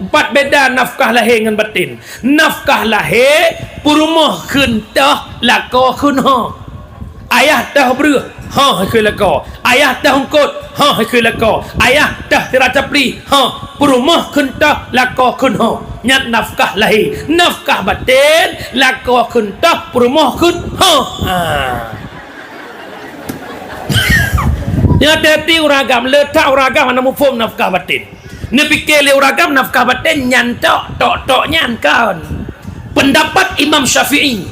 empat beda nafkah lahir dengan batin. Nafkah lahir purumah kentah lako kun ayah dah berah hai lako ayah dah ungkut hai lako ayah dah tiracapli purumah kentah lako kun nyat nafkah lahir. Nafkah batin lako kentah purumah kun ya hati uragam letak uragam mana mufum nafkah batin ni fikir le uragam nafkah batin nyantok tok nyankan. Pendapat Imam Syafi'i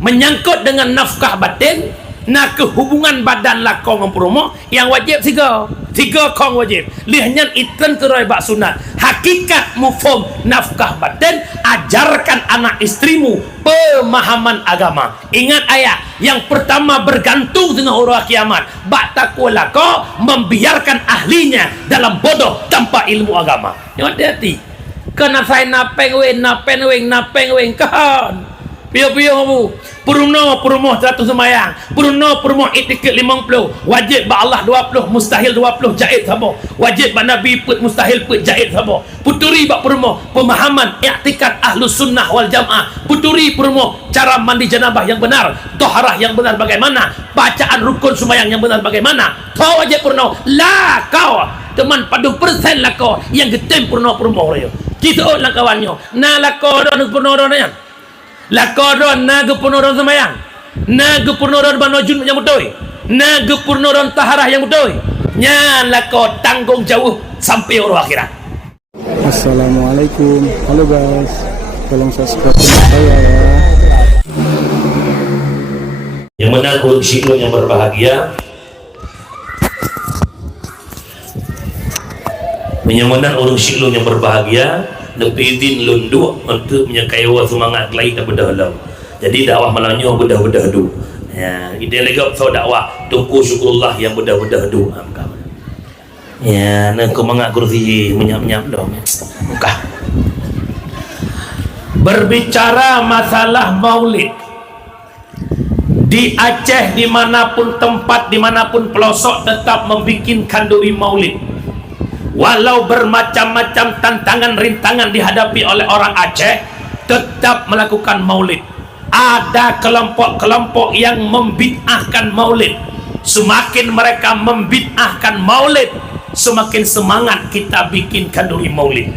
menyangkut dengan nafkah batin nak kehubungan badan lakong dengan perumo yang wajib tiga kong wajib lihnya itan keroy bak sunat. Hakikat mufum nafkah batin ajarkan anak istrimu pemahaman agama. Ingat ayat yang pertama bergantung dengan urah kiamat bak takwa lako membiarkan ahlinya dalam bodoh tanpa ilmu agama. Hati-hati kena saya napeng weng kan piyo-piyo mu Purno 100 semayang, Purno etiket 50, wajib ba Allah 20, mustahil 20 jahit sabo, wajib ba Nabi put mustahil put jahit sabo. Puturi ba Purno pemahaman i'tikad ahlus sunnah wal jamaah. Puturi Purno cara mandi janabah yang benar, taharah yang benar bagaimana, bacaan rukun semayang yang benar bagaimana. Kau wajib Purno lah kau teman padu persen lah kau yang getem Purno raya. Kita lah kawannya na lah kau dah Purno raya lakoron na gepunoron semayang na gepunoron banojun yang betul na gepunoron taharah yang betul nya lako tanggung jauh sampai orang akhirat. Assalamualaikum, halo guys, tolong subscribe channel saya ya. Yang mana urung syiklo yang berbahagia, menyamanan urung syiklo yang berbahagia lebih izin lunduk untuk menyekaiwa semangat lain dan berdahalau. Jadi dakwah malamnya bedah-bedah du ya, ide lega so dakwah tungku syukurullah yang bedah-bedah du ya, nak kemangat kursi menyap-nyap dong muka. Berbicara masalah maulid di Aceh, dimanapun tempat, dimanapun pelosok tetap membikin kanduri maulid. Walau bermacam-macam tantangan rintangan dihadapi oleh orang Aceh, tetap melakukan maulid. Ada kelompok-kelompok yang membid'ahkan maulid. Semakin mereka membid'ahkan maulid, semakin semangat kita bikin kanduri maulid.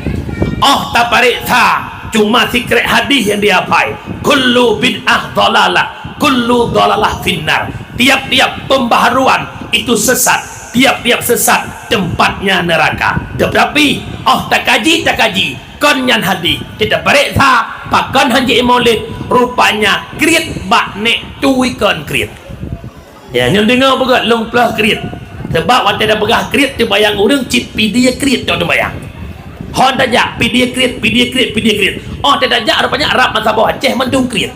Oh tak parik tak, cuma sikret hadis yang dihafal. Kullu bid'ah dhalalah, kullu dhalalah finnar. Tiap-tiap pembaharuan itu sesat, tiap-tiap sesat tempatnya neraka. Tetapi tak kaji kon nyan hadi tidak berik sa pakon hanji maulid rupanya kriet bak nek tui kon kriet ya nyon dengar begat long plus kriet sebab waktu ada begah kriet tu bayang urang cip pidia kriet tu bayang hon dajak pidia kriet tidak jak rupanya Arab masa bawah Aceh mendung kriet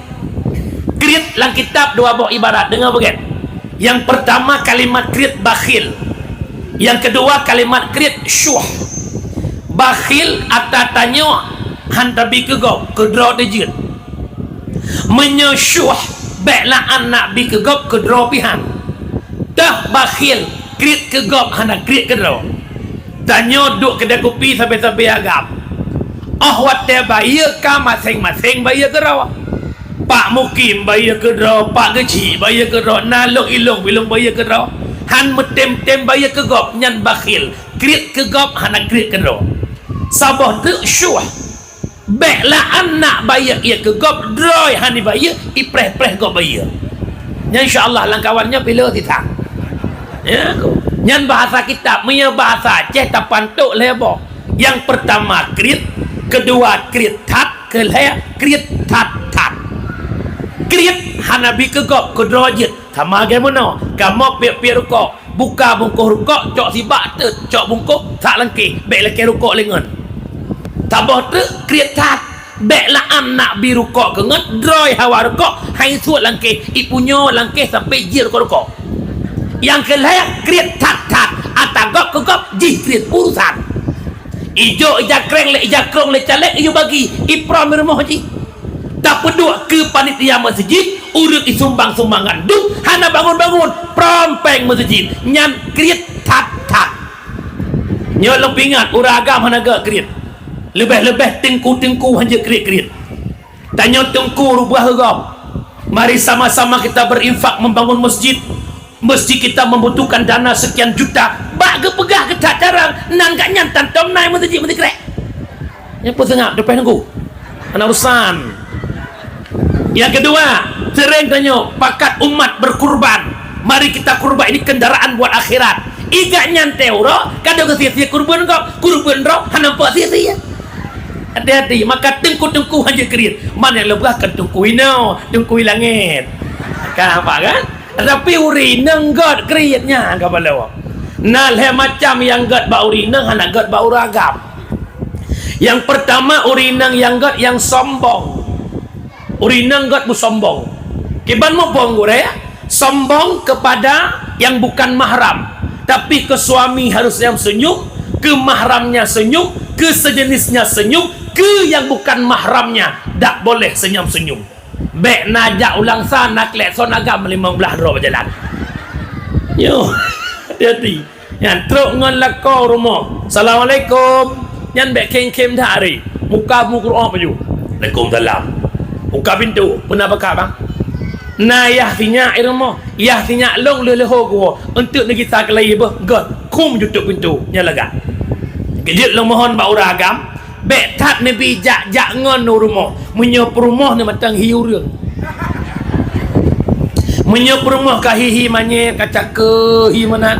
lang kitab dua buah ibarat dengar begat. Yang pertama kalimat kriet bakhil, yang kedua kalimat kriet syuh. Bakhil atatanyo hantabi kegop kedro dejit menyesyuh beklah anak bi kegop kedro pihan dah bakhil kriet kegop hana kriet kedro tanyo duk kedai kopi sampai agam wate bayar ka masing-masing bayar kedro. Pak Mukim bayar kedro, Pak Geci bayar kedro, nalok ilong bilong bayar kedro, han metem-tem bayar kegop nyan bakhil kriet kegop hana kriet kedro. Sabah tu syuh beklah anak bayar ia kegop droy hani bayar ipreh-preh gop bayar nyan insyaAllah langkawannya bila titang ya nyan bahasa kitab punya bahasa Aceh tapantuk lebo. Yang pertama kriet, kedua kriet tat, kelaya kriet tat kriet hanabi kegop kedrojit sama bagaimana kamu piak-piak rukuk buka bungkuh rukuk cok sibak tu cok bungkuh tak lengkih bek laki rukuk lengan tabah tu kriet tat beklah anak bi rukuk kengat droy hawa rukuk hai suat lengkih ipunyo lengkih sampai jir rukuk. Yang kelaya kriet tat atagop kegop jih kriet urusan ijo ija kreng le ija krong le calek ijo bagi ipram rumah haji tak peduk ke panitia masjid urut isumbang-sumbangan duh hana bangun-bangun prompeng masjid nyan kriet tat nyolong pingat uragam hana gak kriet Lebih-lebih tengku-tengku hanya kerit-kerit. Tanya tengku rubah gop. Mari sama-sama kita berinfak membangun masjid. Masjid kita membutuhkan dana sekian juta. Bak ke pegah ke tak carang. Nang kat nyantan tom naik masjid mesti kerek. Yang pun tengah depan tengku. Anak urusan. Yang kedua, sering tanya pakat umat berkurban. Mari kita kurban ini kendaraan buat akhirat. Iga nyantai ro, kadang sia-sia kurban kurban ro, nampak sia-sia. Hati-hati, maka tengku-tengku hanya kerit. Mana yang lebih kan tengku ino, tengku langit. Kan apa kan? Tapi urineng god keritnya apa lo? Nah, macam yang god bau urineng, anak god bau ragam. Yang pertama urineng yang god yang sombong. Urineng god bu sombong. Kiban mau bonggure ya? Sombong kepada yang bukan mahram. Tapi ke suami harus yang senyum, ke mahramnya senyum, ke sejenisnya senyum, ke yang bukan mahramnya tak boleh senyum-senyum. Bek najak ulang sana klek son agam 15 roh berjalan. Yo, hati-hati. Yang truk ngon lako rumah. Assalamualaikum. Yang bek kem-kem dah hari. Muka Quran baju. Waalaikumsalam. Buka pintu. Pernah bakar bang? Nah, yah tinyak rumah. Yah tinyak long leho gua. Untuk negeri tak lagi bah. God, kum tutup pintu. Nyalakan. Kejut long mohon bau ragam. Bek tat nabi jak ngon rumah. Menyop rumah ni matang hiu reung. Menyop rumah kahihi manye kacak ke hi mana.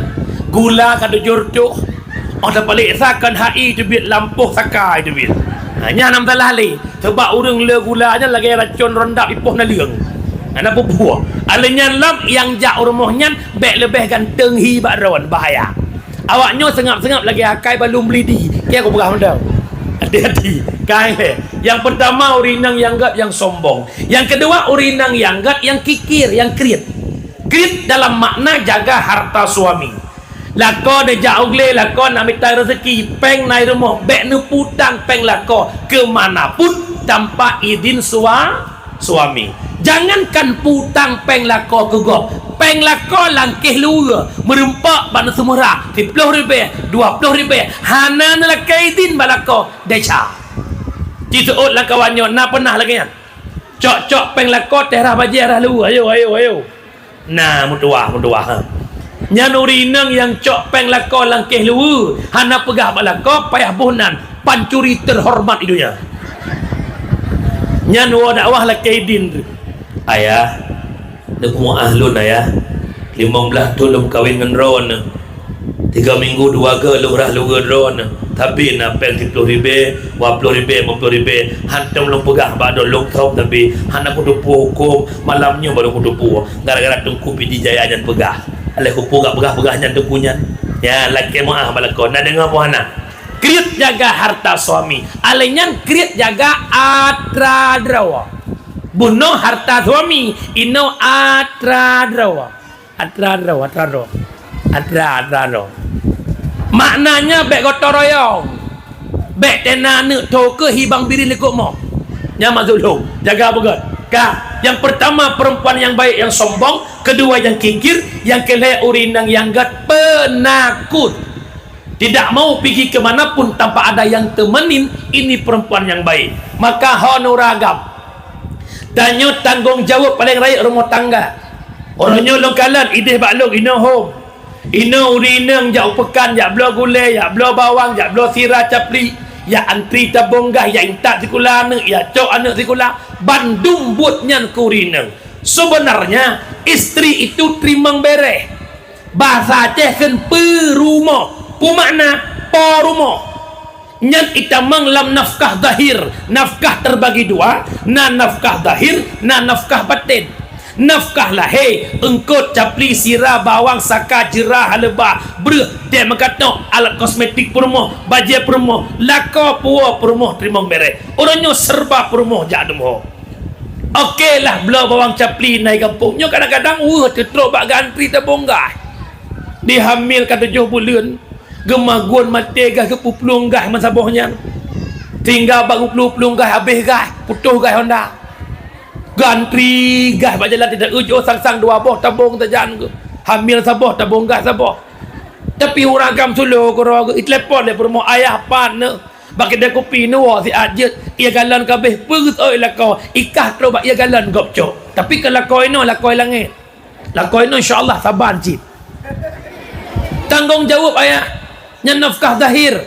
Gula kada jortuh. Orang balik sakan HI tu biar lampuh sakai tu biar. Hanya nam salah li. Sebab urang le gulanya lagi racun rendak ipoh na leung. Ana pupuh. Alanya lam yang jak rumahnya bek lebih ganteng hi bakron bahaya. Awaknya sengap-sengap lagi akai belum beli di. Kaya aku berah dah. Hati-hati. Kai. Yang pertama urinang yang gat yang sombong. Yang kedua urinang yang gat yang kikir, yang kerit. Kerit dalam makna jaga harta suami. Lako de jauh le lako nak minta rezeki peng naik rumah bek nu putang peng lako kemanapun tanpa izin suami. Jangankan putang peng lako ke go, peng lako langkih luar merempak bana semurah 10 ribu 20 ribu hana nak izin balako deca. Cituut lah kawannya na pernah lagi kan. Cok peng lako terah bajarah lu ayo. Nah mutua. Nyanurinang yang cok peng lako langkih luar hana pegah balako payah bunan pancuri terhormat idunya. Nyanu dakwah lakaidin tu. Ayah, dia mau ahlun ayah. 15 tahun lu kahwin dengan Ron. 3 minggu 2 ke lu rah lu Ron. Tapi nak peng 10 ribu, 20 ribu, 50 ribu. Hantam lu pegah bado lu kau tapi hana kudu hukum malamnya baru kudu pu. Gara-gara tungku pidi jaya dan pegah. Alih kupu gak pegah-pegahnya tungkunya. Ya, laki maah balakon. Nak dengar apa anak? Kriat jaga harta suami. Alihnya kriat jaga atradrawa. Bunuh harta suami. Ino atradrawa. Atradrawa. Maknanya bek kotor royong. Bek tena nek toke hibang biri lekuk mo. Nya masuk lu. Jaga begat. Kah, yang pertama perempuan yang baik yang sombong, kedua yang kikir, yang kelih urinang yang gat penakut. Tidak mau pergi kemanapun tanpa ada yang temenin. Ini perempuan yang baik. Maka honoragam. Tanya tanggung jawab paling raya rumah tangga. Orangnya longkalan ideh baklok ino home. Ino urinang jak pekan, jak belah gulai, jak belah bawang, jak belah sirah capli. Ya antri tabonggah, ya intak sikulah anak, ya cok anak sikulah. Bandung buatnya kurinang. Sebenarnya istri itu trimang bereh. Bahasa Aceh kan perumah. Pumakna porumah. Nyan itamang lam nafkah zahir. Nafkah terbagi dua. Na nafkah zahir, na nafkah batin. Nafkah lah engkau capli sirah bawang saka jerah halebah ber dia mengatakan alat kosmetik perumah baju perumah lako puah perumah trimong bere orangnya serba perumah jadum ho. Okey lah belah bawang capli naik kampungnya kadang-kadang tetrok bak gantri terbonggah dihamil ke 7 bulan gemaguan mati gah ke pulunggah masabohnya tinggal bak pulunggah habis gah putuh gah Honda gantri gah bajalan tidak ujo sang-sang 2 boh tabung tajan ke hamil saboh tabung gah saboh tapi orang agam sulu ko ro itlepon le permo ayah pan ne bagi dia kopi nuwa si ajit ia galan kabeh perut oi lako ikah terus bak ia galan gop cok. Tapi kalau lakoi no lakoi langit. Lakoi no insyaallah saban cip. Tanggungjawab ayah nya nafkah zahir.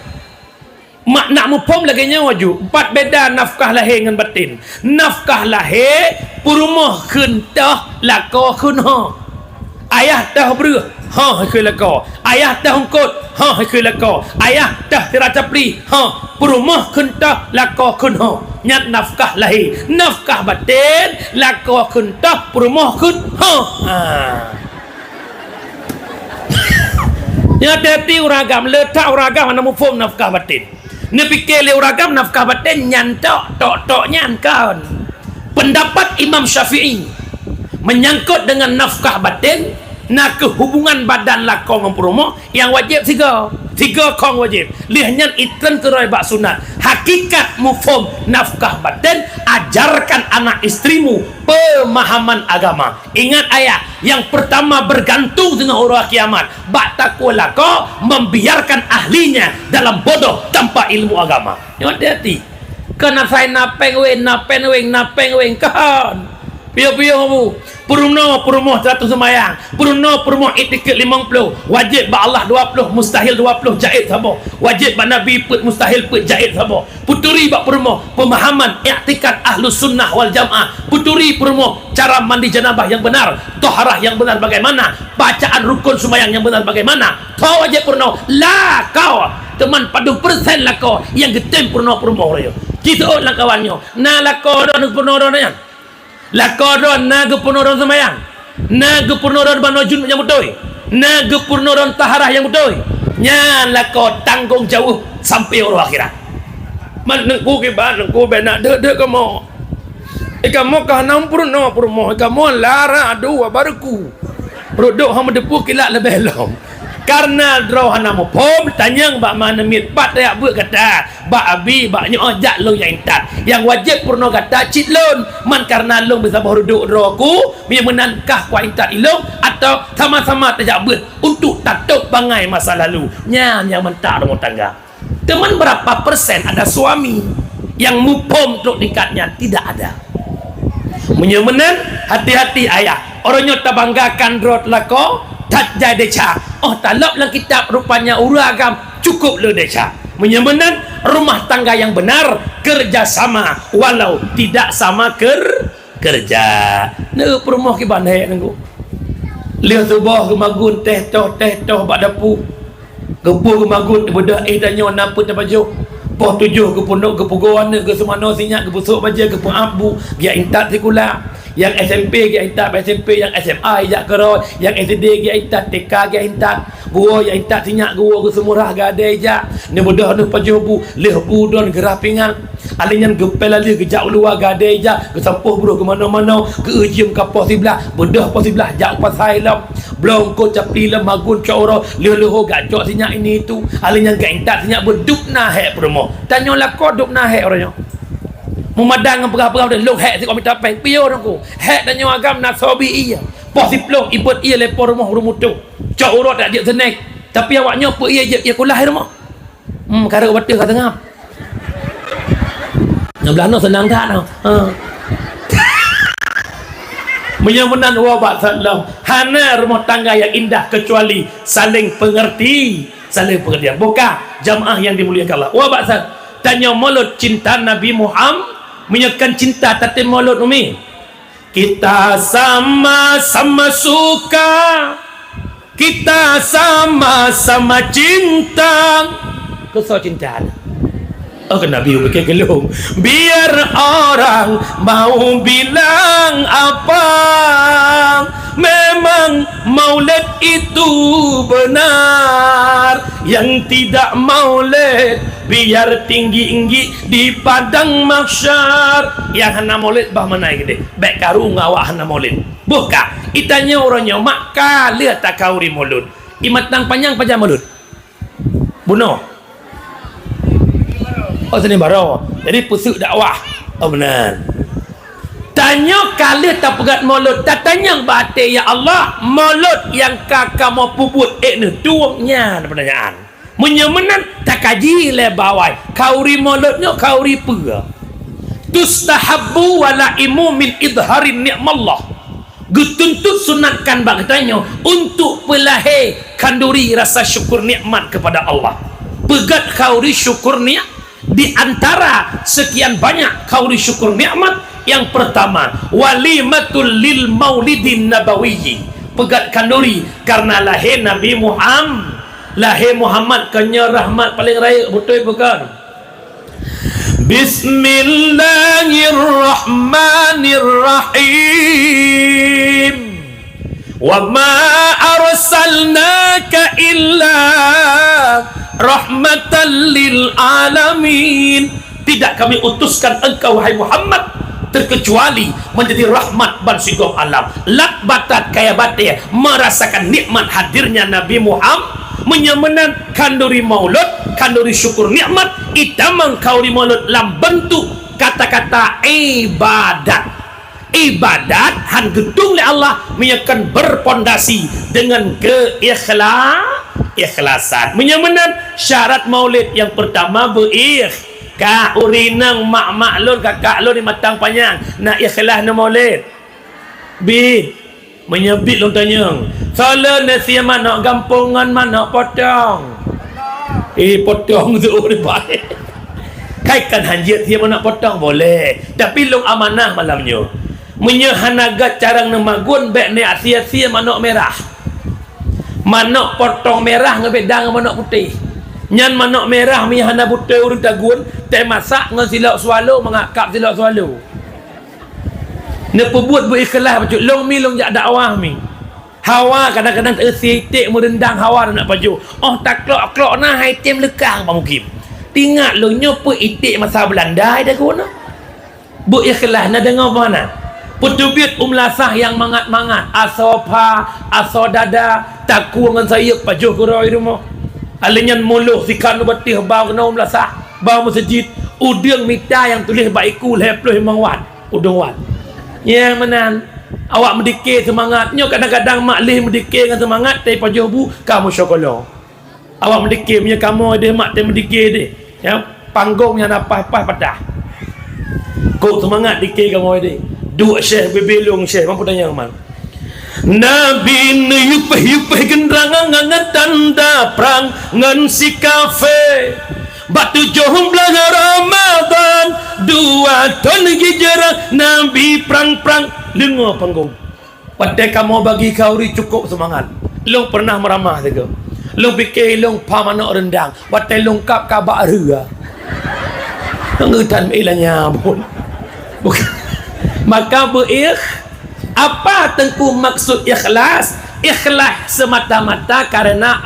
Makna mufhum lagi nyawa ju. Empat beda nafkah lahir dengan batin. Nafkah lahir purumah kentah lako kun ha. Ayah dah berah, ha hai lako. Ayah dah hungkut, ha hai lako. Ayah dah tiracapri, ha purumah kentah lako kun ha. Nyat nafkah lahir. Nafkah batin lako kentah purumah kun ha. Ya hati uragam letak uragam mana mufhum nafkah batin. Ni fikir le uragam nafkah batin nyantok tok nyan kawan. Pendapat Imam Syafi'i menyangkut dengan nafkah batin nak kehubungan badan lakong dengan perumoh yang wajib tiga kong wajib lihatnya itran keroy bak sunat. Hakikat mufhum nafkah batin ajarkan anak istrimu pemahaman agama. Ingat ayat yang pertama bergantung dengan orang kiamat bak takwa lako membiarkan ahlinya dalam bodoh tanpa ilmu agama. Hati-hati kena saya napeng weng kan piyo-piyo kamu Purno 100 semayang, Purno etiket 50, wajib ba Allah 20, mustahil 20 jahit sabo, wajib ba Nabi put mustahil put jahit sabo. Puturi ba Purno pemahaman i'tikad ahlus sunnah wal jamaah. Puturi Purno cara mandi janabah yang benar, taharah yang benar bagaimana, bacaan rukun semayang yang benar bagaimana. Kau wajib Purno lah kau teman padu persen lah kau yang getem Purno raya. Kita lah kawannya na lah kau don Purno raya. Lakodon naga purnoron semayang, naga purnoron banojun yang betul, naga purnoron taharah yang betul. Nyan lakod tanggung jauh sampai orang akhirat. Manengku kiban, nengku benak dek kamu. Kamu kah nampurno purmo, kamu lara dua baruku. Produk ham depu kilak lebih long. Karena drohana mo pom tanyang bak mana mit pat ya buat kata bak abi bak nyojak lo yang intat yang wajib purno kata cit lon man karena lo bisa beruduk droku biar menankah kuat intat ilong atau sama-sama tajak buat untuk tatuk bangai masa lalu nyan yang mentak rumah tangga. Teman berapa persen ada suami yang mupom untuk nikatnya? Tidak ada. Menyemenan hati-hati ayah orangnya terbanggakan drot lako tak jadi deca. Oh talak dalam kitab rupanya uragam cukup le deca. Menyemenan rumah tangga yang benar kerjasama walau tidak sama kerja. Ne perumah ke bandai nengku. Lihat tubuh kemagun teh toh bak dapu. Gepu kemagun budak danyo nampu te baju. Poh 7 ke pondok ke pugowana ke semano sinyak ke busuk baja ke abu dia intat sekolah. Yang SMP dia intat SMP, yang SMA dia kerot, yang SD dia intat TK dia intat. Gua yang intat sinyak gua ke semurah gadai ja. Ni bodoh nu pajobu, leh budon gerapingan. Alinyan gepel ali kejak luar gadai ja, ke sampuh bro ke mana-mana, ke ujung kapal sebelah, bodoh pos sebelah jak pasai lam. Belum ko capi lam magun coro, leh gajok sinyak ini tu. Alinyan ga intat sinyak beduk nahe promo. Tanyalah kau duk nahe orangnya. Memadang dengan perah-perah dia luk hek si kau minta peng piyo aku hek dan nyawagam nak sobi iya posiploh ibut iya lepor rumah tu cak urut tak dia senek tapi awaknya apa iya je ia kulah rumah kara bata kat tengah yang belana senang tak tau menyemenan wabak salam hana rumah tangga yang indah kecuali saling pengerti saling pengertian bukan jamaah yang dimuliakan Allah wabak salam tanya mulut cinta Nabi Muhammad menyekan cinta tapi mulut umi kita sama-sama suka kita sama-sama cinta kesal cinta oh ke Nabi bikin gelung biar orang mau bilang apa memang maulid itu benar yang tidak maulid biar tinggi-tinggi di padang mahsyar yang hana maulid bah mana gede baik karung awak hana maulid buka itanya orangnya maka lihat tak kauri maulud imatang panjang panjang maulud bunuh oh sini baru jadi pusuk dakwah oh benar tanya kali tak pegat maulud tak tanya batik ya Allah maulud yang kakak mau puput ni tuangnya pertanyaan menyemenan tak kaji le bawai kauri molotnya kauri pura tustahabbu wala imu min idharin ni'mallah getuntut sunatkan bagtanya untuk pelahir kanduri rasa syukur nikmat kepada Allah pegat kauri syukur nikmat di antara sekian banyak kauri syukur nikmat yang pertama walimatul lil maulidin nabawiyyi pegat kanduri karena lahir Nabi Muhammad kenya rahmat paling raya betul bukan Bismillahirrahmanirrahim wa ma arsalnaka illa rahmatan lil alamin tidak kami utuskan engkau wahai Muhammad terkecuali menjadi rahmat bagi segala alam lak batat kaya batia merasakan nikmat hadirnya Nabi Muhammad menyemenan kanduri maulud kanduri syukur nikmat itamang kauri maulud dalam bentuk kata-kata ibadat han gedung le Allah menyakan berpondasi dengan keikhlasan menyemenan syarat maulid yang pertama ka urinang mak lun kakak lun di matang panjang nak ikhlas na maulid bi menyebit lun tanya sala nasi mana gampungan mana potong potong tu ni baik kaikan hanjit dia nak potong boleh tapi lung amanah malamnya menyehanagat carang nemagun bek ni asia-asia manok merah manok potong merah ngebedang manok putih nyan manok merah mihana putih urut dagun teh masak ngan silap swallow mengakap silap swallow ne pebuat berikhlas baju long mi long jak dakwah mi hawa kadang-kadang tak sitik merendang hawa nak baju tak klok nah hai tem lekang pak mukim tingat lo nyopo itik masa Belanda dah guna bu ikhlas nak dengar mana putubit umlasah yang mangat-mangat asopa asodada taku ngan saya baju kuroi rumah alinyan muluh sikan betih bau kena umlasah bau masjid udang mita yang tulis baiku leploh mangwan udang wan yang menan awak mendikir semangatnya kadang-kadang maklih mendikir dengan semangat tapi pajah bu kamu syokolo awak mendikir punya kamu dia mak dia mendikir dia ya panggungnya apa-apa padah kau semangat dikir kamu dia dua syekh bebelung syekh mampu tanya amal Nabi yupeh gendrang ngan tanda perang ngan si kafe batu johum belajar Ramadan 2 tahun hijrah Nabi perang lengo panggung pada kamu bagi kauri cukup semangat long pernah meramah juga long fikir long pamanok rendang pada lengkap kabak ria ngedan ilanya pun bukan maka apa tengku maksud ikhlas semata-mata karena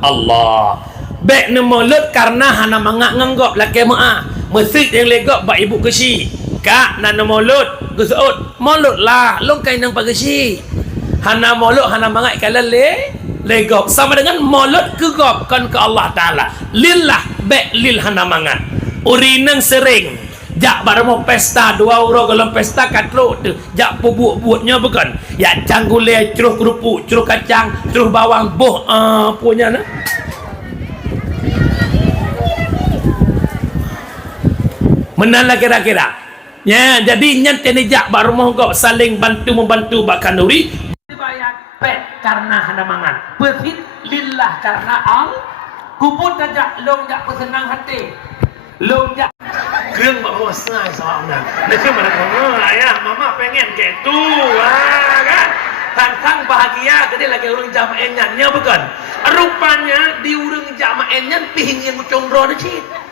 Allah baik ni mulut karena hana mangak nganggop laki maah masjid yang legok bak ibu kesi kak nana mulut gesut mulut lah long kain nang pagesi hana mulut hana mangak kala legok sama dengan mulut kegop kan ke Allah Ta'ala lillah baik lil hana mangat urinang sering jak baru mau pesta 2 orang kalau pesta katro tu jak buat-buatnya bukan ya canggule ceruh kerupuk ceruh kacang ceruh bawang boh punya nah menala kira-kira ya jadi nyante ni jak baru mau kau saling membantu bakanduri dibayar pet karena hana mangan perfit lillah karena kupun tajak long jak bersenang hati long jak keung bawa sai sama orang nak ke mana kamu ayah mama pengen kayak tu kan tantang bahagia ke dia lagi urang jamaennya bukan rupanya di urang jamaennya pihing yang condro ni cik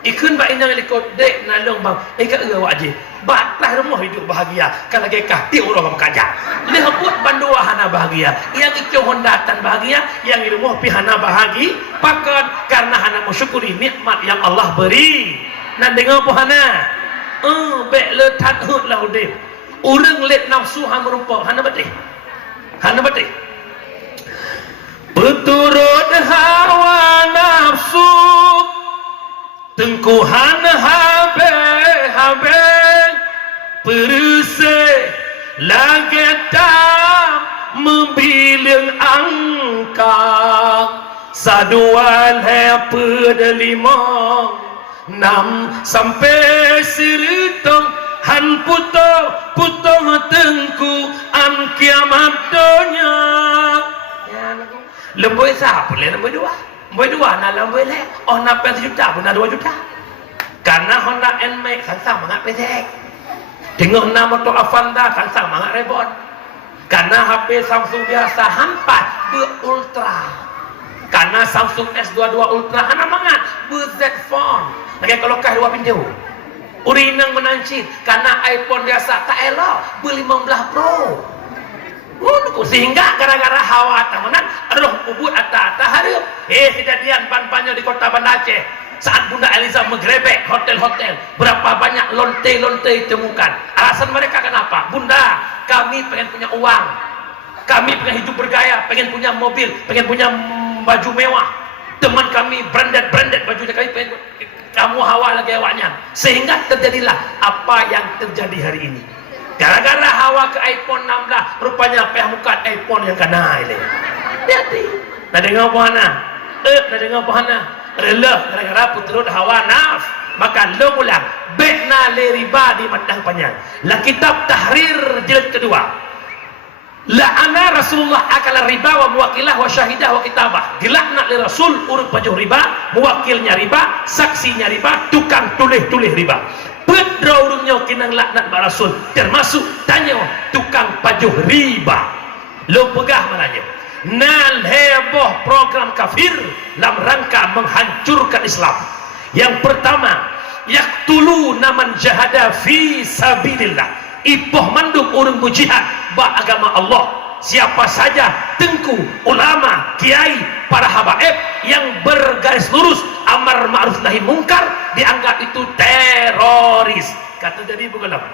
ikun ba inang likot dek nalong bang eka wajib batlah rumah hidup bahagia kalau lagi kahti orang kaja leh buat bandua hana bahagia yang itu hondatan bahagia yang di rumah pihana bahagia pakat karena hana mensyukuri nikmat yang Allah beri nan dengar apa hana bek letat hut lah udip urang let nafsu hana merupa hana batih berturut hawa nafsu tengkuhan habe perse lagi tak membilang angka Saduan hepe delimong Nam sampai siritong Han putong tengku An kiamat donya Lemboi siapa boleh lemboi dua na lemboi le oh na pen juta pun na 2 juta karena Honda NMAX sang mangat pesek tengok na motor Avanza sang mangat rebon karena HP Samsung biasa hampat ultra karena Samsung S22 Ultra hana mangat Z phone lagi kalau kah 2 pintu urinang menancit karena iPhone biasa tak elok 15 Pro sehingga gara-gara hawa tamanan roh ubud ata hareup kejadian pan-panyo di kota Banda Aceh saat Bunda Eliza menggrebek hotel-hotel berapa banyak lonte-lonte ditemukan alasan mereka kenapa Bunda kami pengen punya uang kami pengen hidup bergaya pengen punya mobil pengen punya baju mewah teman kami branded bajunya kami pengen kamu hawa lagi awaknya sehingga terjadilah apa yang terjadi hari ini gara-gara hawa ke iPhone 16 rupanya pihak muka iPhone yang kena ini hati-hati nak dengar pohana rela gara-gara putrut hawa naf maka lo ulang bekna le riba di matang panjang la kitab tahrir jilid kedua la'ana Rasulullah akala riba wa muwakilah wa syahidah wa kitabah dilaknat li Rasul urut pajuh riba muwakilnya riba saksinya riba tukang tulis riba pedra urungnya kinang laknat ba Rasul termasuk tanya tukang pajuh riba lo pegah mananya nal heboh program kafir dalam rangka menghancurkan Islam yang pertama yaktulu naman jahada fi sabilillah ipoh manduk urung berjihad ba agama Allah siapa saja tengku ulama kiai para habaib yang bergaris lurus amar ma'ruf nahi mungkar dianggap itu teroris kata jadi bukan apa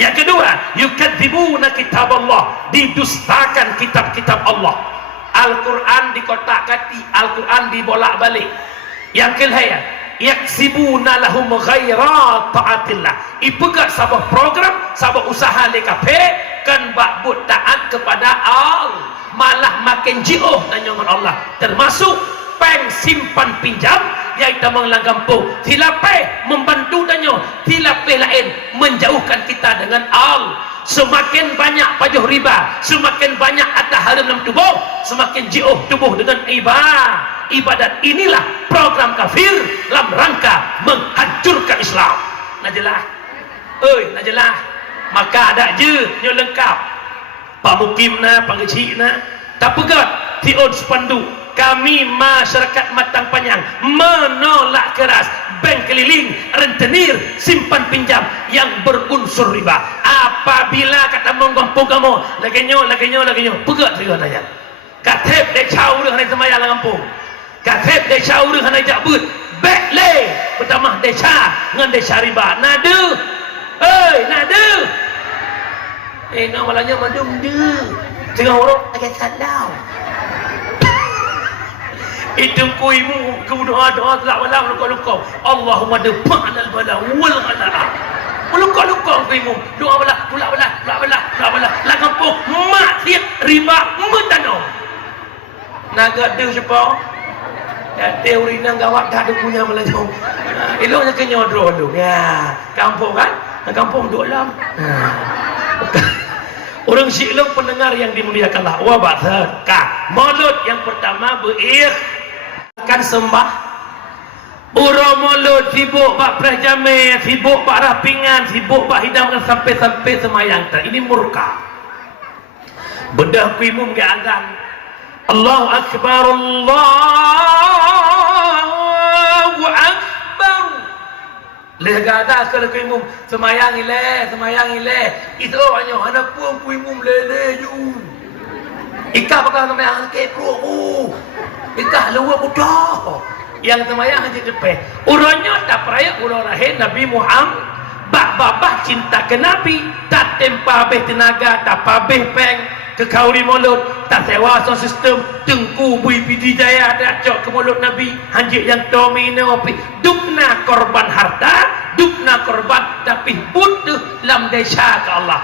yang kedua yukadzibuna kitab Allah didustakan kitab-kitab Allah Al-Quran dikotak-katik Al-Quran dibolak-balik yang kelihaya yaksibuna lahum ghaira ta'atillah ipegat sabah program sabah usaha lekape kan bakbut taat kepada Allah malah makin jauh dengan Allah termasuk peng simpan pinjam iaitu menglang kampung tilapeh membantu danyo tilapeh lain menjauhkan kita dengan Allah semakin banyak pajuh riba semakin banyak atas haram dalam tubuh semakin jauh tubuh dengan ibadat inilah program kafir dalam rangka menghancurkan Islam najelah najelah maka ada je yang lengkap pamukimna pangecikna tak pegat tiun sepandu kami masyarakat Matang Panjang menolak keras bank keliling rentenir simpan pinjam yang berunsur riba apabila kata menggampung kamu laginyo pegat juga nanya katep dek cau dah hanai semaya lang kampung katep dek cau dah hanai jakbut back le pertama deca ngan deca riba nadu nak malahnya madum dia tengah orang agak sadau itu kuimu doa tak walau luka Allahumma dafa'na al-bala wal ghadara luka kuimu doa bala la kampung maksiat riba mentano naga dia siapa teori nang gawat dah ada punya melajong eloknya kenyodro dulu ya kampung kan kampung duk lam orang Syi'lung pendengar yang dimuliakan Allah wa ba'dzaka maulud yang pertama kan sembah urang maulud sibuk bak prajame sibuk bak rapingan sibuk bak hidangan sampai semayang ini murka bedah kuimum ke azan Allahu Akbar Allahu Akbar legada sekali kuimum semayang ile itu hanya ada pun kuimum lele ju ikah bakal semayang ke pro ikah luar budak yang semayang haji depan urangnya tak peraya urang rahim Nabi Muhammad bak babah cinta ke Nabi tak tempa habis tenaga tak habis peng ke kauri mulut tak sewa sound system tengku bui pidi jaya tak cok ke mulut Nabi hanjik yang domino dukna korban harta dukna korban tapi butuh lam desa ke Allah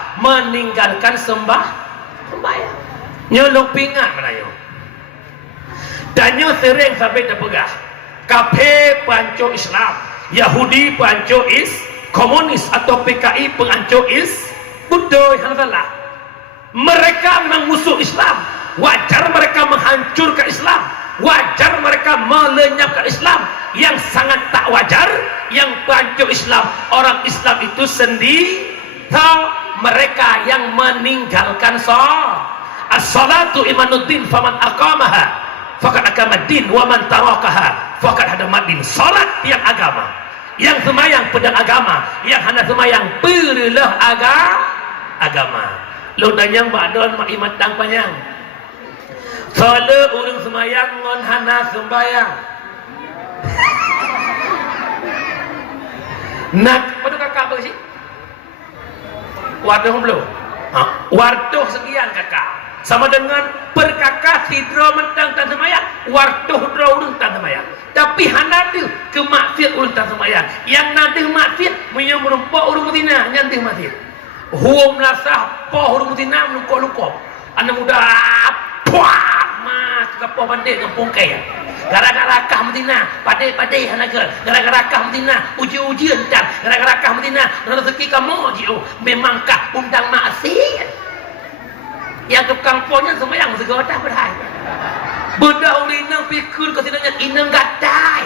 sembahyang nyolok pingat melayu Danyo sering sampai terpegah. Kafe pancuk Islam, Yahudi pancuk komunis atau PKI pancuk Buddha yang salah. Mereka mengusung Islam, wajar mereka menghancurkan Islam, wajar mereka melenyapkan Islam. Yang sangat tak wajar yang pancuk Islam, orang Islam itu sendiri mereka yang meninggalkan salat. As-salatu imanuddin faman aqamaha faqad aqamaddin wa man tarakaha faqad hadamaddin. Salat yang agama, yang semayang pedang agama, yang hana semayang perilah agama. Lu danyang badon mak imat tang panjang. Soale urang semayang ngon hana sembayang. Nak pada kakak apa sih? Waduh belum? Waduh sekian kakak. Sama dengan perkakak hidro mentang tak semayang, waduh hidro urang tak semayang. Tapi hanadil ke maksiat urang tak semayang. Yang nadil maksiat menyang merumpak urang betina nyantih maksiat. Huum lasah poh urang betina meluko-luko. Anak muda puak mas kapal pandai kampung kaya. Gara-gara kah betina padai-padai hanaga. Gara-gara kah betina uji-ujian dan gara-gara kah betina rezeki kamu jiu. Memangkah undang maksiat. Yang tukang pohnya semua yang segala berhai. Benda ulina pikir ke sinanya inang gadai.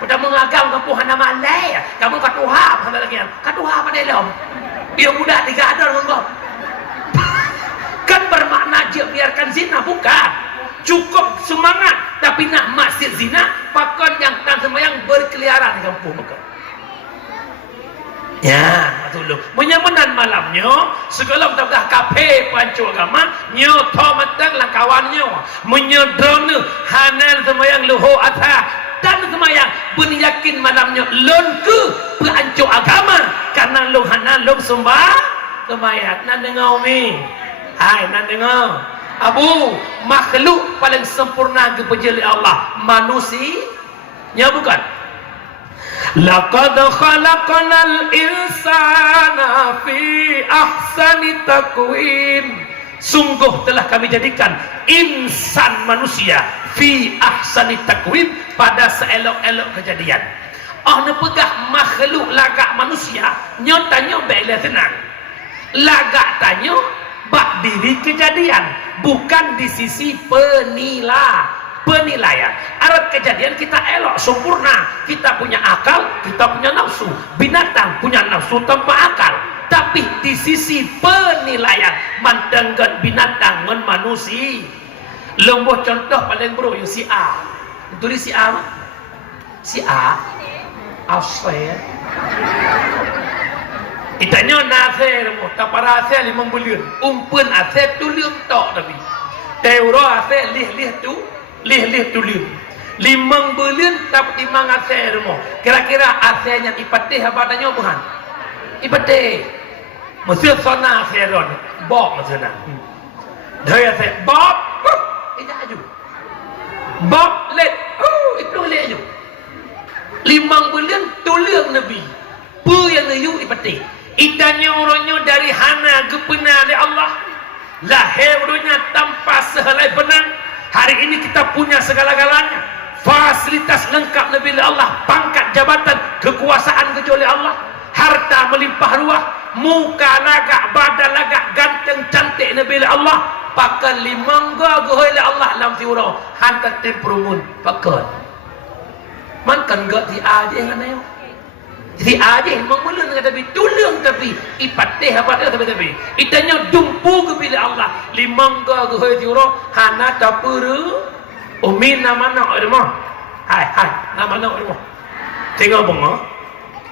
Pada mengagam kampung hana malai. Kamu katuha pada lagi. Katuha pada dalam. Dia mudah digadar engkau. Kan bermakna je biarkan zina bukan. Cukup semangat tapi nak masjid zina, pakon yang tak semayang berkeliaran di kampung bukan. Ya, betul. Menyamanan malamnya segala betapkah kafe pancu agama nyoto matang lah kawannya menyedona hanal semayang luho atha dan semayang beryakin malamnya lon ke pancu agama karena lu hanal lu sembayang nan dengar umi. Hai nan dengar. Abu makhluk paling sempurna kepejali Allah manusia bukan. Laqad khalaqnal insana fi ahsani taqwim. Sungguh telah kami jadikan insan manusia fi ahsani taqwim pada seelok-elok kejadian. Nak pegah makhluk lagak manusia nyotanya bela tenang. Lagak tanya bak diri kejadian bukan di sisi penilaian. Arat kejadian kita elok sempurna, kita punya akal, kita punya nafsu. Binatang punya nafsu tanpa akal, tapi di sisi penilaian mandangkan binatang dengan manusia. Lembuh contoh paling bro yang si A. Tulis si A. Si A asal itanya nase mo tapara ase 5 bulan umpen ase tulium tok tapi teuro ase lih tulium 5 bulan tapi timang ase mo kira-kira ase nya ipatih badannya bukan ipatih mesti sona ase ron bob masana dia ase bob ija aju bob let itu let aju 5 bulan tulium nabi pu yang nayu ipatih itanya orangnya dari hana gepena oleh Allah lahir orangnya tanpa sehelai benang. Hari ini kita punya segala-galanya, fasilitas lengkap lebih oleh Allah, pangkat jabatan kekuasaan kecuali Allah, harta melimpah ruah, muka lagak badan lagak ganteng cantik lebih oleh Allah, pakai limangga gohoi oleh Allah dalam tiurau hantar temperumun pakai man kan gak di aja yang aneh. Jadi aja memulun tapi tulung tapi ipateh apa dia tapi itanya dumpu ke bila Allah limangga ke hadiuro hana tapuru umi nama nak rumah hai nama nak rumah tengok bang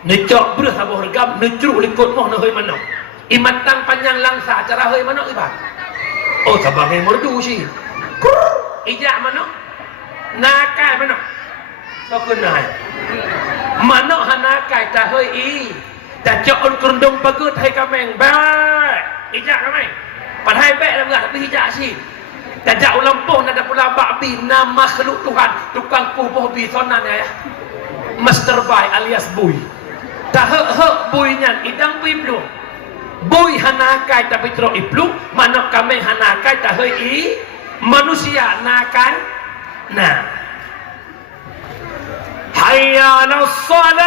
necok beruh sabah regam necruk likut moh nak hoi mana imatang panjang langsa cara hoi mana ibat oh sabang yang merdu sih ijak mana nakai mana so kenal mana hana kai ta hơi y ta cho on kerundung pagut hai kameng baik ijak kameng pan hai baik dah enggak tapi ijak sih ta jak lampuh nak pula babi nama makhluk Tuhan tukang puh bi sonan ya master boy alias boy ta boy nyan idang pi blue boy hana kai tapi tro iblu mana kameng hana kai ta hơi y manusia nakai Nah, hayya 'alas salat.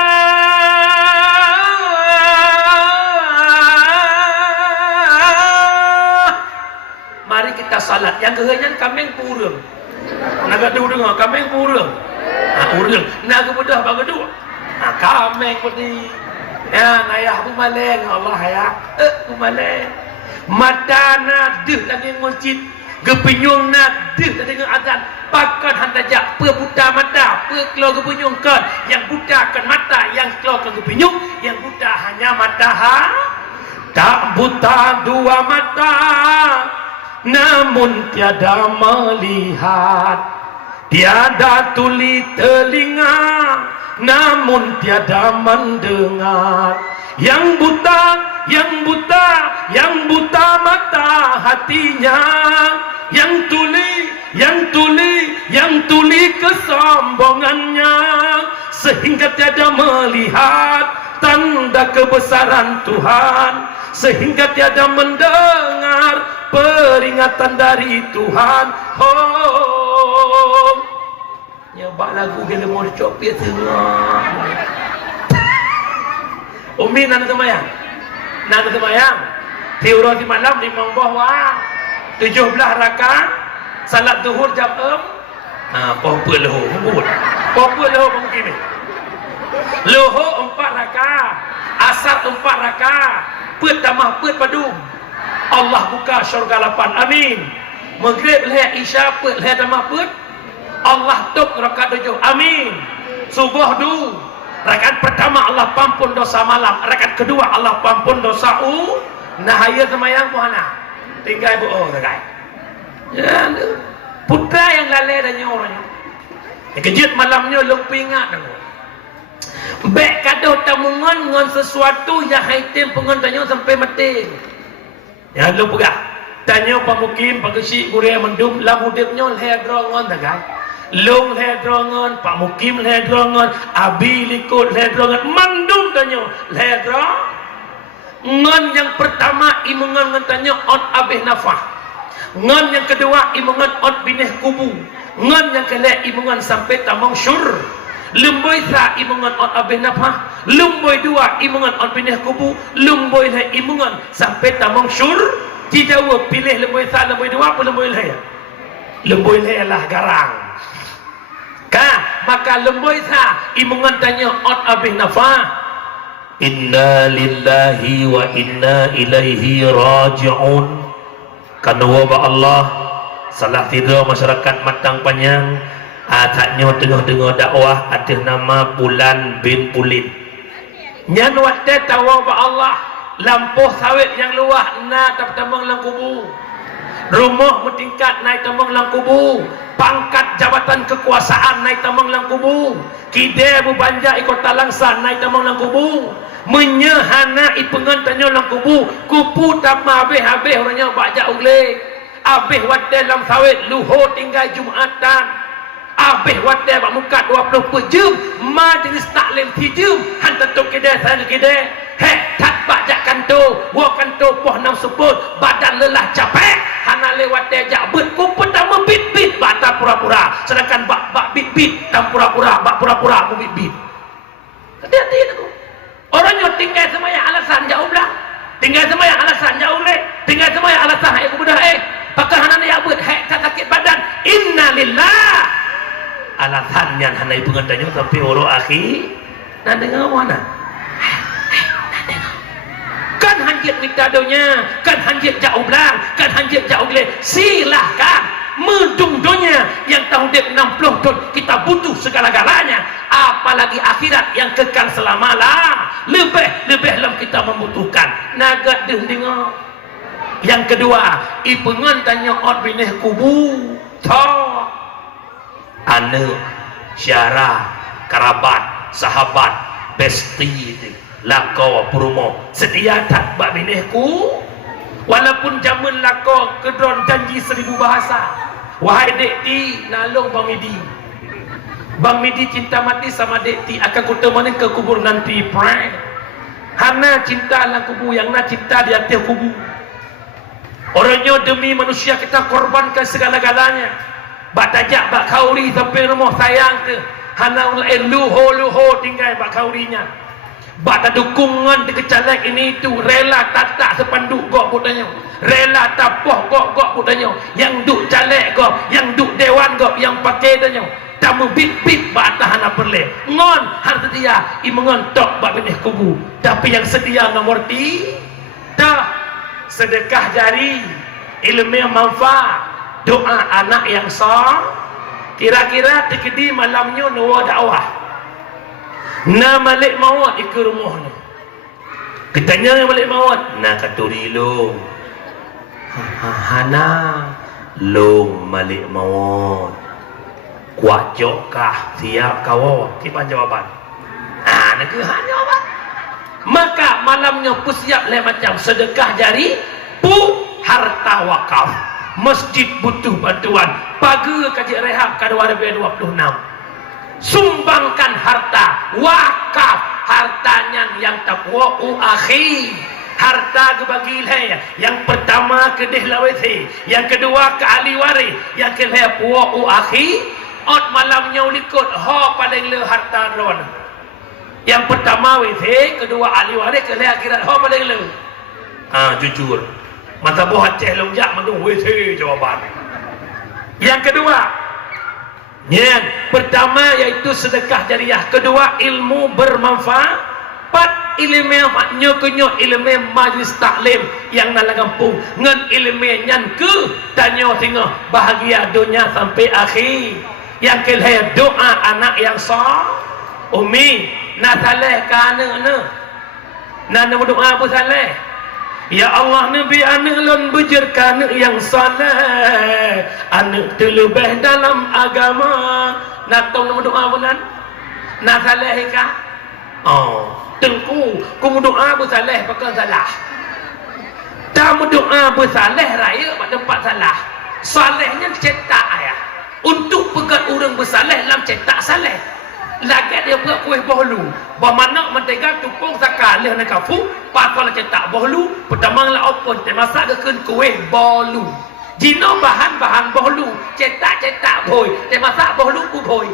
Mari kita salat. Yang kehenyan kambing purung. Nak gaduh dengar kambing purung. Purung. Nak kemudah bagi dua. Kambing putih. Ya, ayah bumaleng Allah ya. Bumaleng. Mata nadeh lagi masjid. Gepenyung nadeh tadi dengan azan. Pakan hantajak pe buta mata, pe keluar gepenyung kan. Yang buta kan mata, yang keluar kan gepenyung, yang buta hanya mata Tak buta dua mata, namun tiada melihat. Tiada tuli telinga, namun tiada mendengar. Yang buta mata hatinya. Yang tuli kesombongannya, sehingga tiada melihat tanda kebesaran Tuhan, sehingga tiada mendengar peringatan dari Tuhan. Nyebak lagu gila mau dicopit semua. Umi nak semayang. Tiurah di malam di bawah 17 rakaat. Salat zuhur jam 6. Apa lohor mungkin. Apa lohor mungkin. Lohor 4 rakaat. Asar 4 rakaat. Put tamah put padum. Allah buka syurga 8. Amin. Maghrib leh isya put leh tamah put. Allah tuk rakaat 7. Amin. Subuh du. Rakaat pertama Allah pampun dosa malam. Rakaat kedua Allah pampun dosa nahaya semayang puhana. Tinggal ibu sakai. Ya, putra yang lalai dan nyoranya. Kejut malamnya lupa ingat dah. Baik kado tamungan ngon sesuatu yang haitim pengon tanya sampai mati. Ya lupa gak? Tanya pamukim pagesi gurih mendum lam hudipnya leh drongon sakai. Long ledrongan, Pak Mukim ledrongan, Abi likut ledrongan, mandum tanya ledrongan. Yang pertama imungan tanya on abih nafah. Ngan yang kedua imungan on binih kubu. Ngan yang kelak imungan sampai tamang syur. Lumboi sa imungan on abih nafah. Lumboi dua imungan on binih kubu. Lumboi lah imungan sampai tamang syur. Tidak pilih lumboi sa lumboi dua apa lumboi lah ya? Lumboi lah garang. Maka lemboi sa imungan tanya on abih nafah. Inna lillahi wa inna ilaihi raji'un. Karena wabah Allah salah tidur masyarakat matang panjang. Taknya tengah-tengah dakwah ada nama Bulan bin Pulin. Nyan waktu tahu wabah Allah lampuh sawit yang luah na tamang lang kubu. Rumah bertingkat naik tamang lang kubu. Pangkat jabatan kekuasaan naik tamang lang kubu. Kide bubanja ikut talangsan naik tamang lang kubu. Menyehana ipengan tanya lang kubu. Kupu tamah habis-habis orangnya bajak ulik. Habis wadai dalam sawit luhur tinggal Jumatan. Habis wadai bak muka 20 jam. Majlis taklim 3 jam. Hantar tu kide sana kide. Tak bajak kantor. Wah kantor poh nam sebut. Badan lelah capek. Hana lewat dejak bet kumpul tambah bit-bit bata pura-pura. Sedangkan bak bit-bit tam pura-pura, bak pura-pura mu bit-bit. Hati-hati aku. Orangnya tinggal semaya alasan jauh belah. Tinggal semaya alasan jauh leh. Tinggal semaya alasan hai aku budak Pakai hana ya bet hai tak sakit badan. Innalillah. Alasannya hana ibu ngatanya tapi orang akhi. Nah dengar mana? Kan hanjit miktadonya, kan hanjit jauh belang, kan hanjit jauh gelap. Silahkan mendungdonya yang tahun 60 tahun kita butuh segala-galanya. Apalagi akhirat yang kekal selama-lamanya. Lebih dalam kita membutuhkan. Naga dengar. Yang kedua, ipengan tanya ot binih kubu. Tau. Ane, syarah, kerabat, sahabat, besti lakau perumo sedia tak bak binihku walaupun zaman lakau kedron janji 1000 bahasa. Wahai dek ti nalong Bang Midi cinta mati sama dek ti akan kutemani ke kubur nanti prank. Hana cinta lah kubur yang na cinta di atas kubur. Orangnya demi manusia kita korbankan segala-galanya. bak tajak bak kauri sampai rumah sayang tu hana luho tinggal bak kaurinya bak tak dukungan di kecalek ini tu rela tatak sepanduk gok putanya rela tapoh gok putanya yang duk calek gok yang duk dewan gok yang pakai tanya tamu bit bak tahan perle ngon har sedia i mengontok bak benih kubu tapi yang sedia nomor tak sedekah jari ilmu yang manfaat doa anak yang sah kira-kira tekedi malamnya nuwa dakwah na malik mawat ke rumah ni ketanya malik mawat na katuri long hana long malik mawat kuat jokah siap kau kipan jawaban nak ke hanya jawaban maka malamnya pun siap le macam sedekah jari pu harta wakaf masjid butuh bantuan pagi kaji rehab ke 2026 sumbangkan harta wakaf hartanya yang takwa'u akhi harta kebagi yang pertama ke dihlawati yang kedua ke ahli waris yang kelihatan pu'u akhi ot malamnya ulikut ho paling le harta ron yang pertama witi kedua ahli waris kelihatan akhirat ho paling le jujur mata buah ceh longjak menung witi jawaban yang kedua yang pertama yaitu sedekah jariah kedua ilmu bermanfaat empat ilmu maknya ilmu majlis taklim yang nak kampung ngan ilmu nyan ke tanya tengah bahagia dunia sampai akhir yang kelihatan doa anak yang sah umi nak saleh kana nak doa apa saleh ya Allah nabi anak lon bejerkan yang saleh anak terlebih dalam agama nak tahu nama doa bulan nak saleh kah tengku ku doa bersaleh pakai salah tak doa bersaleh raya pada tempat salah salehnya cetak ayah untuk pegat orang bersaleh dalam cetak saleh lagi dia buat kuih bohlu bermakna mentega tupung sakalih nak kafu pakal cetak bohlu pertama lah open masak ke kuih bohlu jino bahan bohlu cetak boy masak bohlu ku boy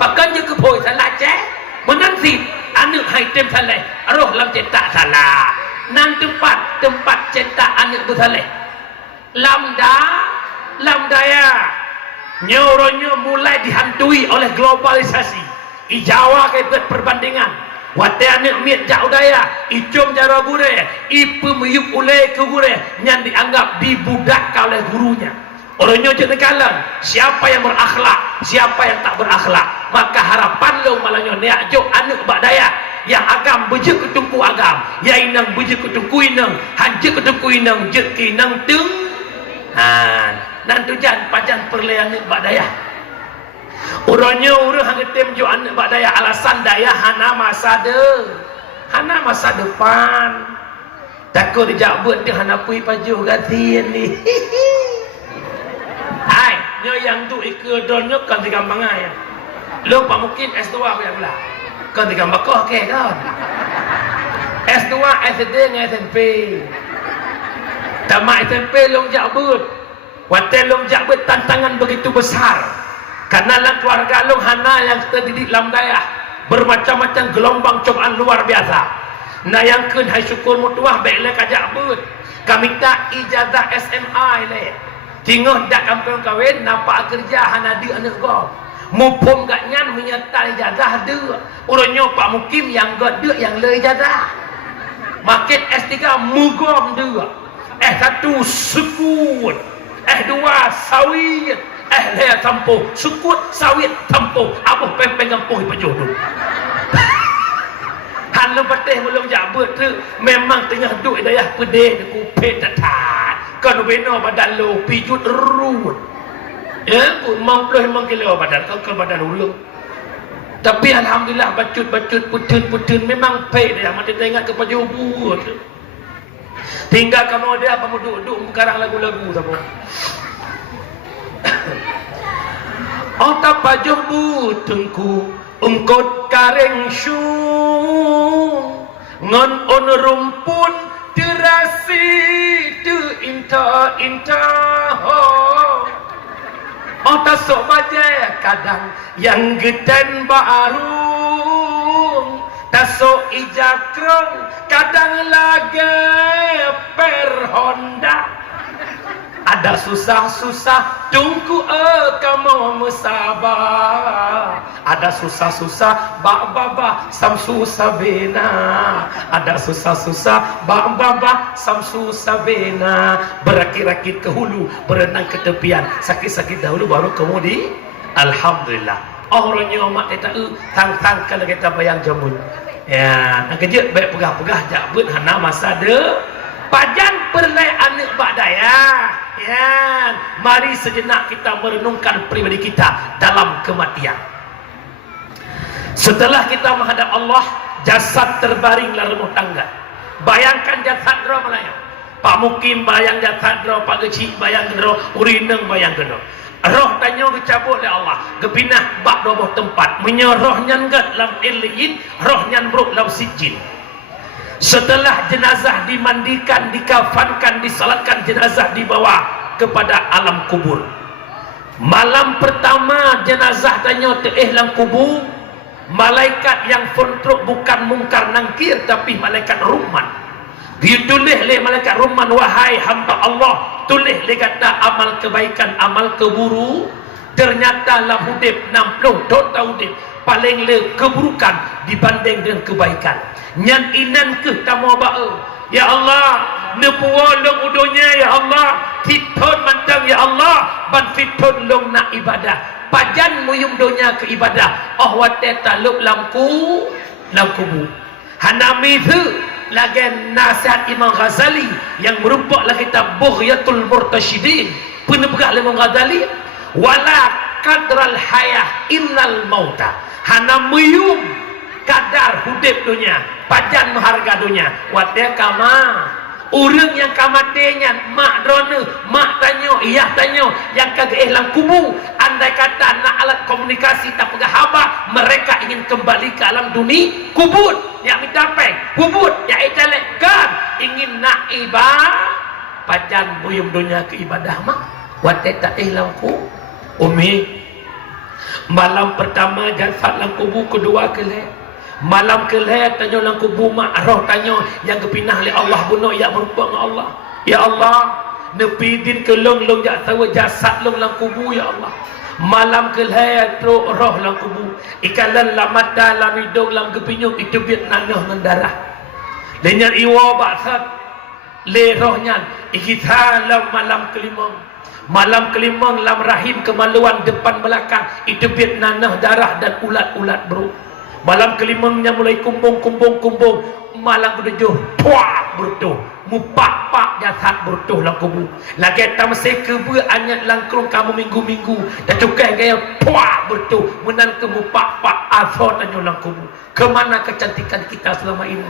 pakai je ke boy salah cek menanti anak hai tem saleh roh lam cetak salah nan tempat cetak anak bersaleh lamdaya nyoronyo mulai dihantui oleh globalisasi ijawa kaitan perbandingan wate anak miat jauh daya icom jara gure ipu meyup ulai ke gure yang dianggap dibudak oleh gurunya orangnya jadi kalang siapa yang berakhlak siapa yang tak berakhlak maka harapan lo malahnya niak jok anak bak daya yang agam beje ketungku agam ya inang beje ketungku inang hanje ketungku inang jeki nang tung nan tujan pajan perlean bak daya orangnya orang hangetem jo anak bak daya alasan daya hana masa depan takut dijak buat dia hana pui pajuh gantian ni hai nyo yang tu ikedonnya kan digampang ya lo pak mungkin S2 apa yang belah kan digampang kok ke kan S2 SD dengan SMP tamat SMP long jak but watel long jak but tantangan begitu besar karena dalam keluarga long hana yang terdidik dalam daya bermacam-macam gelombang cobaan luar biasa nah yang kun hai syukur mutuah baiklah kajak but kami tak ijazah SMA le tinggal dak kampung kawin nampak kerja hana dia anak kau mupum gak nyan menyertai ijazah dia urangnya pak mukim yang gak dia yang le ijazah makin S3 mugom dia S1 sukut S2 sawit le tampo sukut sawit tampo apa pempeng kampuh pejodoh halu patih belum jabut tu memang tengah duk dayah pedih ku petat kan beno badan lo pijut ruut ya ku mampuh memang kilo badan kau ke badan ulung tapi alhamdulillah bacut putun memang pay dia mati tengok ke pajubut tinggal kamu dia apa duduk mengarang lagu-lagu sama otak pajuh butengku ungkot kareng syung ngon on rumpun terasi tu inta ho Oh tasuk baje kadang yang geden baru tasuk ijakrong kadang lagi per Honda. Ada susah-susah tunggu kamu musabah. Ada susah-susah baba samsu sabena. Ada susah-susah baba samsu sabena. Berakit-rakit ke hulu, berenang ke tepian. Sakit-sakit dahulu baru kemudian alhamdulillah. Orangnya mak kita tang-tang kalau kita bayang jamun. Ya, nak kerja baik pegah-pegah jabut hana masa de. Pajan perlai anak badaya. Ya, mari sejenak kita merenungkan pribadi kita dalam kematian. Setelah kita menghadap Allah, jasad terbaringlah rumah tangga. Bayangkan jasad roh melayang. Pak Mukim bayang jasad roh, Pak Gecik bayang roh, urineng bayang roh. Roh tanya kecabut oleh Allah, kepinah bak doboh tempat. Menyoroh nyan gat lam ilyin, roh nyan bruk lam sijin. Setelah jenazah dimandikan, dikafankan, disalatkan, jenazah dibawa kepada alam kubur. Malam pertama jenazah tanya lang kubur, malaikat yang kontrol bukan mungkar nangkir tapi malaikat Rahman. Ditulis oleh malaikat Rahman, wahai hamba Allah, tulis le kata amal kebaikan, amal keburu. Ternyata lam hudib 60 total hudib paling le keburukan dibanding dengan kebaikan. Nyan inan ke tamu bae. Ya Allah, nepuwa long udonya ya Allah, fiton mantang ya Allah, ban fiton long nak ibadah. Pajan muyum donya ke ibadah. Oh wate taluk lamku lamkubu. Hanami tu lagi nasihat Imam Ghazali yang merupakan kitab Bughyatul Murtasyidin. Penebak Imam Ghazali, wala kadral hayah illal mauta. Hana muyum kadar hudib dunia, pajan mengharga dunia. Wadah kama orang yang kamatenya mak drone, mak tanyo, iya tanyo yang kagak ihlang kubu. Andai kata nak alat komunikasi tak pegah haba, mereka ingin kembali ke alam dunia kubur yang mencapai kubur yang ijalekan ingin nak ibadah pajan buyum dunia ke ibadah mak wadah tak ihlang ku umi. Malam pertama jasad lang kubu, kedua kelih. Malam kelih tanya lang kubu mak roh tanya yang kepinah oleh Allah bunuh yang merupakan Allah. Ya Allah, nepidin ke long jak tahu jasad long lang kubu ya Allah. Malam kelih roh lang kubu. Ikalan lamata lam hidung lam kepinyuk itu biat nanah dengan darah. Lenyar iwa baksat le rohnya ikita lam malam kelima. Malam kelima lam rahim kemaluan depan belakang itu biat nanah darah dan ulat-ulat bro. Malam kelimanya mulai kumbung. Malam ketujuh puak bertuh mupak jasad bertuh lang kubu. Lagi tam sekebe anyat langkrung kamu minggu-minggu dan cukai gaya puak bertuh menan ke mupak asal tanyo lang kubu. Kemana kecantikan kita selama ini?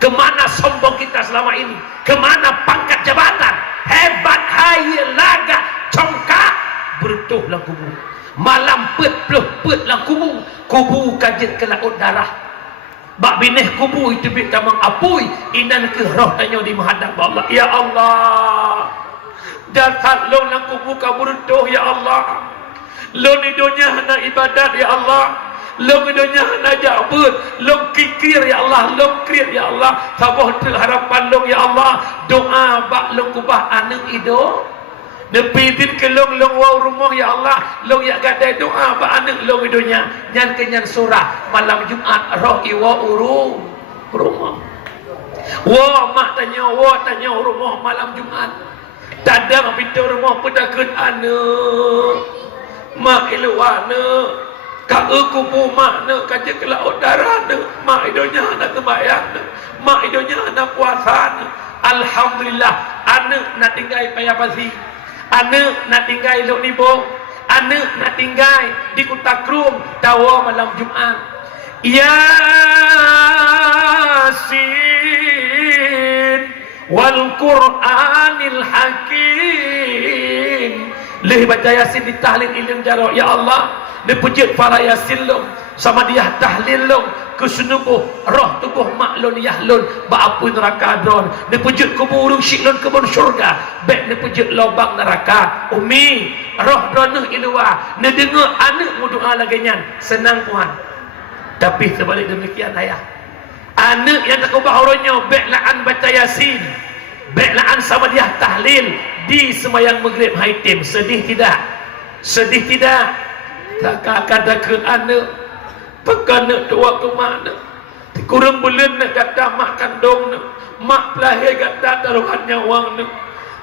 Kemana sombong kita selama ini? Kemana pangkat jabatan? Hebat hai laga congkak bertuh lang kubu. Malam pet lang kubu. Kubu kajet ke laut darah. Bak bineh kubu itu kita mengapui inan ke roh tanya di menghadap Allah. Ya Allah, jasad lo lang kubu kabur doh ya Allah. Lo ni dunia hana ibadat ya Allah. Lo ni dunia hana jabut. Lo kikir ya Allah. Lo krir ya Allah. Sabah harapan lo ya Allah. Doa bak lo kubah anak ido. Nepidin ke long wow rumah ya Allah. Long ya gadai doa ba anak long idonya. Nyan kenyan surah malam Jumat roh iwa urung rumah. Wa mak tanya rumah malam Jumat. Tadang pintu rumah pedakun anak. Mak iluana. Kak kubu mak nak kaje ke laut darah nak. Mak idonya nak sembahyang nak. Mak idonya nak puasa nak. Alhamdulillah anak nak tinggal payah pasi. Anak nak tinggal elok ni bong. Anak nak tinggal di Kota Krum tawa malam Jumat. Yasin wal Qur'anil Hakim. Leh baca Yasin di tahlil ilmu jaro. Ya Allah, dipujud para Yasin lo sama dia tahlil lo kesenubuh roh tubuh maklun yahlun ba'apun neraka dron dipujud kubur syiklun kubur syurga baik dipujud lobang neraka umi roh dronah iluar na dengar anak mu doa lagi nyan senang puan. Tapi sebalik demikian ayah, anak yang tak ubah orangnya beklaan baca Yasin, beklaan sama dia tahlil di semayang maghrib haitim. Sedih tidak? Sedih tidak? Tak katakan anak pekan nak tua ke mana, kurang bulan nak kata mak kandung nak, mak pelahir kata taruhan nyawang nak,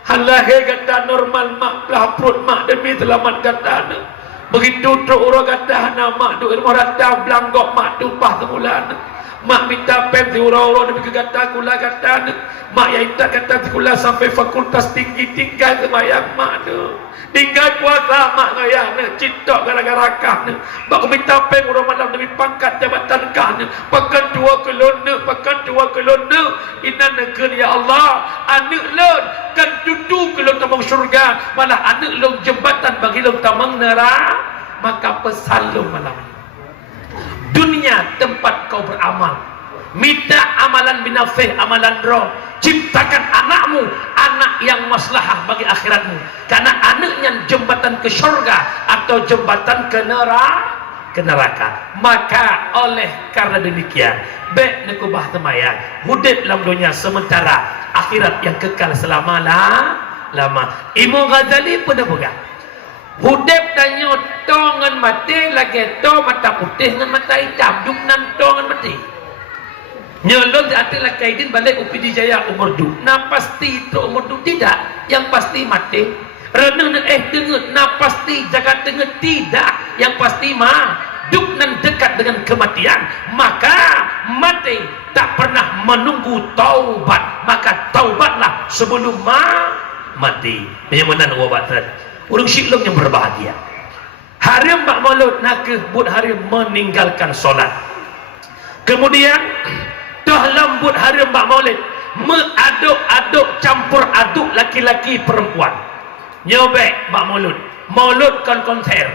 halahir kata normal mak pelah perut mak demi selamat kata nak. Begitu teruk orang kata nama duk ilmu rata belanggok mak tupah semula nak. Mak minta pensi orang-orang demi kata kula kata nak. Mak yang tak kata kula sampai fakultas tinggi tinggal semayang mak nak. Tinggal puasa mak ngayah nak cinta gara-gara kah nak. Mak minta pensi orang malam demi pangkat jabatan kah nak. Pakan dua kelon nak, pakan dua kelon nak. Inna nakun ya Allah, anak lon kan tutu kelon tamang syurga, malah anak lon jembatan bagi lon tamang neraka. Maka pesan lon malam ini, dunia tempat kau beramal, minta amalan binafih, amalan roh. Ciptakan anakmu, anak yang maslahah bagi akhiratmu, karena anaknya jembatan ke syurga atau jembatan ke neraka. Maka oleh karena demikian, baik nak ubah temayang hidup dalam dunia sementara, akhirat yang kekal selama-lama. Imam Ghazali pun dah pegang hidup tanya to ngan mati lagi to mata putih ngan mata hitam, jumnan to ngan mati. Nyolong di hati lakaidin balik upi di jaya umur du. Nah pasti itu umur du tidak, yang pasti mati. Renang dengut, nah pasti jaga dengut tidak, yang pasti mah duk nan dekat dengan kematian. Maka mati tak pernah menunggu taubat, maka taubatlah sebelum mati. Yang mana wabatan orang syiklum yang berbahagia. Hari Mbak Maulud nak buat hari meninggalkan solat. Kemudian dah lembut hari Mbak Maulid mengaduk-aduk campur aduk laki-laki perempuan. Nyobek Mbak Maulud, Maulud konser.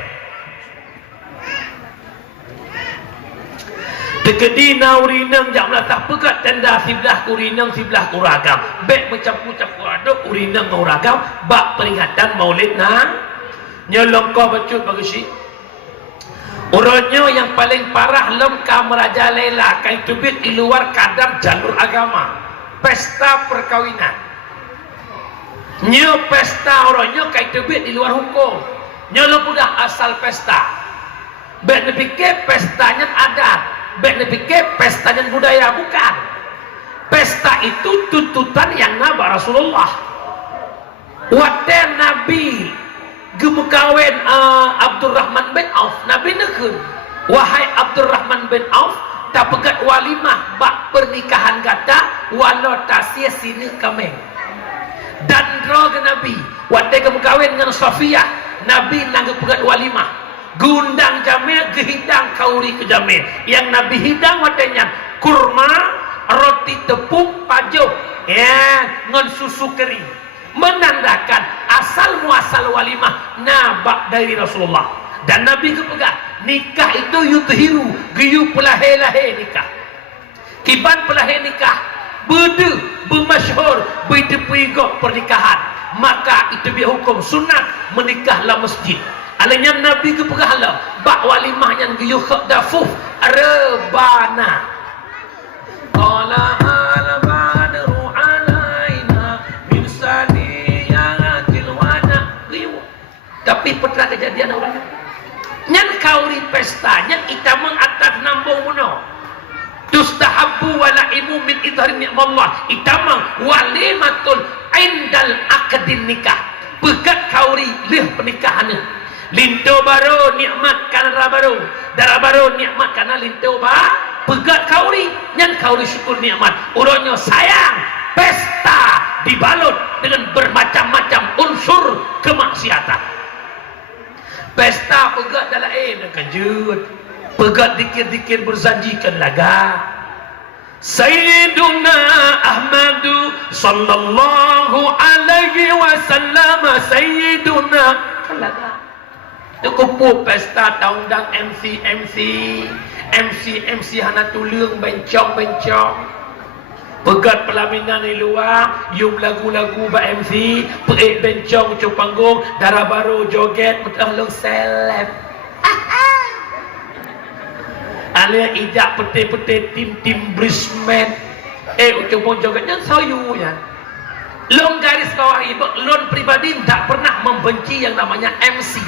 Tekedi naurinang jam latah pekat tenda sebelah kurinang sebelah kuragam. Bek mencampur-campur aduk urinang kuragam bak peringatan Maulid nah. Nyolong kau becut bagi si. Orangnya yang paling parah lem Raja Lela kain tubit di luar kadar jalur agama, pesta perkawinan. Nyo pesta orangnya kain tubit di luar hukum. Nyo lo sudah asal pesta. Bek nepike pestanya adat, bek nepike pestanya budaya, bukan. Pesta itu tuntutan yang naba Rasulullah. Wadah Nabi gemukawin Abdurrahman bin Auf, Nabi nekun, wahai Abdurrahman bin Auf, tak pegat walimah bak pernikahan kata walau tasya sini kami. Dan roh Nabi waktu gemukawin dengan Safiyah, Nabi nanggup pegat walimah gundang jamil gehidang kauri ke jamil. Yang Nabi hidang watanya kurma, roti tepung, pajuk ya ngon susu kering, menandakan asal muasal walimah nabak dari Rasulullah. Dan Nabi kepegang nikah itu yudhiru giyu pelahe-lahe nikah, kiban pelahe nikah bede bermasyhur bidepigok pernikahan, maka itu biar hukum sunat menikahlah masjid. Alanya Nabi kepegang lah bak walimah yang giyu dafuf rebana qala tapi pernah kejadian orang nyan kauri pesta nyan itamang atas nambung muno tustahabbu walaimu min idharin ni'mallah, itamang walimatul indal akadin nikah, pegat kauri leh pernikahan linto baru nikmat karena baru darah baru nikmat karena linto ba pegat kauri nyan kauri syukur nikmat. Orangnya sayang pesta dibalut dengan bermacam-macam unsur kemaksiatan. Pesta pegat dalam dan kanjut, pegat dikir-dikir berjanjikan laga. Sayyiduna Ahmadu sallallahu alaihi wasallam, Sayyiduna laga. Kumpul pesta taundang MC hana tulung bencong pegat pelaminan di luar, yum lagu-lagu ba MC, peik bencong ucap panggung, darah baru joget, mutlong seleb. Alia ijak pete-pete tim-tim brisman. Ucap jogetnya soyu ya. Long garis bawahi, lon pribadi tak pernah membenci yang namanya MC.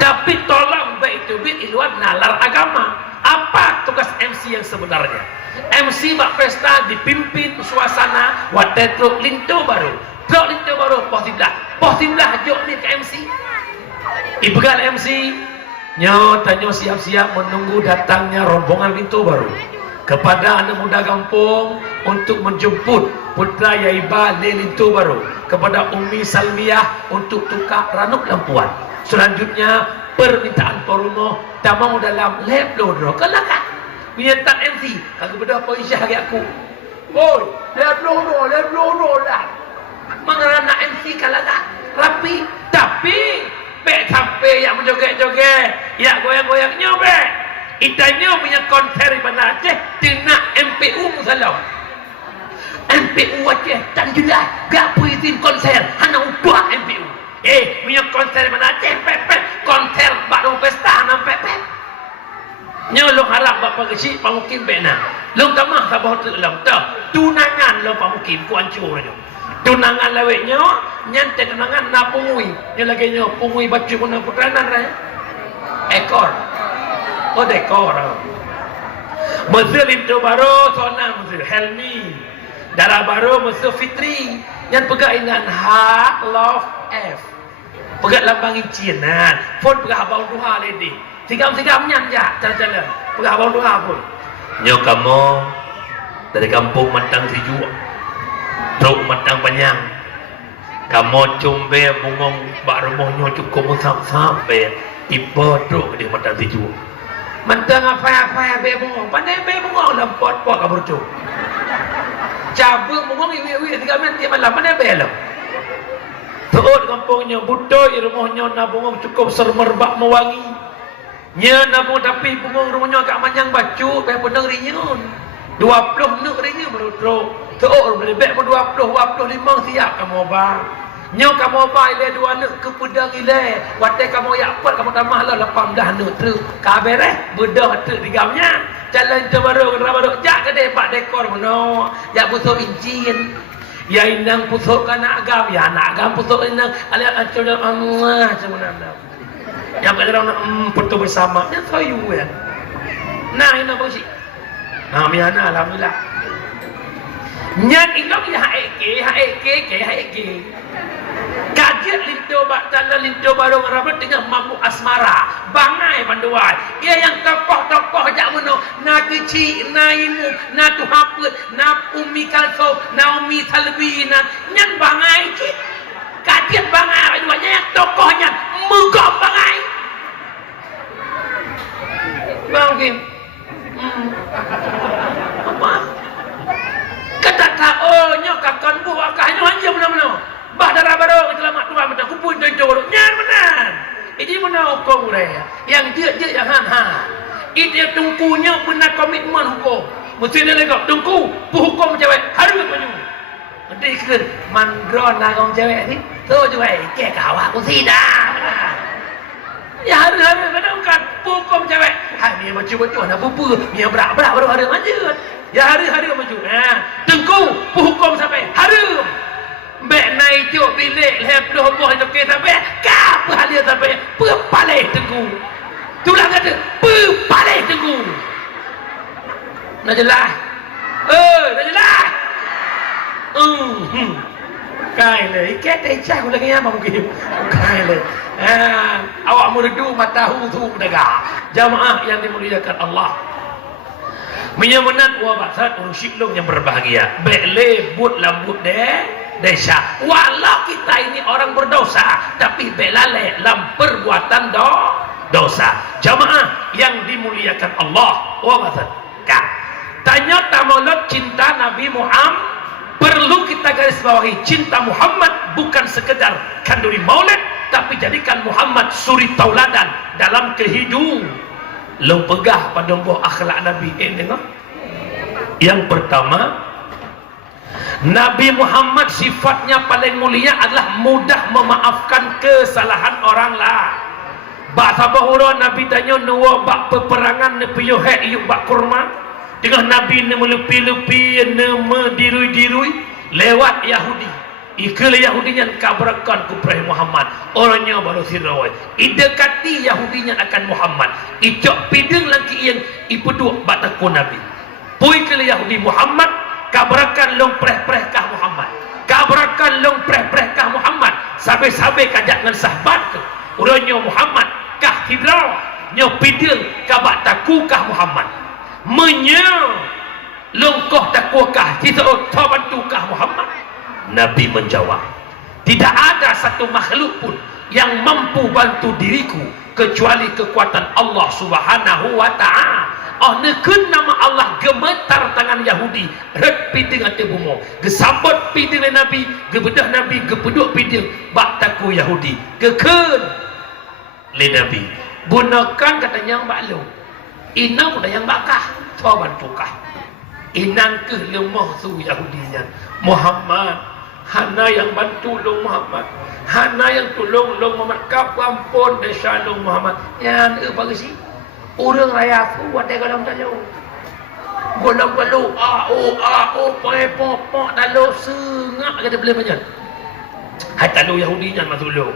Tapi tolong baik itu di luar nalar agama. Apa tugas MC yang sebenarnya? MC bak pesta dipimpin suasana watetro linto baru. Truk linto baru positif jok ni ke MC. Ibegal MC nyo tanyo siap-siap menunggu datangnya rombongan linto baru. Kepada anak muda kampung untuk menjemput putra Yaiba linto baru. Kepada Umi Salmiah untuk tukar ranuk lampuan. Selanjutnya permintaan poruno tamang dalam lab lodro kelakar minta MC kalau beda apa isya hari aku oi lab lodro lah mengerana MC kelakar rapi tapi pek sampai yang menjoget-joget ya goyang-goyang nyobe itanya punya konser di mana Aceh tina MPU musalam MPU Aceh tak jelas gak punya izin konser hanya ubah MPU punya konser mana Aceh pepet konser bakal pesta pepet nyolong harap bapak kecil pamukim bena long tamah sabah terlam dah tunangan lo pamukim ku hancur nyo tunangan laweknya nyantai tunangan na pungui nyo lagi nyo pungui baju pun putranan rai ekor dekor mesir itu baru sona mesir Helmi darah baru mesir Fitri yang pegang dengan H love F pegat lambang incinan pun pegat abang duha lady sigam-sigam nyanja jalan-jalan pegat abang duha pun nyo kamu dari kampung Matang Siju truk Matang Panjang kamu cumbe bungong bak rumah nyo cukup sampai tiba truk di Matang Siju Matang apa-apa be bungong pandai be bungong dalam pot-pot kabur cuk cabut bungong iwi-iwi tiga men dia malam pandai be lah Tuut kampungnya budoi rumahnya nabung cukup sermerbak mewangi. Nya nabung tapi bungong rumahnya agak manyang baju pe peneng rinyun. 20 nuk rinyun baru truk. Tuut berbek pun 25 siap kamu bang. Nya kamu bang ile 2 nuk ke pedang ile. Watai kamu yak pot kamu tambah lah 18 nuk truk. Kabere bedah truk digamnya. Jalan tu baru jak ke depak dekor meno. Jak busuk incin. Ya inang pusuk kana agam ya anak agam pusuk inang aliat acul Allah sebenarnya yang berada foto bersama ya sayu ya nah ini apa sih nah miana alhamdulillah nyan ilok ya haek kajian linto baktala linto barong rabat dengan mampu asmara bangai panduan ia yang tokoh-tokoh jak meno na kecil na imu na tuhaput na Umi Kalso na Umi Salbina nyan bangai cik kajian bangai paduannya yang tokohnya megom bangai bang Kim apa kata oh nyok kakon bu akahnya hanya mana-mana bah darah baru selamat Tuhan betul aku pun jujur nyan menan ini mana hukum raya yang dia yang han ini tungkunya benar komitmen hukum mesti dia legak tungku hukum cewek harus penyu nanti kan mandron nagong cewek ni tu juga ke kawak aku tidak ya harus kan hukum cewek dia macam nak bubu dia berak baru ada lanjut ya hari maju tungku hukum sampai harus Bek naik jok bilik leploh boh itu kita sampai kap halia sampai pepaleh tengku. Tulang kata pepaleh tengku. Nak jelas? Nak jelas? Kai le, ikat ecah aku lagi apa mungkin. Kai le. Awak merdu matahu tu daga. Jamaah yang dimuliakan Allah. Menyamanan wa basat ursyidlum yang berbahagia. Bek lebut lambut desa. Walau kita ini orang berdosa, tapi belale dalam perbuatan dosa. Jamaah yang dimuliakan Allah. Wa basat. Tanya tamalot cinta Nabi Muhammad. Perlu kita garis bawahi cinta Muhammad bukan sekedar kanduri maulid, tapi jadikan Muhammad suri tauladan dalam kehidupan. Lo pegah pada buah akhlak Nabi ini tengok. Yang pertama Nabi Muhammad sifatnya paling mulia adalah mudah memaafkan kesalahan orang lah. Bak sabahura Nabi tanya nuwa bak peperangan ne piyo hek yuk bak kurma. Dengan Nabi ne melupi-lupi ne mendirui-dirui lewat Yahudi. Ikal Yahudinya kabrakan ku Ibrahim Muhammad. Orangnya baru sirawai. Idekati Yahudinya akan Muhammad. Icok pideng lagi yang ipeduk bak takut Nabi. Pui ke Yahudi Muhammad kabrakan long preh-preh kah Muhammad. Kabrakan long preh-preh kah Muhammad. Sampai-sampai kajak dengan sahabat ke. Urangnya Muhammad kah hidraw. Nyo pideng kabak taku kah Muhammad. Menyo longkoh takukah kita bantukah Muhammad. Nabi menjawab, tidak ada satu makhluk pun yang mampu bantu diriku kecuali kekuatan Allah Subhanahu wa ta'ala. Oh nekun nama Allah gemetar tangan Yahudi red piding ate bumo gesambut piding Nabi gebedah Nabi gepeduk piding bak taku Yahudi keken le Nabi gunakan katanya maklum inang udah yang bakah coba bantukah inang ke lemah tu Yahudinya Muhammad hana yang bantu long Muhammad hana yang tolong long Muhammad kapampun desa long Muhammad yang bagi si orang raya aku ada golong tanya golong balu pepok dalu sengak kata boleh banyak hatta lu Yahudinya matulung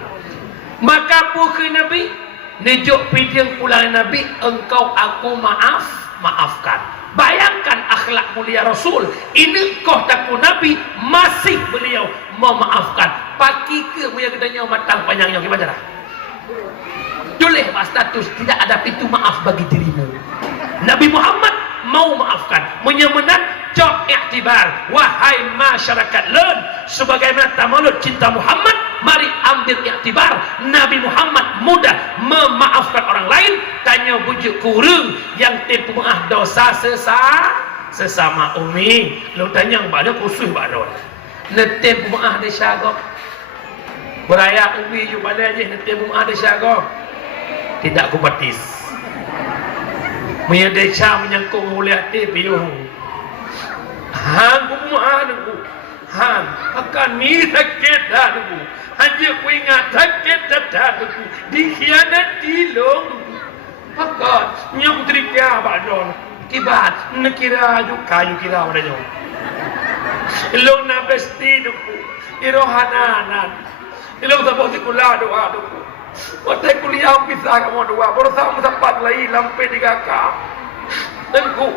maka pukul Nabi nejuk piding pulang Nabi engkau aku maafkan. Bayangkan akhlak mulia Rasul ini kau takut Nabi masih beliau memaafkan pagi ke punya kedanya matang panjangnya gimana dah boleh mas status tidak ada pintu maaf bagi dirimu. Nabi Muhammad mau maafkan menyemenan cok iktibar wahai masyarakat len sebagaimana tamalud cinta Muhammad mari ambil iktibar Nabi Muhammad mudah memaafkan orang lain tanya bujuk kurung yang tempuh maaf dosa sesama umi lu tanya balik usuh badon netem maaf de syagok beraya umi ju balik je netem maaf de syagok tidak kubatis punya deca menyangkung oleh hati biung hang kumaha nunggu hang akan ni sakit dah nunggu hanya ku ingat sakit dah nunggu dikhianati long akan nyam trikya badon kibat nekira ju kayu kira pada jong long na besti nunggu irohananan ilong sabok sikula doa nunggu waktu kuliah bisa kamu dua bersama sempat lagi lampai tiga kap tengku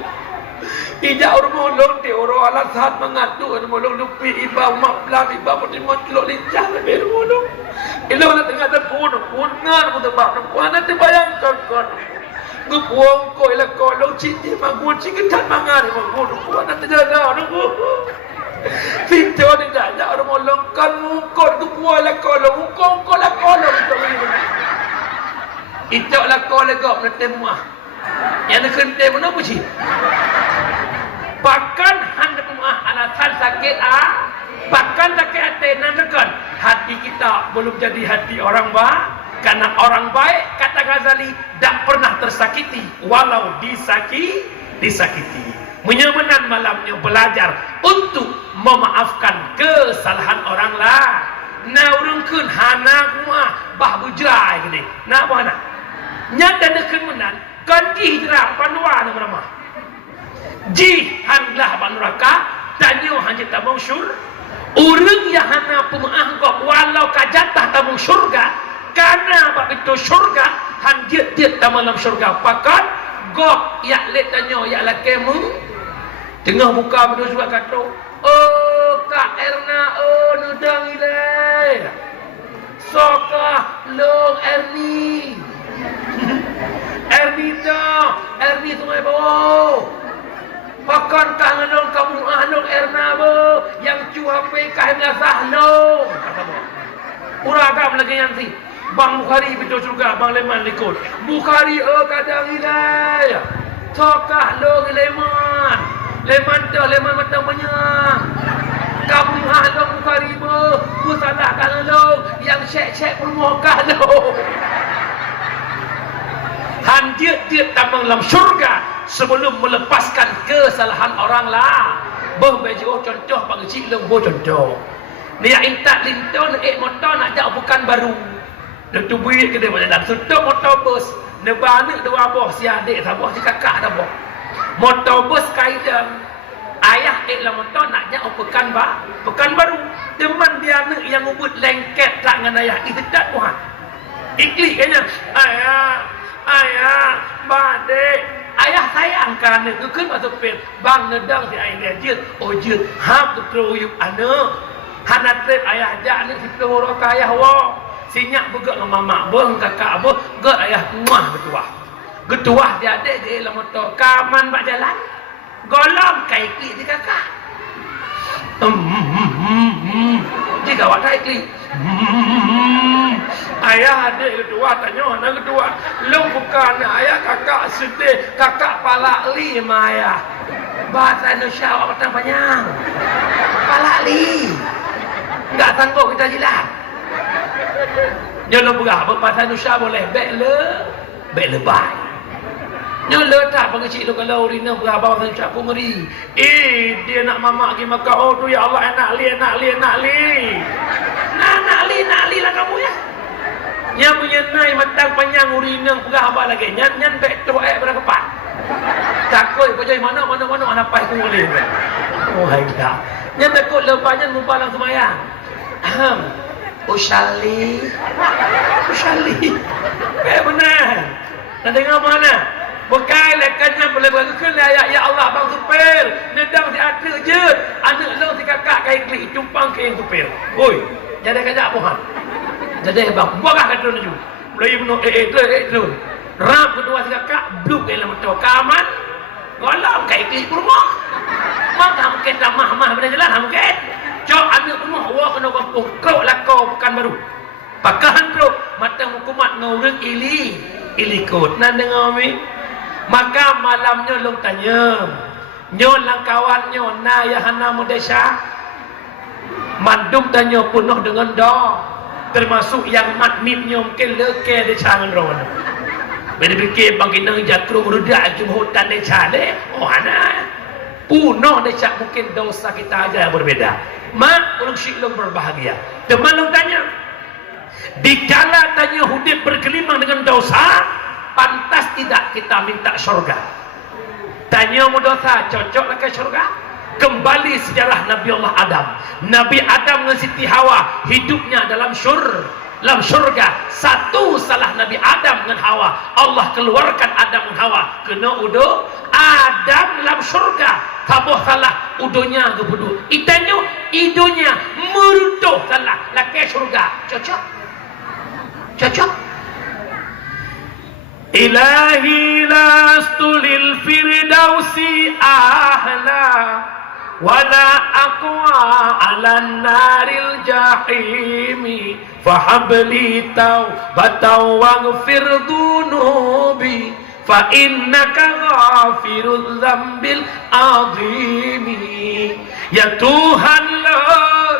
ija orang long te orang alat saat mengatu orang long lupi iba mak pelan iba pun dimoncelok lincah lebih orang ilong nak tengah tepun ngan pun tebak puan nanti bayangkan kan ngupuang ko ila ko long cinci mangun cikitan mangan mangun puan nanti jaga nunggu Pintu ni dah ada orang molongkan mukon tu puas lah kalau mukon kau lah kalau itu lah kau legap nak temah yang nak kenteng mana pun sih bahkan hendak rumah alasan sakit bahkan sakit hati nandakan hati kita belum jadi hati orang baik karena orang baik kata Ghazali tak pernah tersakiti walau disakiti menyemenan malamnya belajar untuk memaafkan kesalahan orang lain. Nah urang kun hana kuma bah bujai gini. Nah mana? Nyata nekun menan kan hijrah panwa nama nama. Ji handlah banuraka tanyo hanya tabung syur. Urang yang hana pemaaf walau kajatah tabung syurga karena bab itu syurga han dia dalam syurga pakat gok yak let tanyo yak lakemu tengah buka berdua juga kata oh Kak Erna oh nudang ilai sokah long Erni Erni sungai bawah pakan kangenong kamu ahnong Erna bo yang cuape kahnya sahnong kata bo uragam lagi yang si Bang Bukhari betul juga Bang Leman likut Bukhari oh kadang ilai sokah long Leman leman matang banyak kamu halong Bukhari ku salah halong yang syek permuka lo handir tamang dalam syurga sebelum melepaskan kesalahan orang lah Boh baju contoh pak kecil long boh contoh. Ni yang intak lintau motor nak jauh bukan baru. Dah tu buih ke dia dalam tutup motor bus. Ne bana dua boh si adik sabah si kakak dah boh. Motor bus kaidam. Ayah lah motor nak jauh pekan baru. Teman dia anak yang ubut lengket tak dengan ayah itu tak Tuhan. Iklik kayaknya ayah badek ayah sayang kan itu kan masuk pin bang nedang si ayah dia ojut hap tu teruyup anak hanat ayah ajak anak si peluru ayah wa sinyak begak dengan mama beng kakak abah gak ayah muah getuah dia adik dia lah motor kaman bak jalan golong kai klik di kakak jika wadah iklik ayah adik kedua tanya anak kedua lu bukan ayah kakak sedih kakak palak li sama ayah bahasa Indonesia awak petang panjang palak li enggak sanggup kita jilat jangan berah bahasa Indonesia boleh baik lebay nyala tak pengecik lu kalau urina berah bahasa Indonesia aku ngeri dia nak mamak pergi makan oh tu ya Allah nak li lah kamu ya yang menyenai matang panjang urina berah apa lagi nyan baik tu pada kepat takut pergi mana apa aku boleh oh hai dah nyan takut lepasnya mumpalang semayang Ushali benar nak dengar mana bukan lekannya boleh berlaku ya Allah bang supir nedang si ada je anak lo si kakak kai klik tumpang ke yang supir oi jadi kajak apa jadi bang buanglah kat drone tu mulai bunuh drone rap kedua si kakak bluk ke dalam motor kaman golong kai klik rumah maka mungkin dah mah pada jalan mungkin cok anak rumah wah kena kampung kau lakau bukan baru pakahan bro mata hukumat ngurung ili kot nan dengar mi maka malamnya long tanya nyon lang kawannya na ya hana mudesha mandum tanya penuh dengan doa termasuk yang matnitnya mungkin leke de changan ron beda fikir bang kena jatru rudak jumhutan de chale oh ana puno de cak mungkin dosa kita aja yang berbeda mak ulung syik long berbahagia teman long tanya dikala tanya hudib berkelimang dengan dosa pantas tidak kita minta syurga tanya mu dosa cocok ke syurga kembali sejarah Nabi Allah Adam dengan Siti Hawa hidupnya dalam syurga satu salah Nabi Adam dengan Hawa Allah keluarkan Adam dengan Hawa kena udo Adam dalam syurga tabuh salah udonya kebudu itanya idonya merutuh salah laki syurga cocok Ilahi lastu lil firdausi ahla wala aqwa ala naril jahimi fahabli taubatan waghfir dhunubi fa innaka ghafirul dzambil azimi ya Tuhan lon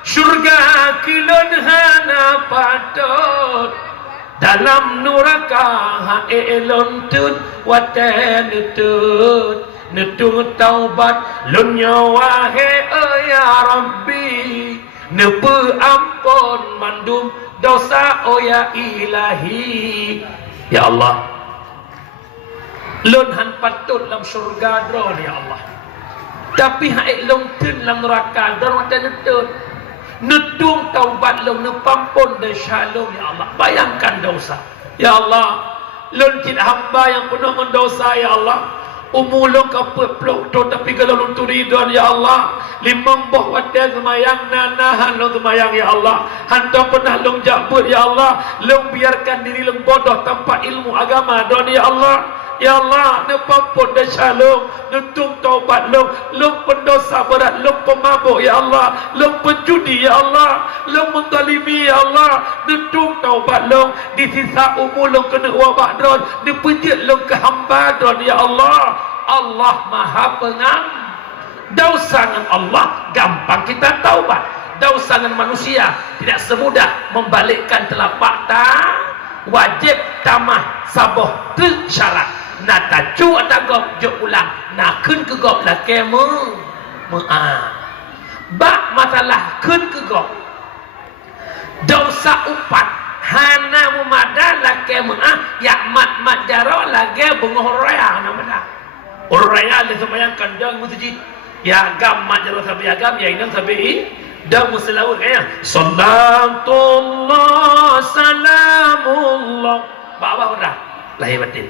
syurga kilon hana patut dalam neraka elon tun watan tun netung taubat lun nyawa ya Rabbi nepe ampun mandum dosa oh ya ilahi ya Allah lun han patut dalam syurga dron ya Allah tapi elon tun dalam neraka dron watan tun netung taubat long nepampun dan shalom ya Allah bayangkan dosa ya Allah luntit hamba yang penuh dengan dosa ya Allah umulung kepeplok tu tapi kalau lu turidon ya Allah limang boh wadah semayang nanahan lu semayang ya Allah hantar pernah lu jabut ya Allah lu biarkan diri lu bodoh tanpa ilmu agama don ya Allah ya Allah nepampun dan shalom netung taubat lu pendosa berat lu pemabuk ya Allah lu penjudi ya Allah lu mentalimi ya Allah netung taubat lu disisa umur lu kena wabak dron dipejit lu ke hamba dron ya Allah Allah maha pengang dosa dengan Allah gampang kita taubat dosa dengan manusia tidak semudah membalikkan telapak tangan wajib tamah saboh tu syarat nak tacu atau gop jok ulang nak kun ke gop lah kemu bak masalah kun ke gok dosa upat hana mumada lake ya mat jaro lage bungoh raya namanya raya le sembahyang kandang masjid ya gam mat jaro sabi agam ya inang sabi dah muslawul kaya sallatullah salamullah bawa dah lahir batin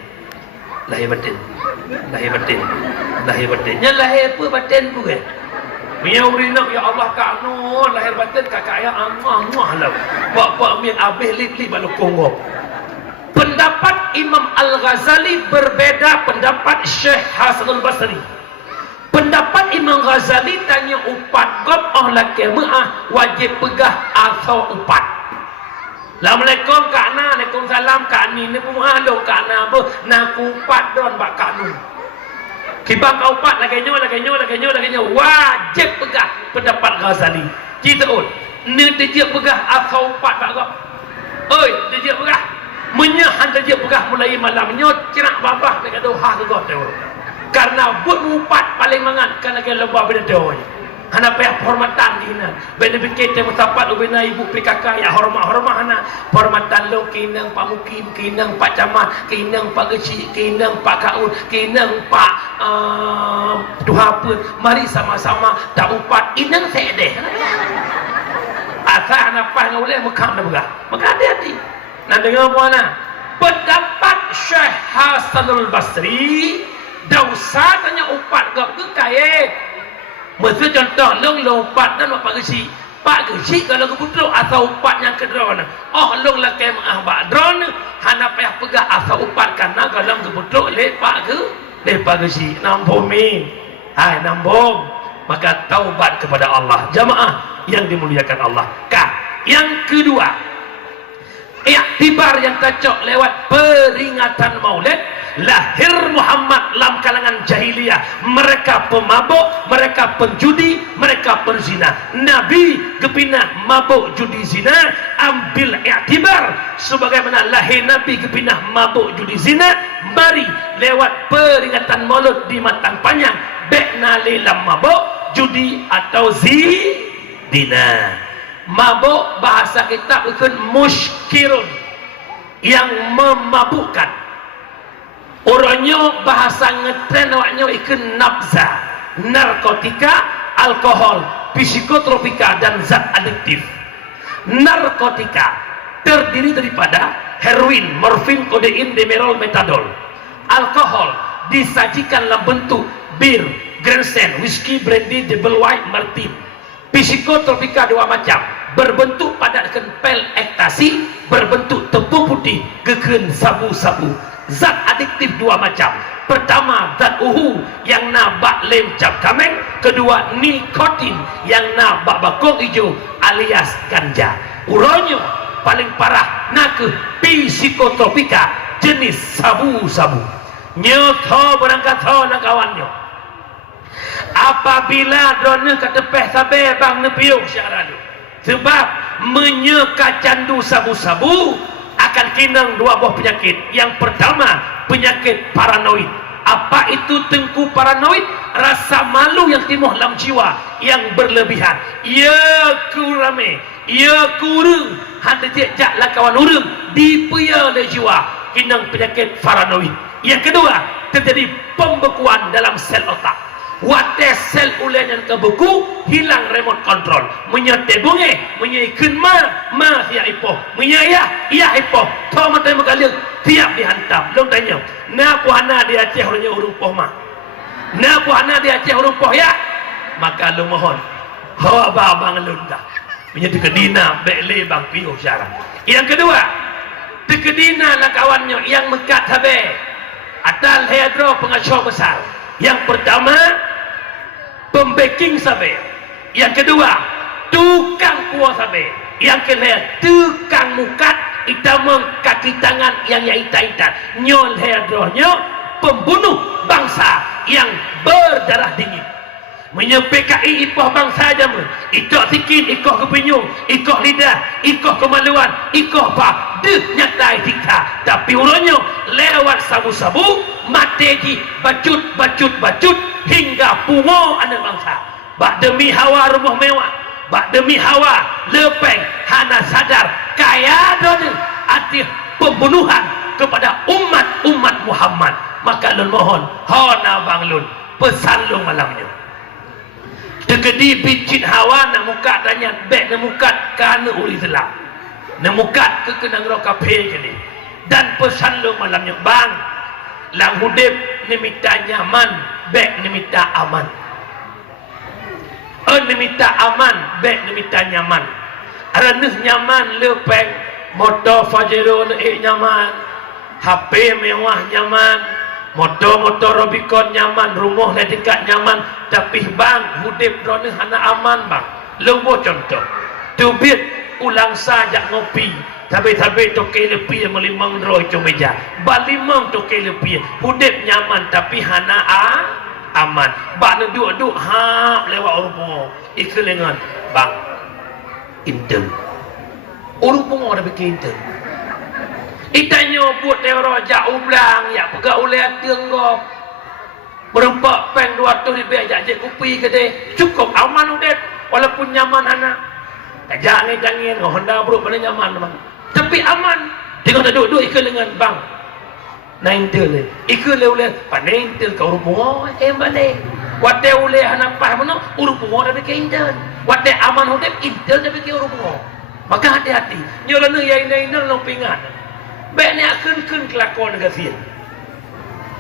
nya lahir apa batin tu ke miau rinak ya Allah kanu lahir batin kakak ayah amah lah pak mi abih lip balu kongok. Pendapat Imam Al-Ghazali berbeda pendapat Syekh Hasanul Basri. Pendapat Imam Ghazali tanya upat gop laki wajib pegah atau upat. Assalamualaikum kak na, Waalaikumsalam kak ni pemahalo kak na apa nak upat don bak kak nu. Kibang kau upat lagi nyo wajib pegah pendapat Ghazali. Kita ni dia pegah atau upat bak gop. Oi, dia pegah. Menyahan dia pegah mulai malam nyo cerak babah dekat doha ke gop tu. Karena buat upat paling mangat kan lagi lebah benda doanya. Hana payah hormatan dina. Benda kita mutapat ubina ibu PKK ya hormat hana hormatan lo kinang Pak Mukim, kinang Pak Camat, kinang Pak Geci, kinang Pak Kaun, kinang Pak Tuhapun. Mari sama-sama tak upat inang sedeh. Asal hana payah ngoleh mekam dah begah. Maka hati-hati. Nak dengar puana. Pendapat Syekh Hasanul Basri dosa tanya upat gak ke kaya mesti contoh long upat dan Pak Gesi kalau kebutuh atau upat yang kedua long lah kaya bak drone hana payah pegah asal upat karena kalau kebutuh lepak Gesi nambung maka taubat kepada Allah jamaah yang dimuliakan Allah. Yang kedua iktibar yang cocok lewat peringatan maulid lahir Muhammad dalam kalangan jahiliyah, mereka pemabuk, mereka penjudi, mereka perzina. Nabi kepinah mabuk judi zina, ambil iktibar sebagaimana lahir Nabi kepinah mabuk judi zina. Mari lewat peringatan maulid di Matang Panjang bekna lelam mabuk judi atau zina. Mabuk bahasa kita bukan muskirun yang memabukkan. Orangnya bahasa ngetren awaknya ikan nafza, narkotika, alkohol, psikotropika dan zat adiktif. Narkotika terdiri daripada heroin, morfin, kodein, demerol, metadol. Alkohol disajikan dalam bentuk bir, Grandstand, whisky, brandy, double white, martin. Psikotropika dua macam, berbentuk pada pil ekstasi, berbentuk tepung putih, geken sabu-sabu. Zat adiktif dua macam. Pertama zat uhu yang nabak lem cap kameng, kedua nikotin yang nabak bakong hijau alias ganja. Uronyo paling parah nak psikotropika jenis sabu-sabu. Nyoto berangkat ho nak kawannya. Apabila drone ketepeh sabe bang nepiuk syaradu. Sebab menyeka candu sabu-sabu akan kinang dua buah penyakit. Yang pertama penyakit paranoid. Apa itu tengku paranoid? Rasa malu yang timbul dalam jiwa yang berlebihan. Ya kurame, ya kurung hanya jak lakawan urung dipaya oleh jiwa kinang penyakit paranoid. Yang kedua terjadi pembekuan dalam sel otak. Wate sel ulen yang kebeku hilang remote control. Menyate bunge, menyaikan ma ya ipoh, menyayah ya ipoh. Kau mata mengalir tiap dihantam. Long tanya, na puana di Aceh orangnya urung poh mah. Na puana di Aceh urung poh ya. Maka lu mohon, hawa babang lunda. Menyatu kedina bekle bang piu syarah. Yang kedua, tekedina lah kawannya yang mekat habe. Atal hedro pengacau besar. Yang pertama pembaking sabe, yang kedua tukang kuah sabe, yang ketiga tukang mukat itamang kaki tangan yang ita nyol hedronya pembunuh bangsa yang berdarah dingin. Menyepekai ikoh bangsa jamu, ikoh sikin, ikoh kepinyung, ikoh lidah, ikoh kemaluan, ikoh apa deh nyatai tika. Tapi uronyo lewat sabu-sabu mateji bacut hingga pungo anak bangsa. bak demi hawa rumah mewah, bak demi hawa lepeng hana sadar kaya dona arti pembunuhan kepada umat Muhammad. Maka lun mohon hona bang lun pesan lun malamnya tegedi bicit hawa nak muka tanya bek nak muka kana uri Islam nak muka ke kenang roka pe ni dan pesan lun malamnya bang lang hudip ni minta nyaman bek ni minta aman ni minta aman bek ni minta nyaman aranus nyaman lepeng motor Pajero ni nyaman, HP mewah nyaman, motor Rubicon nyaman, rumah lah dekat nyaman, tapi bang hudip drone hana aman bang. Lumbo contoh tubit ulang saja ngopi tapi toke lepi melimang roy cu meja balimang toke lepi hudip nyaman tapi hana aman bak duduk ha lewat rupo ikelengan bang intel urung ada bikin itu. Itanya buat teori jauh belang, ya pegak oleh tianggap. Berempat peng 200 ribu ajak je kopi ke dia. Cukup aman udah, walaupun nyaman anak. Ajak ni jangan Honda bro pada nyaman bang. Tapi aman. Tengok tak duduk ikut dengan bang. Naintel le. Ikut le oleh panentel kau urung balik. Wate oleh anak pas mana urung dah bikin intel. Wate aman udah intel dah bikin urung. Maka hati-hati nyola nu yang lain-lain lo pingat baik ni akan kelakon negasian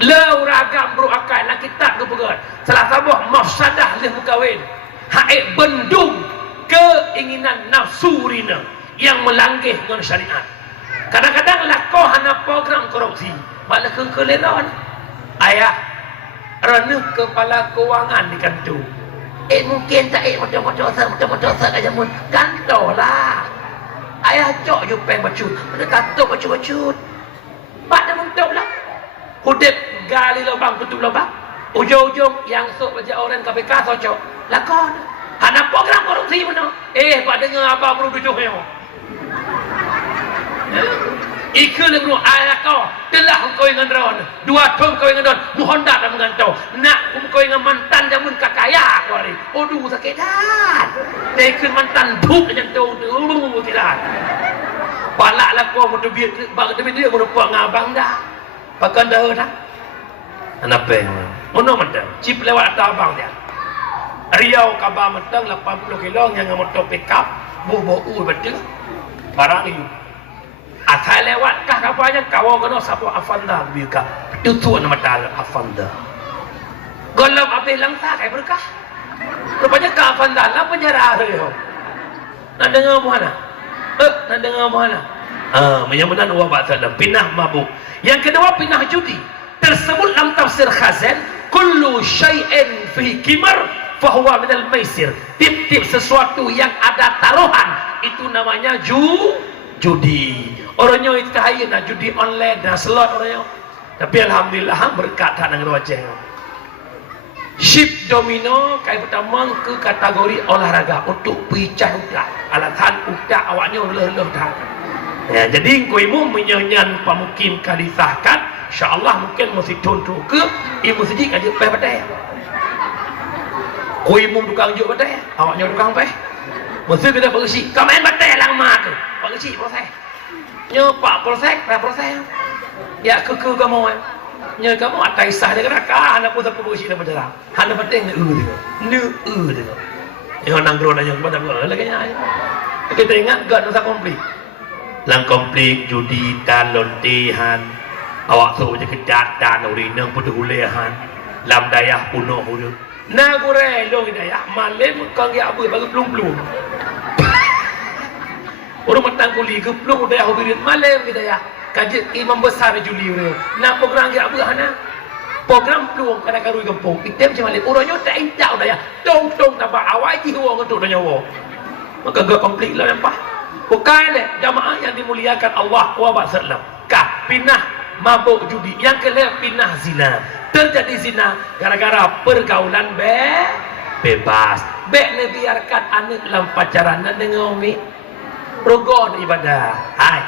lau ragam bro akai nak kita ke pegat salah sabah mafsadah leh mukawin haik bendung keinginan nafsu rina yang melanggih dengan syariat kadang-kadang lakoh hana program korupsi malah kekeleron ayah rana kepala kewangan di kantor mungkin tak macam-macam aja mun kantor lah ayah cok je peng bacut pada katuk bacut pak dah mentok lah hudip gali lubang tutup lubang ujung-ujung yang sok baca orang KPK socok lakon hana program korupsi mana pak dengar apa perlu tujuh yang ikut lagi ayah kau telah kau ingat ron 2 tahun kau ingat ron mohon dah mengantau nak kau ingat mantan jamun kakaya kau ni aduh sakit dah ikut mantan buk jantung tu tidak balak lah kau mau duit bak duit dia mau buat ngabang dah pakan dah dah anak peng mana mantan chip lewat atas abang dia Riau kabar mentang 80 kilo yang motor pick up buh betul barang ni asal lewat kah kapalnya kawal kena sapu Avanda biuka itu nama tal Avanda golong habis langsa kayak berkah rupanya ke Avanda lah penjara dia nak dengar mana nak dengar mana menyamanan wabak salam pinah mabuk yang kedua pinah judi tersebut dalam tafsir Khazan kullu syai'in fi kimar fahuwa minal maisir tip-tip sesuatu yang ada taruhan itu namanya judi orangnya itu kaya nak judi online dan slot orangnya tapi alhamdulillah berkat tak nang rojeng ship domino kaya pertama ke kategori olahraga untuk picah utak alasan utak awaknya leh-leh dah ya, jadi kuimu menyanyan pamukim kadisahkan insyaAllah mungkin mesti contoh ke ibu sejik aja peh badai kuimu tukang juk badai awaknya tukang peh mesti kita berisi kau main badai lang mak tu berisi proses nyopak proses ya ke kamu nya kamu atai sah dia kata anak pun tak berisi dah berjalan hanya penting dia yang nanggro dah yang pada lagi nya kita ingat gak dosa komplit lang komplit judi tan lontihan awak tu je kedat tan urinang putu hulehan lam dayah punuh hudu na gure long dayah malam kang ya abu bagi pelung-pelung orang matang kuli ke pelung dayah hubirin malam kita ya kaji imam besar juli ni na program ya abu hana program pelung kada karui kampung item macam malam orangnya tak injak dayah tong tambah awak ji huang untuk dah nyawa maka gak komplit lah nampak bukan jamaah yang dimuliakan Allah wa sallam kah pinah mabuk judi yang kelima pinah zina terjadi zina gara-gara pergaulan bebas biarkan anak dalam pacaran dengan umi rogon ibadah hai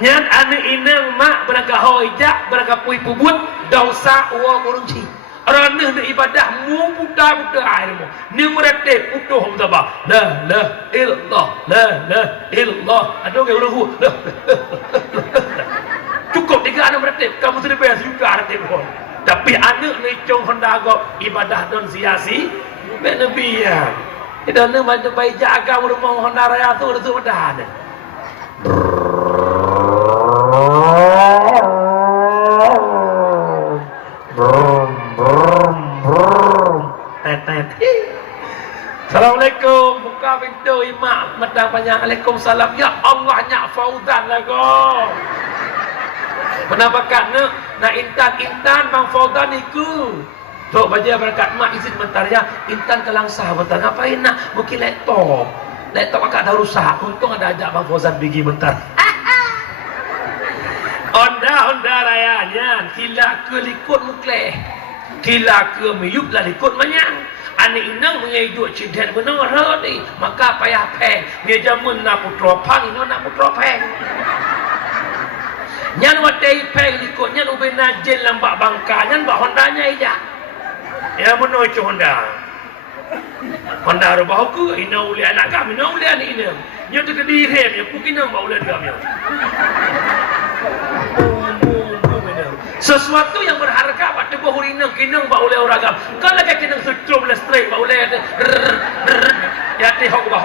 nyat anak inang mak beragak hojak beragak pui pubut dosa uang urunci Ranah na ibadah mu buta-buta air mu. Ni merate putuh tabah. La illallah. La illallah. Ada orang lahu. Cukup 3 anak merate. Kamu sudah bayar sejuta merate pun. Tapi anak ni cung hendak ibadah don siasi. Mek Nabi ya. Kita ni macam baik jaga rumah Honda Raya tu dah ada. Assalamualaikum, buka pintu imam medang panjang. Waalaikumsalam. Ya Allah, nyak Fauzan lah kau. Penampakan nak intan Bang Fauzan iku. Tok baca berkat mak izin bentar ya. Intan kelangsa bentar. Ngapain nak? Mungkin laptop. Laptop akak dah rusak. Untung ada ajak Bang Fauzan pergi bentar. Honda rayanya. Kila ke likut mukleh. Kila ke miyup lah likut manyang. Anak inang mengejut cidet benar ni. Maka payah peng. Dia jamun nak putra pang. Ini nak putra peng. Nyan watai peng likut. Nyan ubin najin lambak bangka. Nyan bak Hondanya ijak. Ya benar itu Honda. Honda rubah aku. Ina uli anak kami. Ina uli anak ina. Dia tu kedirem. Dia pun kena bak uli kami. Sesuatu yang berharga pada buah urinang kinang bak uli orang agam. Kalau lagi kinang setrum lah straight bak uli ada. Ya ti hokubah.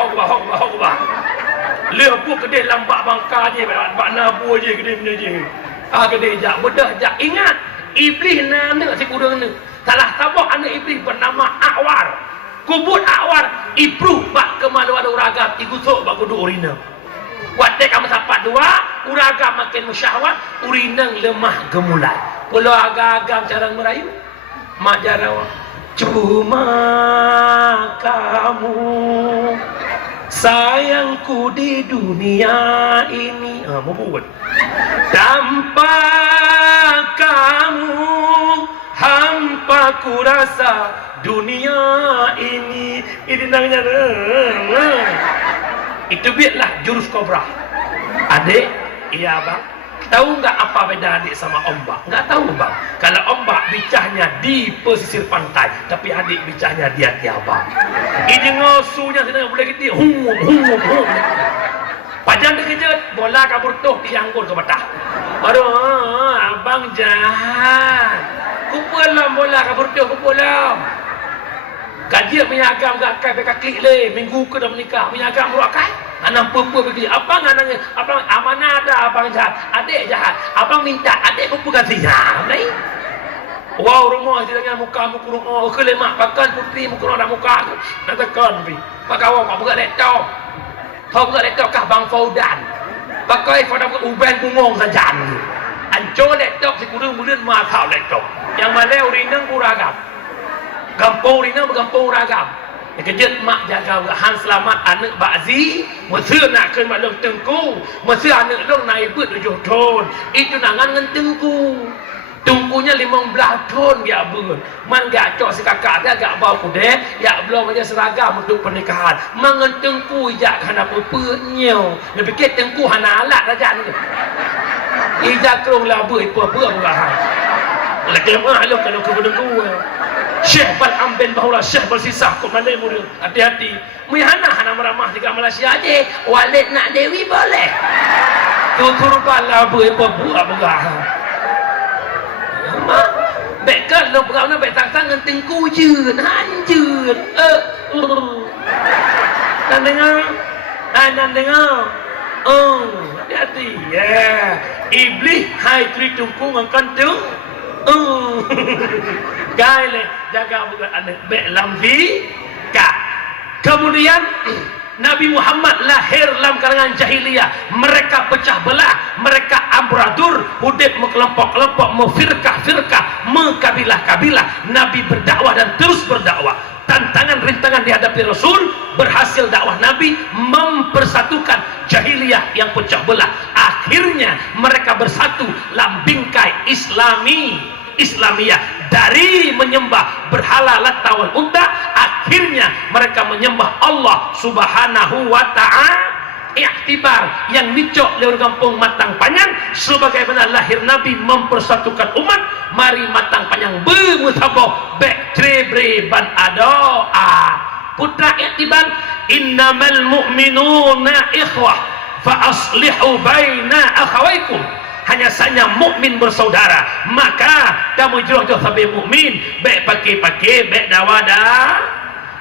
Lepas kedai lambak bangka je. Bak nabu je kedai benda je. Kedai jak. Bedah jak. Ingat. Iblis nana si kurang ni. Salah tabuk anak iblis bernama Awar. Kubut Awar. Ibru bak kemaluan uragam. Igusuk bak kudu urina. Waktu kamu sapat dua. Uragam makin musyahwat. Urinang lemah gemulai. Kalau agak-agam cara merayu. Mak jarawa. Cuma kamu sayangku di dunia ini. Mau buat. Tanpa kamu hampa ku rasa dunia ini. Ini namanya itu biarlah jurus kobra. Adik, iya bang. Tahu nggak apa beda adik sama ombak? Nggak tahu bang. Kalau ombak bicahnya di pesisir pantai, tapi adik bicahnya di hati abang. Ini ngosunya sedang boleh gitu. Pajang dikejut, bola kabur tuh dianggur ke batah. Baru abang jahat. Kupulam bola kabur tuh kupulam. Kajian menyagam gak kaki le minggu ke dah menikah menyagam murakai. Anak perempuan pergi. Abang anaknya, abang amanah ada abang jahat, adik jahat. Abang minta adik perempuan ganti. Ni. Wow rumah dengan muka rumah ke lemak pakan putri muka ada muka tu. Nak tekan pi. Pakai awak buka laptop. Kau buka laptop kah Bang Faudan. Pakai pada uban bungong saja. Ancol laptop si kurang-kurang mahal laptop. Yang mana urinang kuragam. Kampung Rina berkampung ragam. Kejut mak jaga Han selamat anak Bakzi. Masa nak ke mak long tengku. Masa anak long naik ber 7 ton. Itu nangan dengan tengku. Tengkunya 15 ton dia ber. Man gak cok si kakak dia gak bau kudek. Ya belum aja seragam untuk pernikahan. Mangan tengku ijak kan apa penyau. Dia fikir tengku hana alat raja ni. Ijak kerong labu apa-apa murahan. Lagi mah lo kalau ke tengku. Syekh Bal'am bin Bahula Syekh bersisah kok malai muda. Hati-hati. Mihana hana meramah di Malaysia aje. Walid nak Dewi boleh. Tutur bala buat begah. Mak bekal lo begah na bek tang dengan tengku jeun hanjeun. Dan dengar. Hati-hati. Ya. Iblis hai tri tungku ngangkan tung. Gaile jaga bukan anak belambi ka. Kemudian Nabi Muhammad lahir dalam kalangan jahiliyah. Mereka pecah belah, mereka amburadur, hudib kelompok-kelompok, firkah-firkah, kabilah-kabilah. Nabi berdakwah dan terus berdakwah. Tantangan rintangan dihadapi Rasul, berhasil dakwah Nabi mempersatukan jahiliyah yang pecah belah. Akhirnya mereka bersatu dalam bingkai Islamiyah dari menyembah berhala Lata wal Uzza. Akhirnya mereka menyembah Allah Subhanahu wa iktibar yang dicok oleh orang kampung Matang Panjang sebagaimana lahir Nabi mempersatukan umat. Mari Matang Panjang bermusabah baik trebre ban adoa putra iktibar innamal mu'minuna ikhwah fa aslihu baina akhawaikum. Hanya saja mukmin bersaudara, maka kamu jauh-jauh sampai mukmin baik pakai baik dawada.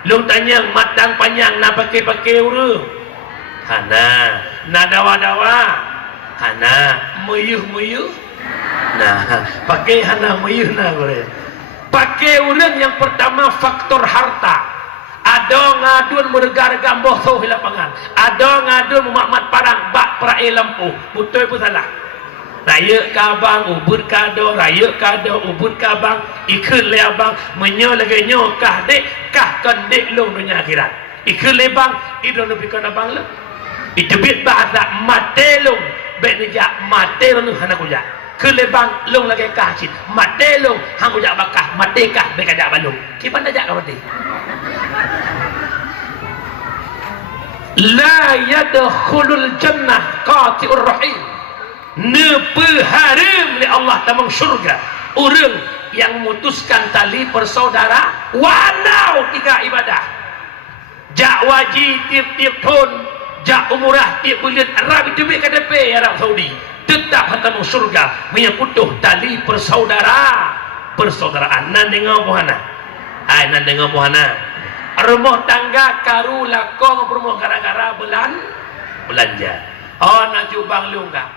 Lu tanya Matang Panjang nak pakai urang hana na dawa-dawa hana muyuh nah pakai hana muyuh nah boleh pakai urang. Yang pertama faktor harta. Ada ngadun bergarga bosoh di lapangan, ada ngadun memakmat parang bak perai lampu betul pun salah. Raya kabang ubud kado, raya kado ubud kabang ikut le abang menyo lagi nyo kah dek kah kan dek long dunia akhirat ikut le bang idon lebih kan abang le itu bit bahasa mate long bet nejak mate long hana kuja ke le bang long lagi kah cit mate long hang kuja bakah mate kah bet kajak balong kipan tajak ka mate la yadkhulul jannah qati'ur rahim. Nepe haram li Allah tamang syurga orang yang memutuskan tali persaudara walau tiga ibadah jak wajib tiap-tiap tahun jak umrah tiap bulan Arab itu ke DP Arab Saudi tetap tamang syurga menyeputuh tali persaudaraan nan dengar mohana nan dengar mohana rumah tangga karu lakong rumah gara-gara belanja nak cubang lunga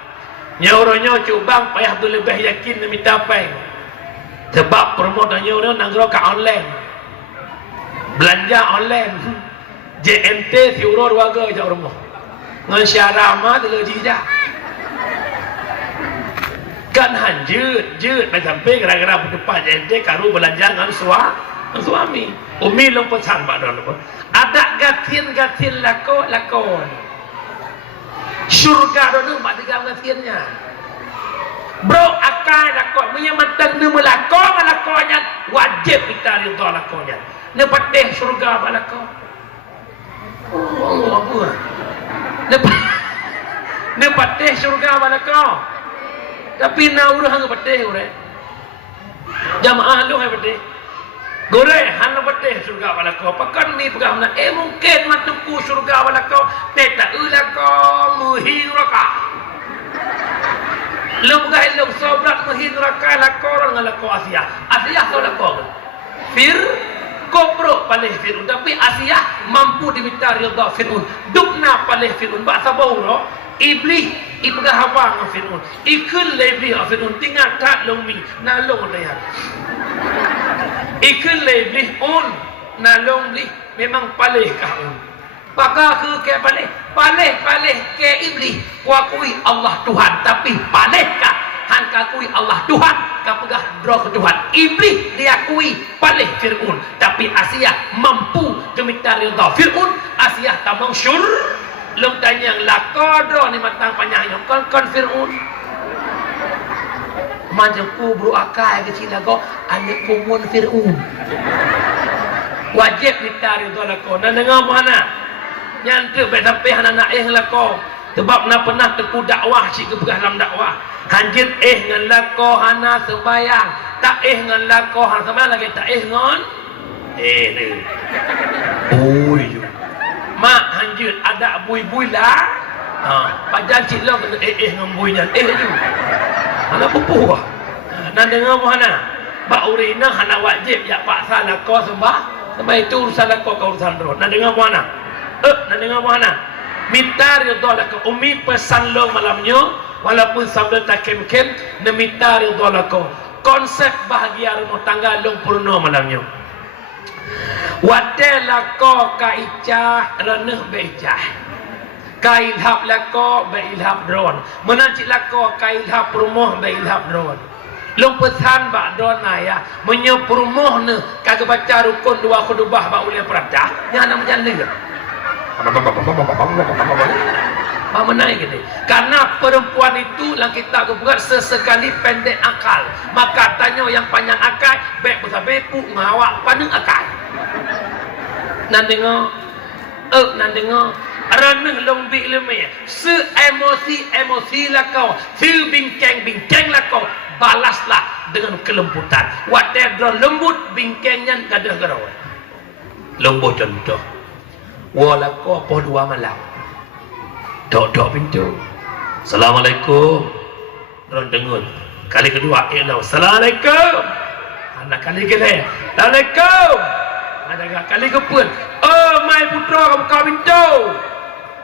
nyoronyo cubang payah tu lebih yakin demi tapai sebab promotor nyoronyo nanggro ka online belanja online JNT si uror warga jauh rumah ngan syarama tu jijak kan hanjutไปsampai gara-gara depan JNT karu belanja ngan suami umi long pesan pak don ada gatin lakon syurga dulu mak tiga ngasiannya bro akal lakon menyamatan ni lakonnya wajib kita ridha lakonnya ne patih syurga balakon Allah apa ne patih syurga balakon tapi na urang hang patih ore jamaah lu hang patih gore hang patih syurga balakon pakan ni pegang mungkin matuku syurga balakon teta ulako muhin raka lum gai lum sobrat muhin raka lakor ngalako Asia to lakor fir kopro paleh firun tapi Asia mampu diminta ridha firun dukna paleh firun ba saboro iblis ipegah haba firun ikun lebih firun tinggal tak lumi nalong layar ikun lebih nalong li memang paleh kahun maka ke paleh ke iblis kuakui Allah Tuhan tapi palehkah han kakui Allah Tuhan kapegah draw ke Tuhan iblis diakui paleh Fir'un tapi Asia mampu keminta ridha Fir'un Asia tamang syur lom tanyang lakodro ni matang panjang kon Fir'un macam kubru akal kecil lago ane kumun Fir'un wajib minta ridha lako nan dengar mana nyantu baik sampai anak lako sebab nak pernah teku dakwah cik ke dalam dakwah hanjir ngan lako hana sembayang tak ngan lako hana sembayang lagi tak ngon tu bui mak hanjir ada bui-bui lah pajan cik lo kena ngan buinya tu hana pupuh nan dengar mana bak urina hana wajib ya paksa lako sebab itu urusan lako ke urusan roh nan dengar mana nak dengar mana minta ridha lako umi pesan lo malamnya walaupun sambil tak kem-kem nak minta ridha lako konsep bahagia rumah tangga long purno malamnya wadai lako ka icah reneh be icah ka ilhab lako be ilhab dron menancik lako ka ilhab rumah be ilhab dron long pesan bak dron ya menyo rumah ne kagak baca rukun dua khutbah bak ulil peradah yang nak menjalin Mama naik gitu. Karena perempuan itu lang kita buat sesekali pendek akal. Maka tanya yang panjang akal, baik besar bepu ngawak panjang akal. Nan dengar Ranah lombi lemah. Se-emosi lah kau. Bingkeng lah kau. Balaslah dengan kelembutan. Whatever lembut bingkengnya gadah gerawan. Lembut contoh. Wala kau apa dua malam. Dok pintu. Assalamualaikum. Ron dengun. Kali kedua ialah Assalamualaikum. Anak kali kedua. Assalamualaikum. Ada kali kepun. Oh, mai putra kamu kau pintu.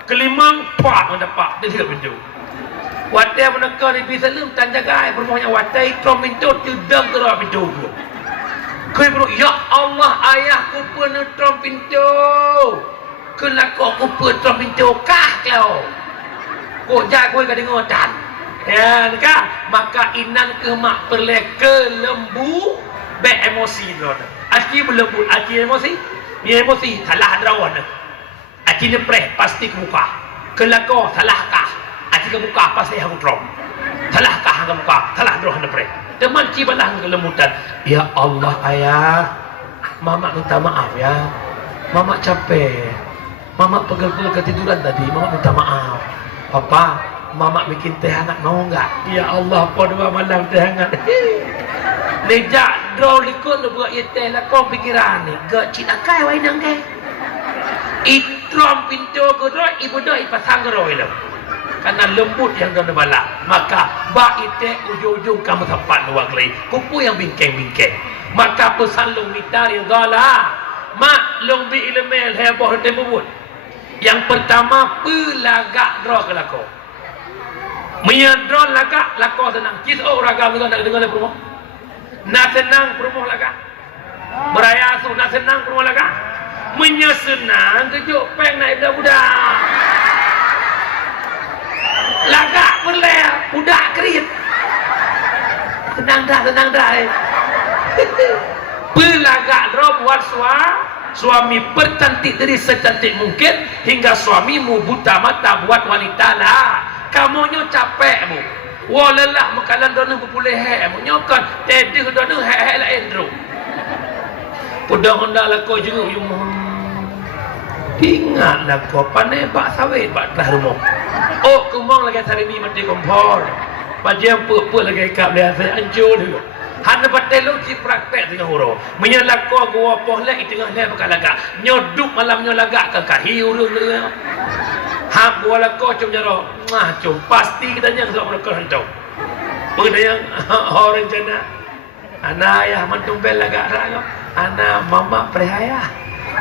Kelimang pak mendapat dia pintu. Wadah menekar di bisa lem tan jaga permohonnya wadah ikram pintu tidak terus pintu. Kau bro, ya Allah ayahku pun ikram pintu. Kenapa aku pun ikram pintu kah kau? Kau jaga kau kadang ngotan. Ya, nikah maka inan ke mak perleka lembu be emosi lor. Aki berlembu, aki emosi. Ni emosi salah drawan. Aki ni preh pasti ke muka. Kelako salahkah? Aki ke muka pasti hang drom. Salahkah hang muka? Salah drawan preh. Teman ki balah kelembutan. Ya Allah ayah. Mama minta maaf ya. Mama capek. Mama pegel-pegel ketiduran tadi. Mama minta maaf. Papa, Mama bikin teh hangat mau enggak? Ya Allah, po dua malam teh hangat. Lejak draw likut lu buat teh lah kau pikiran ni. Gak cina kai wai nang kai. Itrom pintu ko draw ibu doi pasang draw itu. Karena lembut yang dah balak. Maka ba ite ujung-ujung kamu tepat luar lagi. Kupu yang bingkeng-bingkeng. Maka pesan long mitar yang gala. Mak long bi ilmel heboh tembut. Yang pertama pelagak draw ke lako. Menyadron lagak lako senang. Kis raga kita nak dengar promo. Nak senang promo lagak. Beraya su nak senang promo lagak. Menyesenang kejuk peng naik budak-budak. Lagak boleh budak kerit. Senang dah. Pelagak draw buat suami bercantik dari secantik mungkin hingga suamimu buta mata buat wanita lah. Kamunya capek mu. Walalah makalan dona berpulih hek mu nyokan tedih dona hek lain dru. Pudah hendak lah kau juga you ingatlah kau pandai bak sawit bak dah rumah. Oh kumang lagi sarimi mati kompor. Pajam puk lagi kap dia saya hancur dia. Hana patai lu ki praktek dengan huruf. Menyalak kau gua poh lagi tengah leh bakal lagak. Nyoduk malam nyolagak ke kahi urung dia. Hak gua lah kau cum jaro. Cum pasti kita nyang sok berkor hancur. Pada yang orang jana. Anak ayah mantumbel lagak rak. Anak mama perhaya.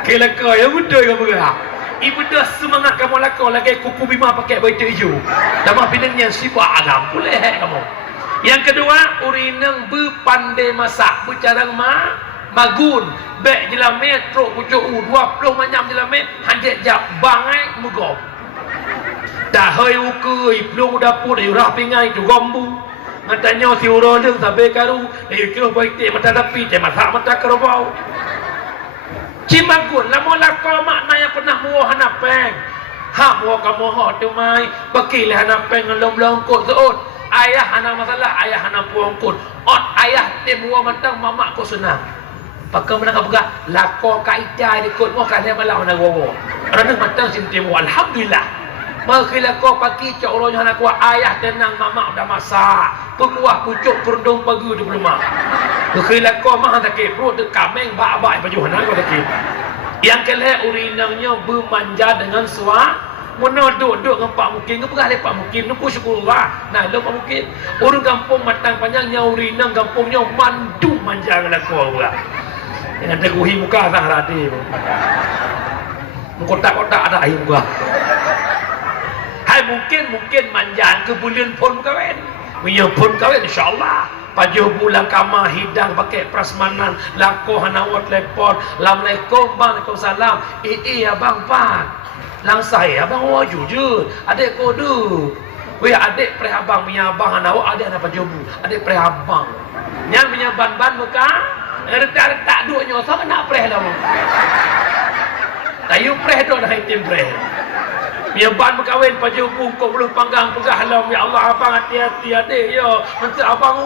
Kela kau yang betul kau berah. Ibu dah semangat kamu lakau lagi kuku bima pakai baju hijau. Damah pinangnya sibuk agam boleh kamu. Yang kedua, urinang berpandai masak, bercarang magun, bek jelam metro pucuk 20 macam jelam met, hanjek jap bangai mugop. Dah hai ukui, pelung dapur urah pingai tu gombu. Matanya si uroleng sampai karu, kira baik teh mata tapi teh masak mata kerobau. Cimagun, lama lakau makna yang pernah muah hanapeng. Hak muah kamu hak tu mai, pakilah hanapeng ngelong-long kot seot. Ayah anak masalah, ayah anak puangkut. Ot ayah temua mentang mamak ko senang. Pakai menang apa? Lako kaidah di kot mo kalian malah nak gogo. Orang mentang sim temu alhamdulillah. Makila ko pagi cak orangnya anak kuat ayah tenang mamak dah masak. Pekuah pucuk kerudung pagi di rumah. Makila ko mah tak perut de kameng bak-bak baju anak ko tak. Yang kelih urinangnya bermanja dengan Mana duduk dengan Pak Mukim, ke berah Pak Mukim, nuku syukurlah. Nah, lo Pak Mukim, orang kampung matang panjangnya urinang kampungnya mandu manja dengan kau pula. Dengan teguhi muka sang radi. Mengkotak-kotak ada air muka. Hai mungkin manjaan ke bulan pun kawin. Punya pun kawin insyaAllah. Pajuh bulan kamar hidang pakai prasmanan. Laku hanawat lepon. Assalamualaikum bang, Waalaikumsalam. Abang Pak. Lang saya abang wajud je. Adik kodu. Weh adik pre abang punya abang anak adik anak pajobu. Adik pre abang. Yang punya ban-ban muka. Retak-retak duk nyosok nak pre lah. Tayu pre duk dah itim pre. Punya ban berkahwin pajobu kau belum panggang pegah halam. Ya Allah abang hati-hati adik yo. Nanti abang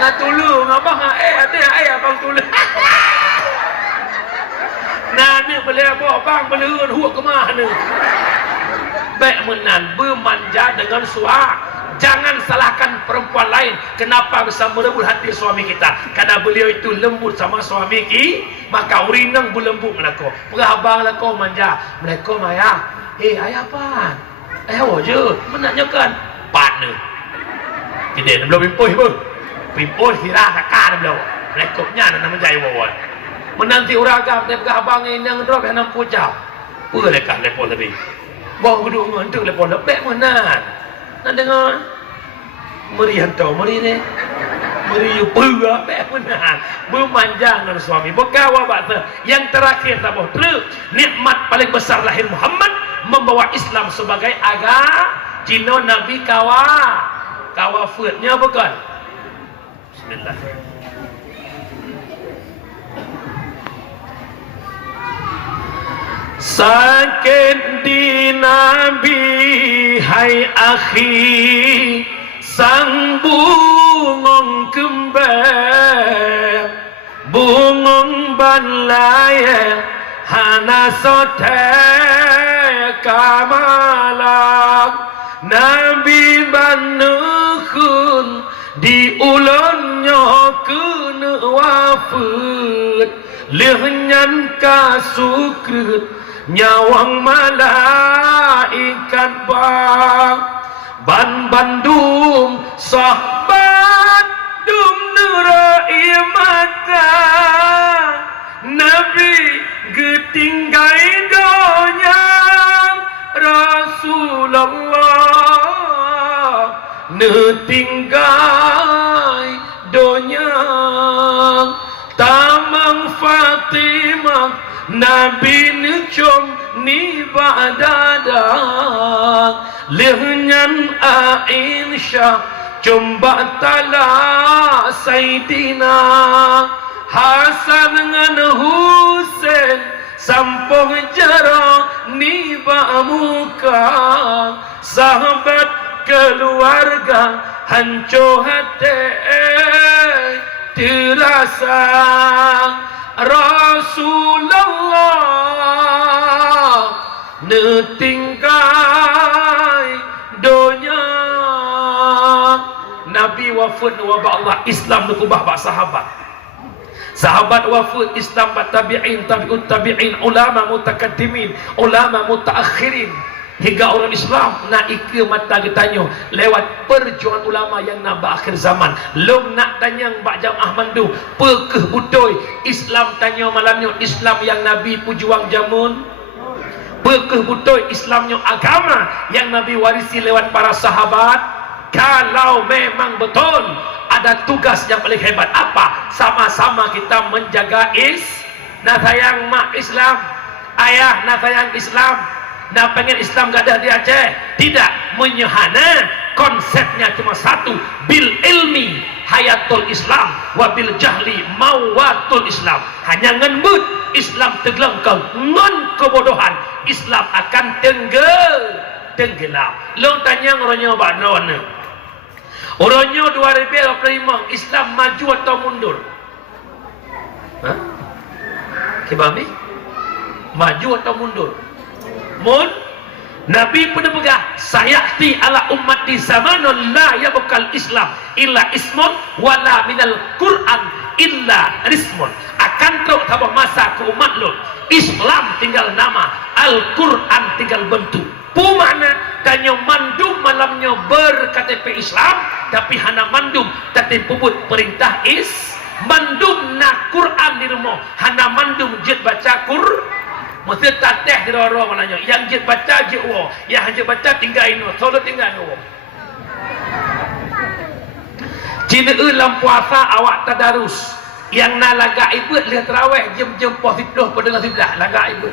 nak tolong abang adik abang tolong. Nah ni boleh apa bang boleh huak ke mana baik menan bermanja dengan suara. Jangan salahkan perempuan lain kenapa bisa merebut hati suami kita, karena beliau itu lembut sama suami maka urinang berlembut melako berabang lako manja melako maya ayah apa ayah je menanya kan partner tidak belum pimpun hirah kakak belum melekopnya nama jaya wawan menanti uragam dia berabang yang drop yang pucap boleh kah lepon lebih bawa duduk ngantuk lepon lebih menan nak dengar merihan tau meri pura benar bermanjang dengan suami berkawa bakta yang terakhir tak boleh terus nikmat paling besar lahir Muhammad membawa Islam sebagai agama Cina Nabi kawa foodnya bukan bismillah sakit di Nabi hai akhi sang bungong kembang bungong banlaya hana sote kamalang Nabi banukun di ulonnya kena wafat lehnyan kasukrut nyawang malaikat Bandung sahabat dum nurai mata Nabi getinggai donya Rasulullah netinggai donya tamang Fatimah Nabi nucom ni badadah lehnyan Aisyah coba tala Sayyidina Hasan dengan Husain sampung jara ni muka sahabat keluarga hancur hati terasa Rasulullah netingkai donya Nabi wafat wabak Allah Islam nekubah bak sahabat wafat Islam bak tabi'in tabi'ut tabi'in ulama mutakaddimin ulama mutaakhirin hingga orang Islam nak ikut mata ditanya lewat perjuangan ulama yang nak akhir zaman lom nak tanya Mbak Jamaah Mandu pekeh butoi Islam tanya malamnya Islam yang Nabi pujuang jamun pekeh butoi Islamnya agama yang Nabi warisi lewat para sahabat kalau memang betul ada tugas yang paling hebat apa sama-sama kita menjaga nak sayang mak Islam ayah nak sayang Islam nah pengen Islam gak ada di Aceh tidak menyehana konsepnya cuma satu bil ilmi hayatul Islam wabil jahli mawatul Islam hanya ngenbut Islam tegelengkang non kebodohan Islam akan tenggelam lo tanya orangnya badron orangnya 2025 Islam maju atau mundur kibami maju atau mundur Nabi pun pegah sayati ala ummati zamanun la yabqal Islam illa ismun wala minal Quran illa rismun akan teruk tabah masa ke umat lo Islam tinggal nama Al-Quran tinggal bentuk pumana tanya mandum malamnya berKTP Islam tapi hana mandum tapi puput perintah mandum na Quran di rumah hana mandum jid baca mesti tateh di luar mananya yang jid baca jid wo yang jid baca tinggal ino solo tinggal wo Cina ulang puasa awak tadarus yang nak laga ibu lihat terawih jam-jam positif pada sebelah laga ibu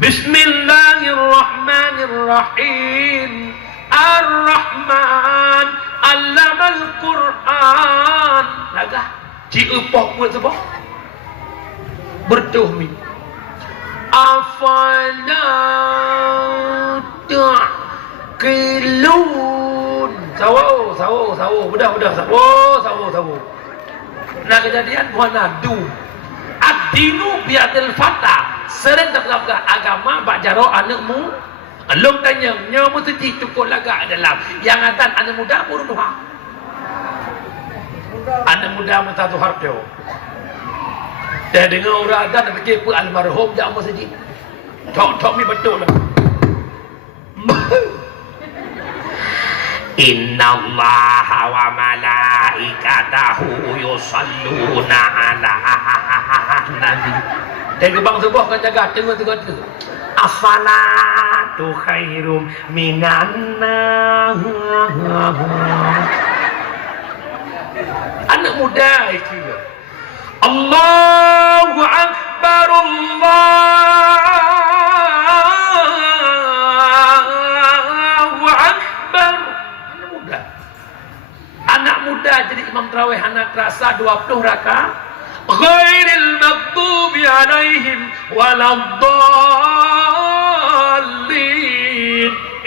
Bismillahirrahmanirrahim Ar-Rahman Allamal Quran laga ci upok buat sebab berdoa afala ta'qilun sawo budak sawo nah kejadian bukan adu ad-dinu biadil fata sering terlalu agama bak jaro anakmu Long tanya, nyawa masjid cukup lagak dalam. Yang atas anak muda pun Tuhan. Anak muda mata tu harta. Dah dengar orang adan nak pergi almarhum jam masjid. Tok ni betul lah. Innallaha wa malaikatahu yusalluna ala nabi. Tengok bang sebuah kan jaga tengok tu. As-salatu khairum minan nar. Anak muda itu. Allahu akbar, Allahu akbar. Anak muda jadi imam tarawih anak terasa 20 rakaat. Ghairil maghdubi alaihim waladdallin.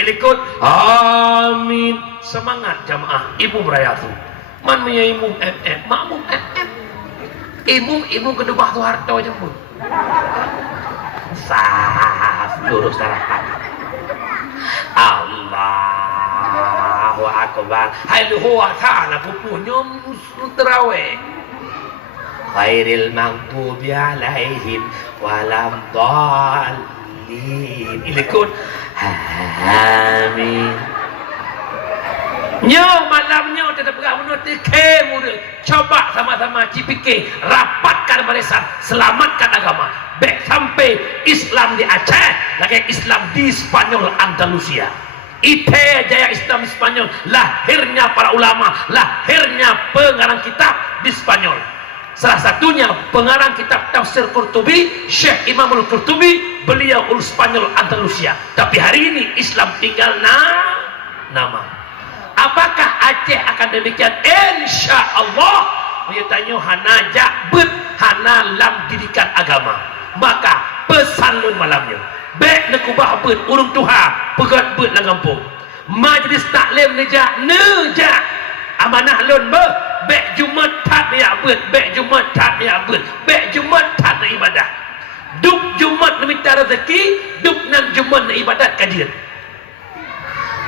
Ikut amin. Semangat jamaah ibu merayatu. Man punya imum makmum imum kedua tu harta je pun. Saf lurus sarapan. Allahu akbar. Hai luhur ta'ala pupunyum terawih. Khairil maghdubi alaihim waladdallin. Ikut amin. Nyo malamnya tetap berapa muda. Coba sama-sama CPK rapatkan barisan, selamatkan agama. Baik sampai Islam di Aceh, lagi Islam di Spanyol Andalusia. Ite jaya Islam di Spanyol, lahirnya para ulama, lahirnya pengarang kitab di Spanyol. Salah satunya pengarang kitab Tafsir Qurtubi, Syekh Imamul Qurtubi, beliau ul Spanyol Andalusia. Tapi hari ini Islam tinggal nama. Apakah Aceh akan demikian? Insya Allah. Dia tanya hana jakbet, hana lam didikan agama. Maka pesan lun malamnya. Baik nekubah bet urung Tuhan, pegat bet lang kampung. Majlis taklim nejak, amanah lun be. Baik Jumat tak ya bet, baik Jumat tak ya bet, baik Jumat tak na ibadah. Duk Jumat na minta rezeki, duk nan Jumat na ibadat kajian.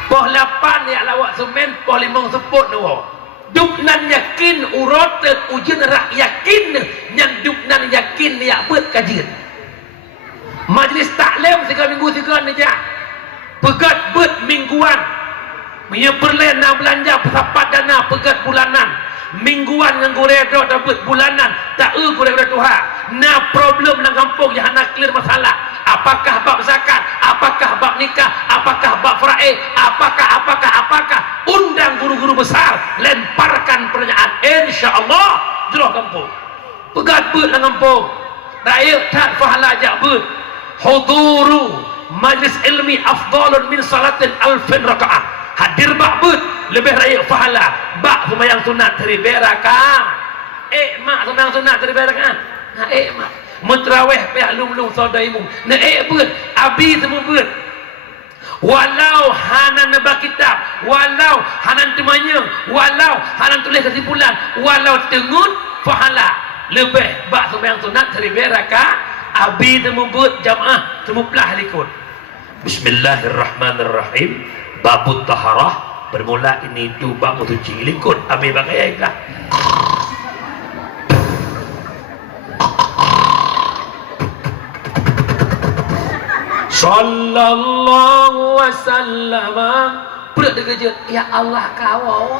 Poh 8 ya lawak semen, poh 5 seput nawa. Duk nan yakin urut ujian rak yakin yang duk nan yakin ya bet kajian. Majlis taklim 3 minggu 3 aja. Pegat bet mingguan. Punya perlen nak belanja sapat dana pegat bulanan. Mingguan nganggo redo dapat bulanan. Tak gura-gura Tuhan. Nah problem nang kampung yang nak clear masalah. Apakah bab zakat? Apakah bab nikah? Apakah bab faraid? Apakah? Undang guru-guru besar, lemparkan pertanyaan. Insya-Allah jeroh kampung. Pegat bet nang kampung. Rakyat tak pahala jak bet. Huduru majlis ilmi afdalun min salatin alfin rakaat. Hadir bak bet lebih raya pahala. Bak sembahyang sunat 1000 rakaat. Mak sembahyang sunat 1000 rakaat. Mak mentraweh pihak lum-lum saudaimu. Na bet abi semua bet. Walau hanan nabah kitab, walau hanan temanya, walau hanan tulis kesimpulan, walau tengut pahala. Lebih bak sembahyang sunat 1000 rakaat. Abi temu bet jamaah temu pelah likut. Bismillahirrahmanirrahim. Babut taharah bermula ini tu bab suci likut abi bagai lah. Sallallahu wasallam. Budak dia ya Allah kau.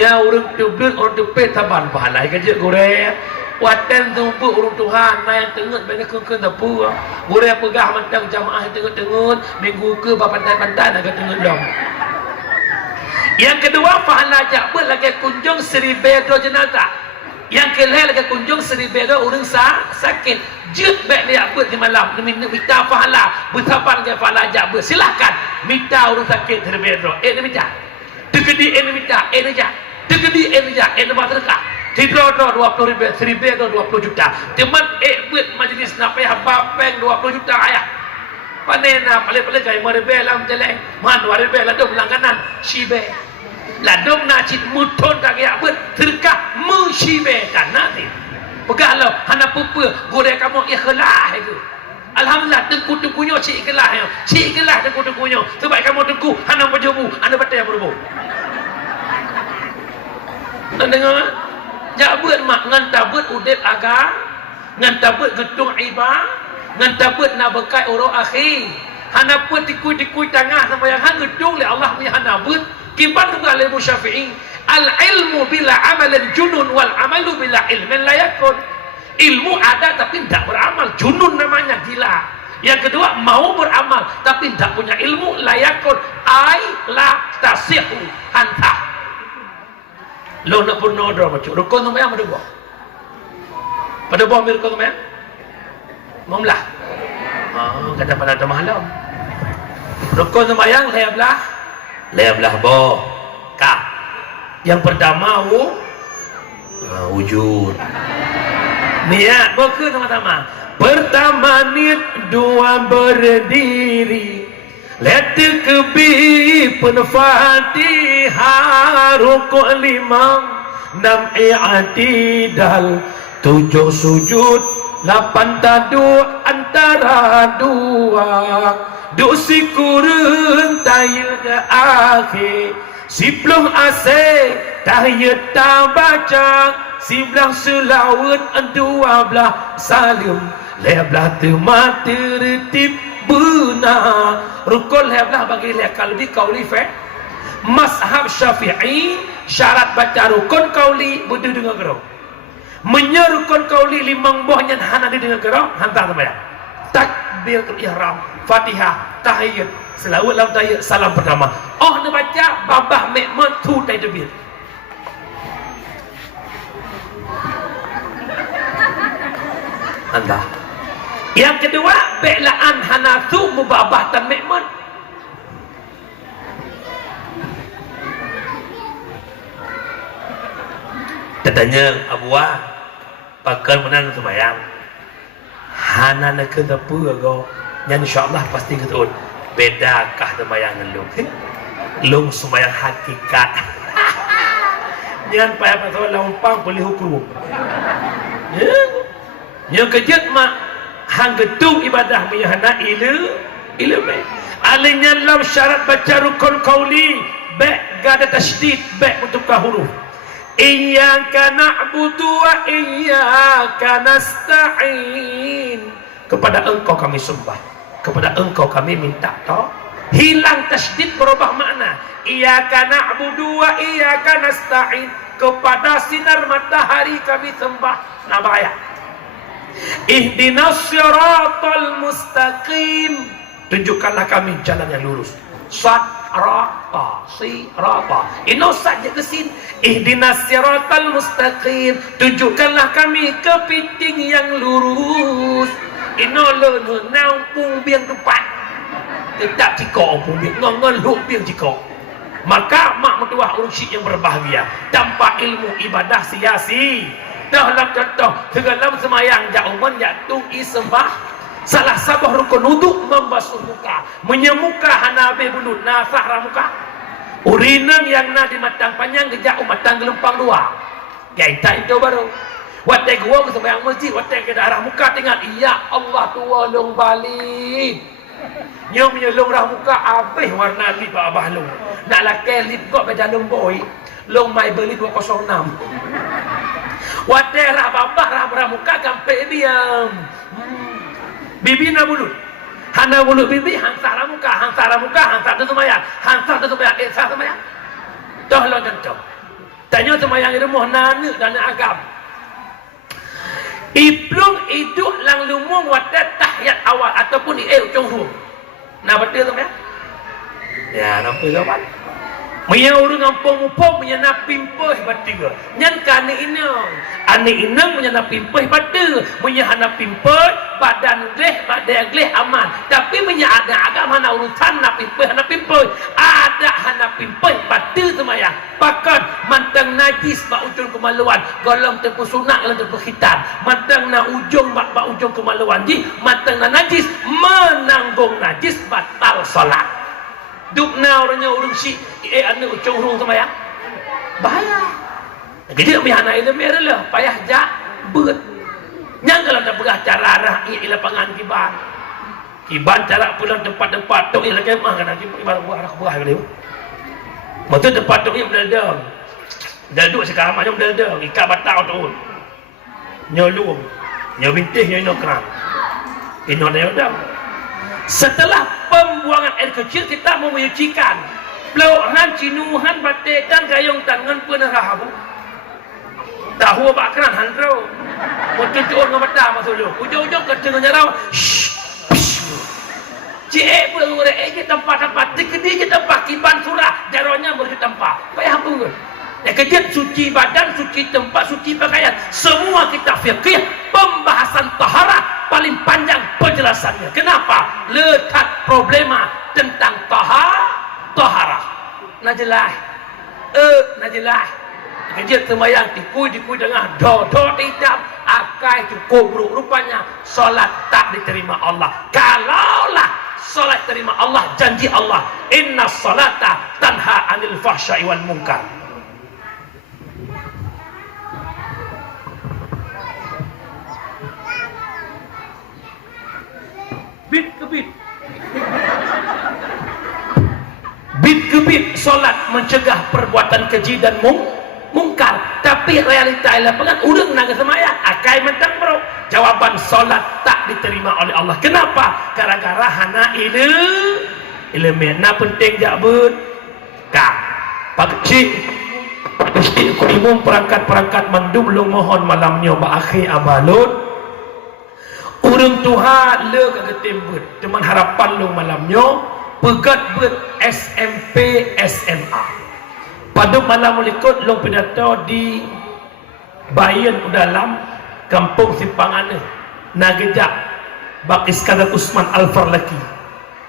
Nya urang tu beut orang tu pet taban pahala kerja gore. Watan tumpu urung Tuhan main tengut bagi kekun tepu. Gure pegah mentang jamaah tengut-tengut minggu ke pantai-pantai nak tengut dong. Yang kedua pahala jak ber lagi kunjung 1000 jenazah. Yang kelih lagi kunjung 1000 urang sakit. Jut baik dia ber di malam demi minta pahala. Betapa lagi pahala jak ber. Silakan minta urang sakit 1000. Minta. Tegedi minta aja. Tegedi aja. Buat sedekah. Tidak 20 ribu, 1000 atau 20 juta. Teman buat majlis nak payah bapeng 20 juta ayah. Panena paling-paling kaya maribe lam jeleng. Man 2000 ladum langganan sibe. Ladum na cit muton kaki buat terkah musibe kan nanti. Pegahlah hana pupa gore kamu ikhlas itu. Alhamdulillah tengku-tengkunya cik gelah ya. Cik gelah tengku-tengkunya. Sebab kamu tengku hanam berjebu, anda batal yang berbu. Anda dengar? Jabut mak ngan tabut udip agak, ngan tabut getung iba, ngan tabut nak berkat orang akhir. Hana pun tikui-tikui tengah sampai yang hang getung le Allah punya hana but. Kiban tu kali Syafi'i, al ilmu bila amalan junun wal amalu bila ilmin la yakun. Ilmu ada tapi tidak beramal, junun namanya, gila. Yang kedua mau beramal tapi tidak punya ilmu, la yakun ai la tasihu hanta. Lo nak pun nodro macam rukun tu mayang pada buah. Pada buah mi rukun tu mayang. Mamlah. Kata pada malam. Rukun tu mayang leablah boh. Kak. Yang pertama wujud. Niat buku sama-sama. Pertama niat, dua berdiri. Letak kebi Fatihah, rukuk 5, 6 i'tidal, 7 sujud, 8 tadu antara dua, dusi kurun tayil ke akhir, 10 ase tahiyat baca, 11 selawat, 12 salim, 15 temati tertib benar. Rukun leblah bagi kalbi kauli fa. Mazhab Syafi'i syarat baca rukun kauli butuh dengan gerong. Menyerukun kauli 5 buahnya hana dengan gerong hantar sembahyang. Takbiratul ihram, Fatihah, tahiyat, selawat dalam tahiyat, salam pertama. Oh nak baca babah mekmon tu takbir. Hantar. Yang kedua, belaan hanatu mubabah tan mekmon. Katanya Abu Wah, pakai menang sembahyang. Hana nak ke depu go. Yang insyaallah pasti ketut. Bedakah sembahyang lu? Lu sembahyang hakikat. Jangan payah pasal lompang boleh hukum. Yang kejut mak hang getung ibadah punya hana ilmu alanya lam syarat baca rukun qauli ba gada tasydid ba untuk huruf iyyaka na'budu wa iyyaka nasta'in, kepada engkau kami sembah, kepada engkau kami minta tolong. Hilang tasydid berubah makna. Iyyaka na'budu wa iyyaka nasta'in, kepada sinar matahari kami sembah. Nah bahaya. Ihdinas siratal mustaqim, tunjukkanlah kami jalan yang lurus. Sirata ino saja kesin. Ihdinas siratal mustaqim, tunjukkanlah kami kepiting yang lurus. Ino lo nampung biang tempat tetap cikok pun biang ngon lu biang cikok. Maka mak mertua orang syik yang berbahagia tanpa ilmu ibadah sia-sia. Dalam contoh segala semayang jauman jatuh isembah salah sabah rukun wuduk membasuh muka, menyemuka hanabe bulut nasah ramuka, urinan yang na di matang panjang kejak matang gelempang dua. Kita itu baru watai gua ke sembahyang masjid, watai ke darah muka tengok, ya Allah tolong balik. Nyom nyolong rah muka habis warna lip abah lu. Nak lakai lip kok pada boy. Long mai beli 206. Wadah rah babah rah muka kampai diam. Bibi na bulut. Hana bulut bibi hansara muka, hansar tu semaya. Sah semaya. Dah lo contoh. Tanya semaya di rumah nana dan agam. Iplung hidup lang lumung wadah tahiyat awal ataupun di ujung rum. Nah betul semaya. Ya nampak lawan. Maya orang kampung upong menyana pimpeh batiga. Nyan kane inang. Ane inang menyana pimpeh batiga. Menyana pimpeh badan gleh aman. Tapi menyana agama hana urusan na pimpeh. Ada hana pimpeh batiga semaya. Pakat mantang najis ba ujung kemaluan. Golong tempu sunak golong tempu khitan. Mantang na ujung ba ujung kemaluan. Ji mantang na najis menanggung najis batal salat. Dukna orangnya urung si anu ujung urung sama ya bahaya. Jadi mihana itu merah payah jak bet nyang kalau tak berah cara arah ialah pangan kibar Kiban cara pulang tempat-tempat tu ialah kemah kan lagi ibarat buah anak buah dia. Betul tempat tu ia berdaldang. Dalduk sekarang macam berdaldang, ikat batang tu. Nyolum, nyobintih nyono kerang. Ino dah. Setelah pembuangan air kecil kita menyucikan. Pelauhan, cinuhan, batekan, gayung tangan penerahabu. Tahu bakran handro. Muncul-cucur dengan batang masuk dulu. Ujung-ujung kecil nyarau. Cik berurek tempat-tempat dikedi je tempat kiban surah jaronya berju tempat. Payah apa? Ya kejut suci badan, suci tempat, suci pakaian. Semua kita fikih pembahasan taharah paling panjang penjelasannya. Kenapa? Letak problema tentang taharah. Najelah. Najelah. Kejut sembahyang tikui tengah do tidak akai cukup buruk rupanya solat tak diterima Allah. Kalaulah solat terima Allah, janji Allah, inna salata tanha anil fahsya'i wal munkar. Bit ke bit solat mencegah perbuatan keji dan mungkar, tapi realita ialah pengat urang naga semaya akai mentang bro jawaban solat tak diterima oleh Allah. Kenapa? Gara-gara hana elemen na penting jabut ka pakcik kulimum perangkat mandum lu mohon malamnya ba akhi abalun urang tuha le kagetembut teman harapan lu malamnya pegat bet SMP SMA. Pada malam likut long pidato di Bayan Udalam Kampung Simpangana Nagejak Bak Iskandar Usman Al-Farlaki.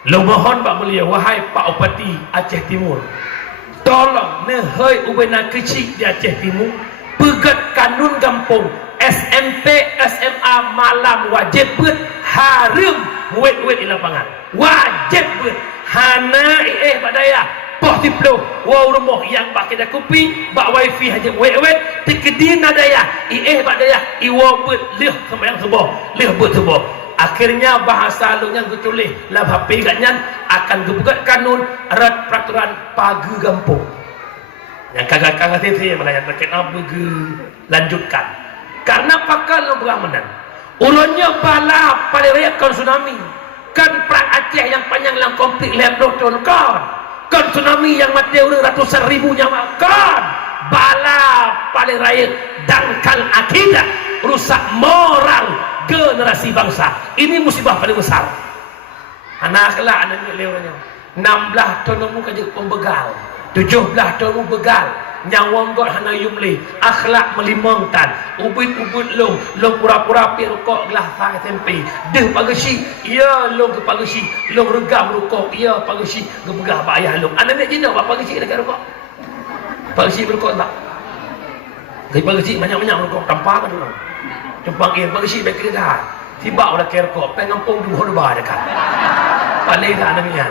Long mohon bak beliau, wahai Pak Upati Aceh Timur, tolong nehoi ubena kecil di Aceh Timur pegat kanun kampung SMP SMA malam wajib bet harum wet-wet di lapangan wajib bet hana badaya poh tiplo wow rumah yang bak kedai kopi bak wifi haja wet tekedi nadaya bak daya iwo bet leh sembayang subuh leh bet subuh. Akhirnya bahasa lunya kecuali lah HP katnya akan gebukat kanun erat peraturan pagi kampung yang kagak-kagak tete melayan rakyat apa lanjutkan karena pakal lo beramanan ulunnya bala pada rakyat tsunami kan perang Aceh yang panjang lang konflik lebih tahun kan tsunami yang mati orang ratusan ribu nyawa kan bala paling rakyat dangkal akidah rusak moral generasi bangsa. Ini musibah paling besar. Anak lah anak lewanya 16 tahun mu kerja pembegal 17 tahun mu begal nyawang god hana yumli akhlak melimangkan ubit-ubit long pura-pura pi rokok gelas sang SMP deh pagasi ya long ke pagasi long regam rokok ya pagasi gebegah bayah long anak nak jina apa pagasi dekat rokok pagasi berokok tak gay pagasi banyak-banyak rokok tanpa kan dulu tempang air pagasi baik dah tiba udah ke rokok pengampung dua dekat pandai dah namanya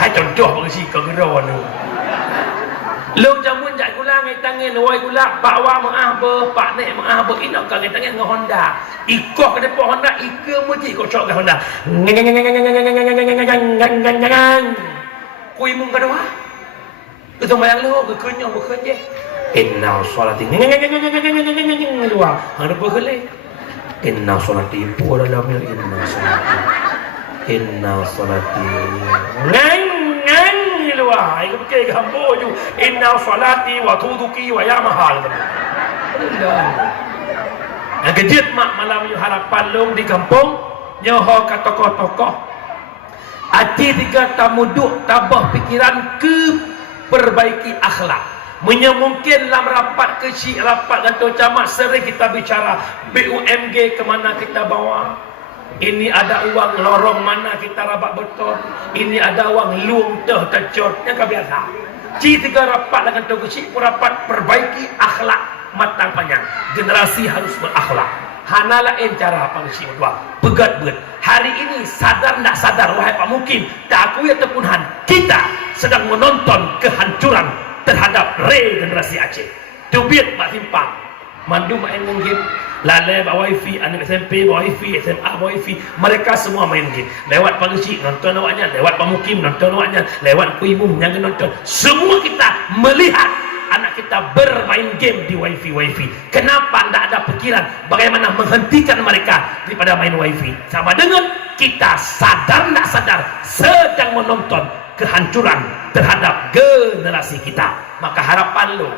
hai contoh pagasi kau gerawan tu long jamun jak gula ngai tangan woi gula pak wa maah be pak nek maah be inak ka ngai tangan dengan Honda ikoh ke depan Honda ike muji kau cok ke Honda kui mung kadua itu bayang lu ke kunyo bukan je inna salati dua ada boleh inna salati pura dalam inna salati wah, itu ke gambo ju inna salati wa tuduki wa ya mahal. Nah, kejut mak malam yu harapan long di kampung nyoho ka tokoh-tokoh. Aci tiga tamuduk tabah pikiran ke perbaiki akhlak. Mungkin dalam rapat kecil, rapat kantor camat sering kita bicara BUMG ke mana kita bawa. Ini ada uang lorong mana kita rabat betul. Ini ada uang luang tercot yang kebiasa. Tiga rapat dengan togesi rapat perbaiki akhlak matang panjang. Generasi harus berakhlak. Hanalah cara pangsi dua. Pegat bet. Hari ini sadar tak sadar wahai Pak Mukim, tak akui ataupun han, kita sedang menonton kehancuran terhadap regenerasi Aceh. Tubiat Pak Simpang. mandu main game. Lalai bawa wifi, anak SMP bawa wifi, SMA bawa wifi, mereka semua main game. Lewat pagi nonton awaknya, lewat pemukim nonton awaknya, lewat kuimu yang nonton. Semua kita melihat anak kita bermain game di wifi. Kenapa tidak ada pikiran bagaimana menghentikan mereka daripada main wifi? Sama dengan kita sadar tidak sadar sedang menonton kehancuran terhadap generasi kita. Maka harapan lo,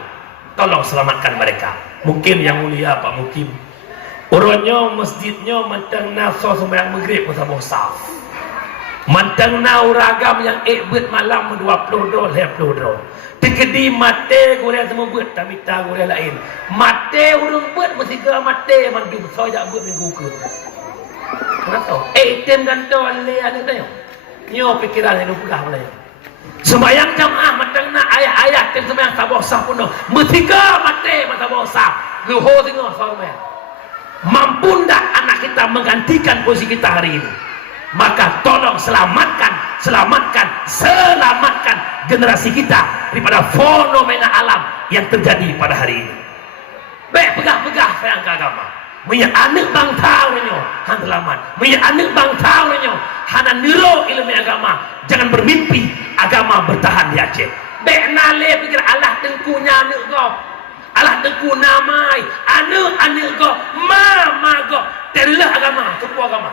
tolong selamatkan mereka. Mungkin yang mulia Pak Mukim, orangnya masjidnya mantang nafsu sembahyang maghrib bersama saf. Mantang na uragam yang ekbet malam 20 dolar, 20 dolar. Tekedi mate goreng semua buat, tapi tak goreng lain. Mate urang buat mesti ke mate mandu besar jak buat minggu ke. Kenapa? Tem gantol le ada tanya. Nyo pikiran itu pegah mulai. Sembayang jamaah mantang na ayat-ayat tem sembayang tak bosah pun mesti ke mate mata bosah. Luho tengok sembayang. Mampu tak anak kita menggantikan posisi kita hari ini? Maka tolong selamatkan generasi kita daripada fenomena alam yang terjadi pada hari ini. Baik pegah-pegah sayang ke agama. Punya anak bang tahu nyo, han selamat. Punya anak bang tahu nyo, hana niro ilmu agama. Jangan bermimpi agama bertahan di Aceh. Baik nale pikir Allah tengkunya anak kau. Allah tengku namai anak kau, mama kau. Terilah agama, kepu agama.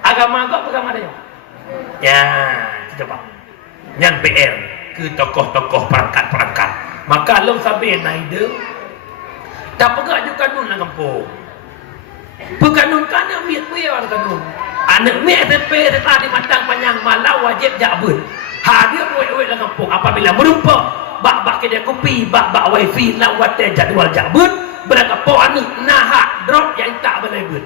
Agama kau agama dia. Ya, coba. Yang PR ke tokoh-tokoh perangkat. Maka long sabi naide tak pegak juga kanun nak kampung. Pekanun kan miat puya kanun. Anak mi SMP tadi matang panjang malau wajib jakbut. Hadir wei dalam kampung apabila merupa bak kedai kopi, bak wifi lawat jadual jakbut, berangkat po anu nahak drop yang tak boleh but.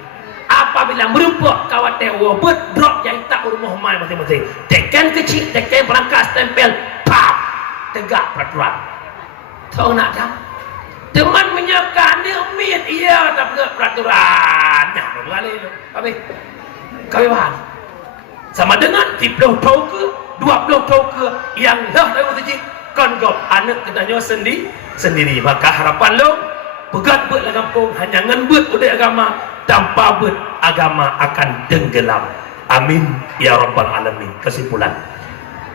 Apabila merupa kawat wabut drop yang tak rumah mai masing-masing. Tekan kecil, tekan perangkat stempel, pap, tegak peraturan. Tahu nak tak? Teman menyekan dia miat ia tak perlu peraturan. Nah, beralih tu. Habis. Kau faham? Sama dengan 10 tahun ke 20 tahun ke yang dah lewat masjid kon gop anak kedanya sendiri. Maka harapan lo pegat buat lah kampung hanya ngebut udah agama, tanpa buat agama akan tenggelam. Amin ya rabbal alamin. Kesimpulan,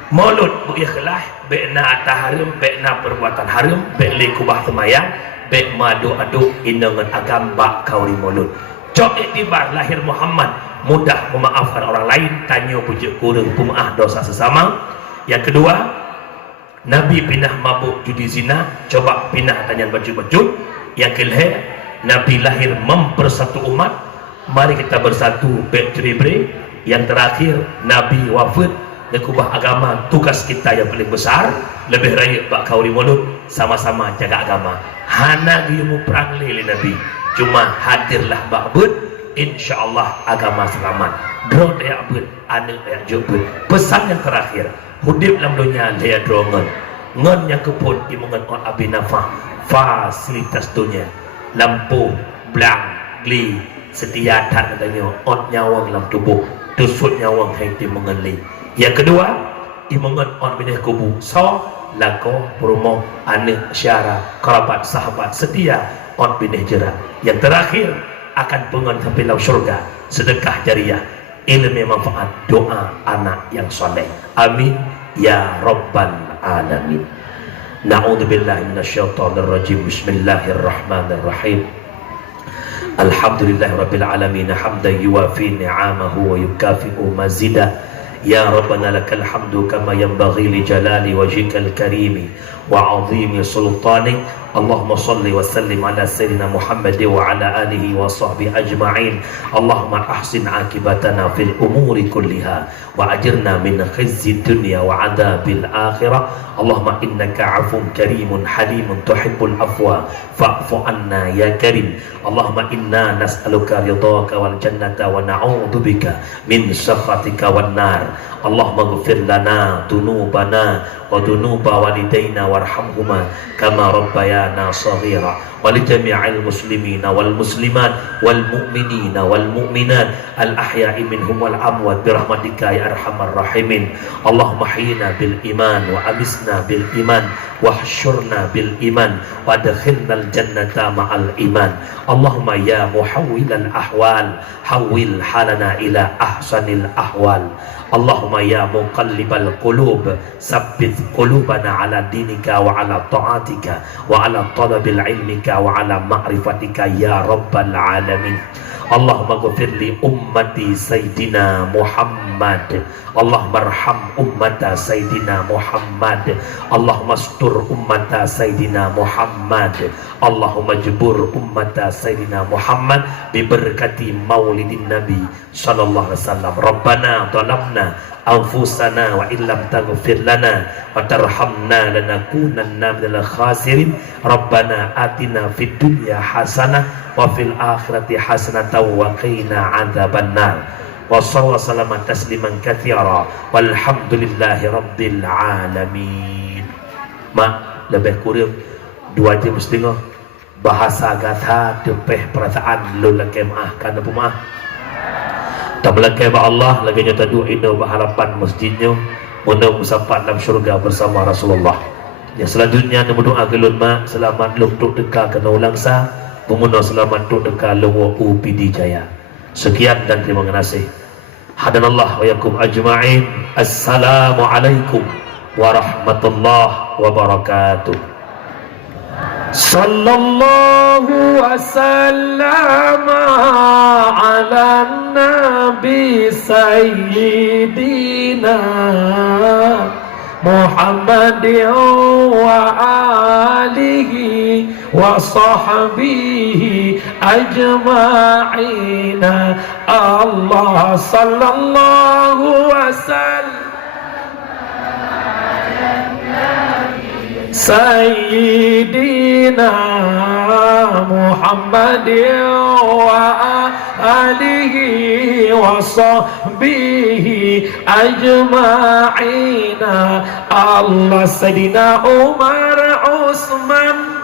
Maulud bu ikhlas bekna atas haram, bekna perbuatan haram, bek lekubah semayang, bek madu inangan agam bak kauri maulud. Cok iktibar lahir Muhammad mudah memaafkan orang lain, tanya pujuk kurang pemaaf dosa sesama. Yang kedua, Nabi pindah mabuk judi zina, coba pindah tanya baju-baju. Yang kelihatan, Nabi lahir mempersatu umat, mari kita bersatu bek ceribre. Yang terakhir, Nabi wafat nekubah agama, tugas kita yang paling besar lebih raya bak kauri maulud, sama-sama jaga agama. Hana ilmu perang lele Nabi, cuma hadirlah bak bud, insyaallah agama selamat. Drone dia bud, anak dia jubud. Pesan yang terakhir, hudip dalam dunia dia drongon ngon yang kepun dimungan on abi nafah fasilitas dunia, lampu belang gli setia tan adanya on nyawang dalam tubuh tusut nyawang hai dimungan li. Yang kedua, imungan on binih kubu so lako promo anak syara kerabat sahabat setia on binih jerat. Yang terakhir, akan pengen sampai lau syurga, sedekah jariah, ilmu manfaat, doa anak yang soleh. Amin ya rabbal alamin. Na'udzubillahi minasyaitonir rajim. Bismillahirrahmanirrahim. Alhamdulillahirabbil alamin hamdan yuwafi ni'amahu wa yukafi'u mazidah. Ya Rabbana lakal hamdu kama yanbaghi li jalali wajhikal karimi wa 'azimi sultanik. Allahumma salli wa sallim ala sayyidina Muhammad wa ala alihi wa sahbihi ajma'in. Allahumma ahsin akibatana fil umuri kulliha wa ajirna min khizyi dunya wa adabil akhirah. Allahumma innaka 'afun karimun halimun tuhibbul afwa fa'fu anna ya karim. Allahumma inna nas'aluka ridhaka wal jannata wa na'udzubika min sakhatika wan nar. Allahumma ighfir lana dunubana wa dunuba walidayna warhamhuma kama rabbayana shaghira wa li jami'il muslimina wal muslimat wal mu'minina wal mu'minat al ahya'i minhum wal amwat bi rahmatika ya arhamar rahimin. Allahumma hyina bil iman wa amisna bil iman wahsyurna bil iman wa adkhilnal jannata ma'al iman. Allahumma ya muhawwilal ahwal hawwil halana ila ahsanil ahwal. Allahumma ya muqallibal qulub sabbit qulubana ala dinika wa ala ta'atika wa ala talabil ilmika wa ala ma'rifatika ya rabbal alamin. Allahumma ghfir li ummati Sayyidina Muhammad. Allahumma arham ummata Sayyidina Muhammad. Allahumma astur ummata Sayyidina Muhammad. Allahumma jebur ummata Sayyidina Muhammad bi berkati maulidin Nabi sallallahu alaihi wasallam. Rabbana dhalamna anfusana wa illam taghfir lana wa tarhamna lanakunanna minal khasirin. Rabbana atina fid dunya hasanah wa fil akhirati hasanatan wa qina adzabannar. Wa sallallahu tasliman katsira walhamdulillahi rabbil alamin. Mak lebih kurang 2 jam setengah bahasa gatha tepeh perasaan lu lagi maah kana pemaah tak melangkai ba Allah lagi nyata doa ina harapan masjidnya mudah musafat dalam syurga bersama Rasulullah. Yang selanjutnya nama doa gelun mak selamat lu tuk deka kena ulang sa pemuda selamat tuk deka lu UPD Jaya. Sekian dan terima kasih. Hadanallah wa yakum ajma'in. Assalamualaikum warahmatullahi wabarakatuh. Sallallahu wasallam ala nabi sayyidina Muhammadin wa alihi wa sahbihi ajma'ina. Allah sallallahu wasallam Sayyidina Muhammadin wa alihi wa sahbihi ajma'ina. Allah Sayyidina Umar Utsman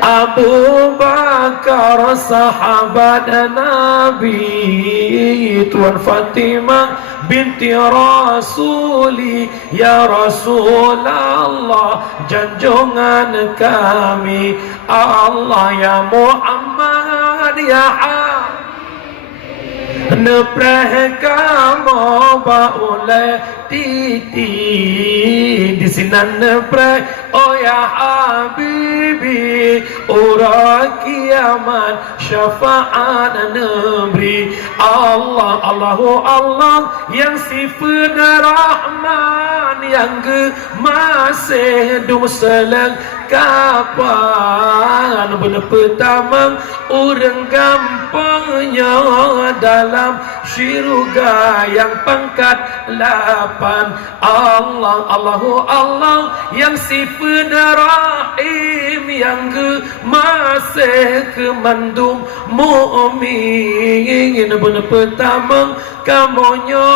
Abu Bakar sahabat Nabi, Tuan Fatimah binti Rasuli, ya Rasulullah junjungan kami. Allah ya Muhammad ya Nepreh kamu baule titi di sinan nepreh oh ya Habibi ura kiamat syafaat nebri. Allah Allahu Allah yang sifat Rahman yang ke masih duseleng kapan benar pertama orang gampangnya dalam syurga yang pangkat 8. Allah Allahu Allah yang sifat rahim yang ke masih kemandung mu'min benar pertama kamunya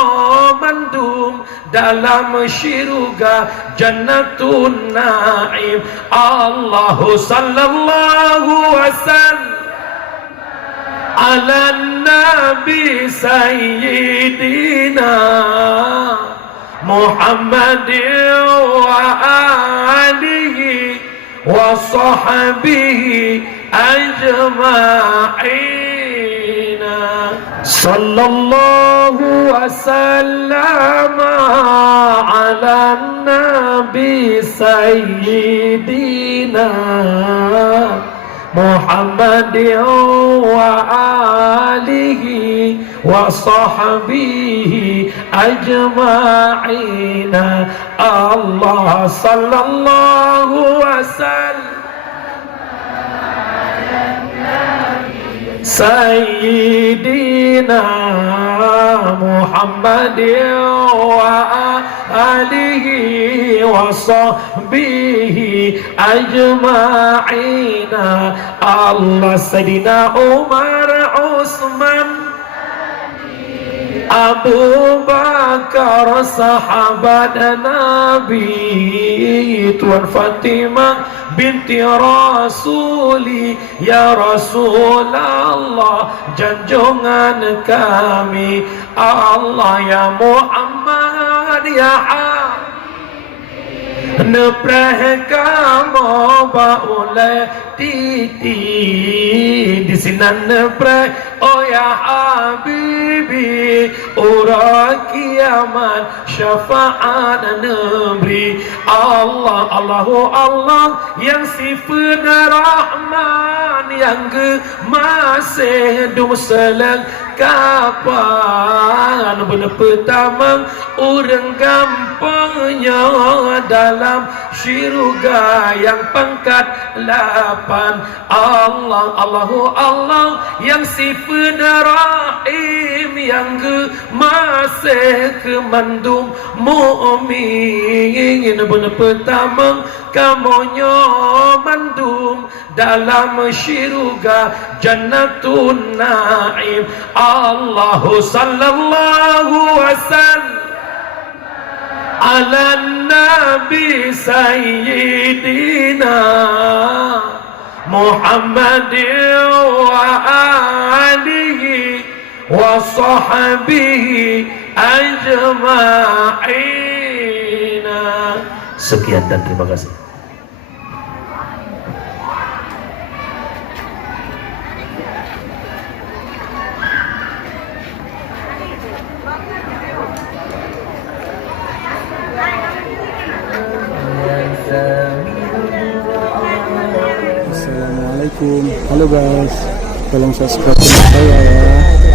mandum dalam syurga jannatun na'im. Allahu sallallahu wasallam ala nabi sayyidina Muhammadin wa alihi wa sahbihi ajma'ina. Sallallahu wasallam ala nabi sayyidina Muhammadin wa alihi wa sahbihi ajma'ina. Allah sallallahu wasallam Sayyidina Muhammadin wa alihi wa sahbihi ajma'ina. Allah Sayyidina Umar Utsman Abu Bakar sahabat Nabi, Tuan Fatimah binti Rasuli, ya Rasulullah junjungan kami, Allah ya Muhammad ya Nepreh kamu baule titi di sini nepreh oh ya Habibi ura kiamat syafaat nebri Allah Allahu Allah yang sifat Rahman yang masih duseleng kapan benar pertama orang gampangnya dalam syurga yang pangkat 8 Allah Allahu Allah yang sifat rahim yang masih kemandung mu'min benar pertama kamunya mandum dalam syurga jannatun na'im Allahu sallallahu wasallam ala nabi sayyidina Muhammadin wa alihi wa sahbihi ajma'ina. Sekian dan terima kasih. Assalamualaikum. Halo guys, tolong subscribe channel saya ya.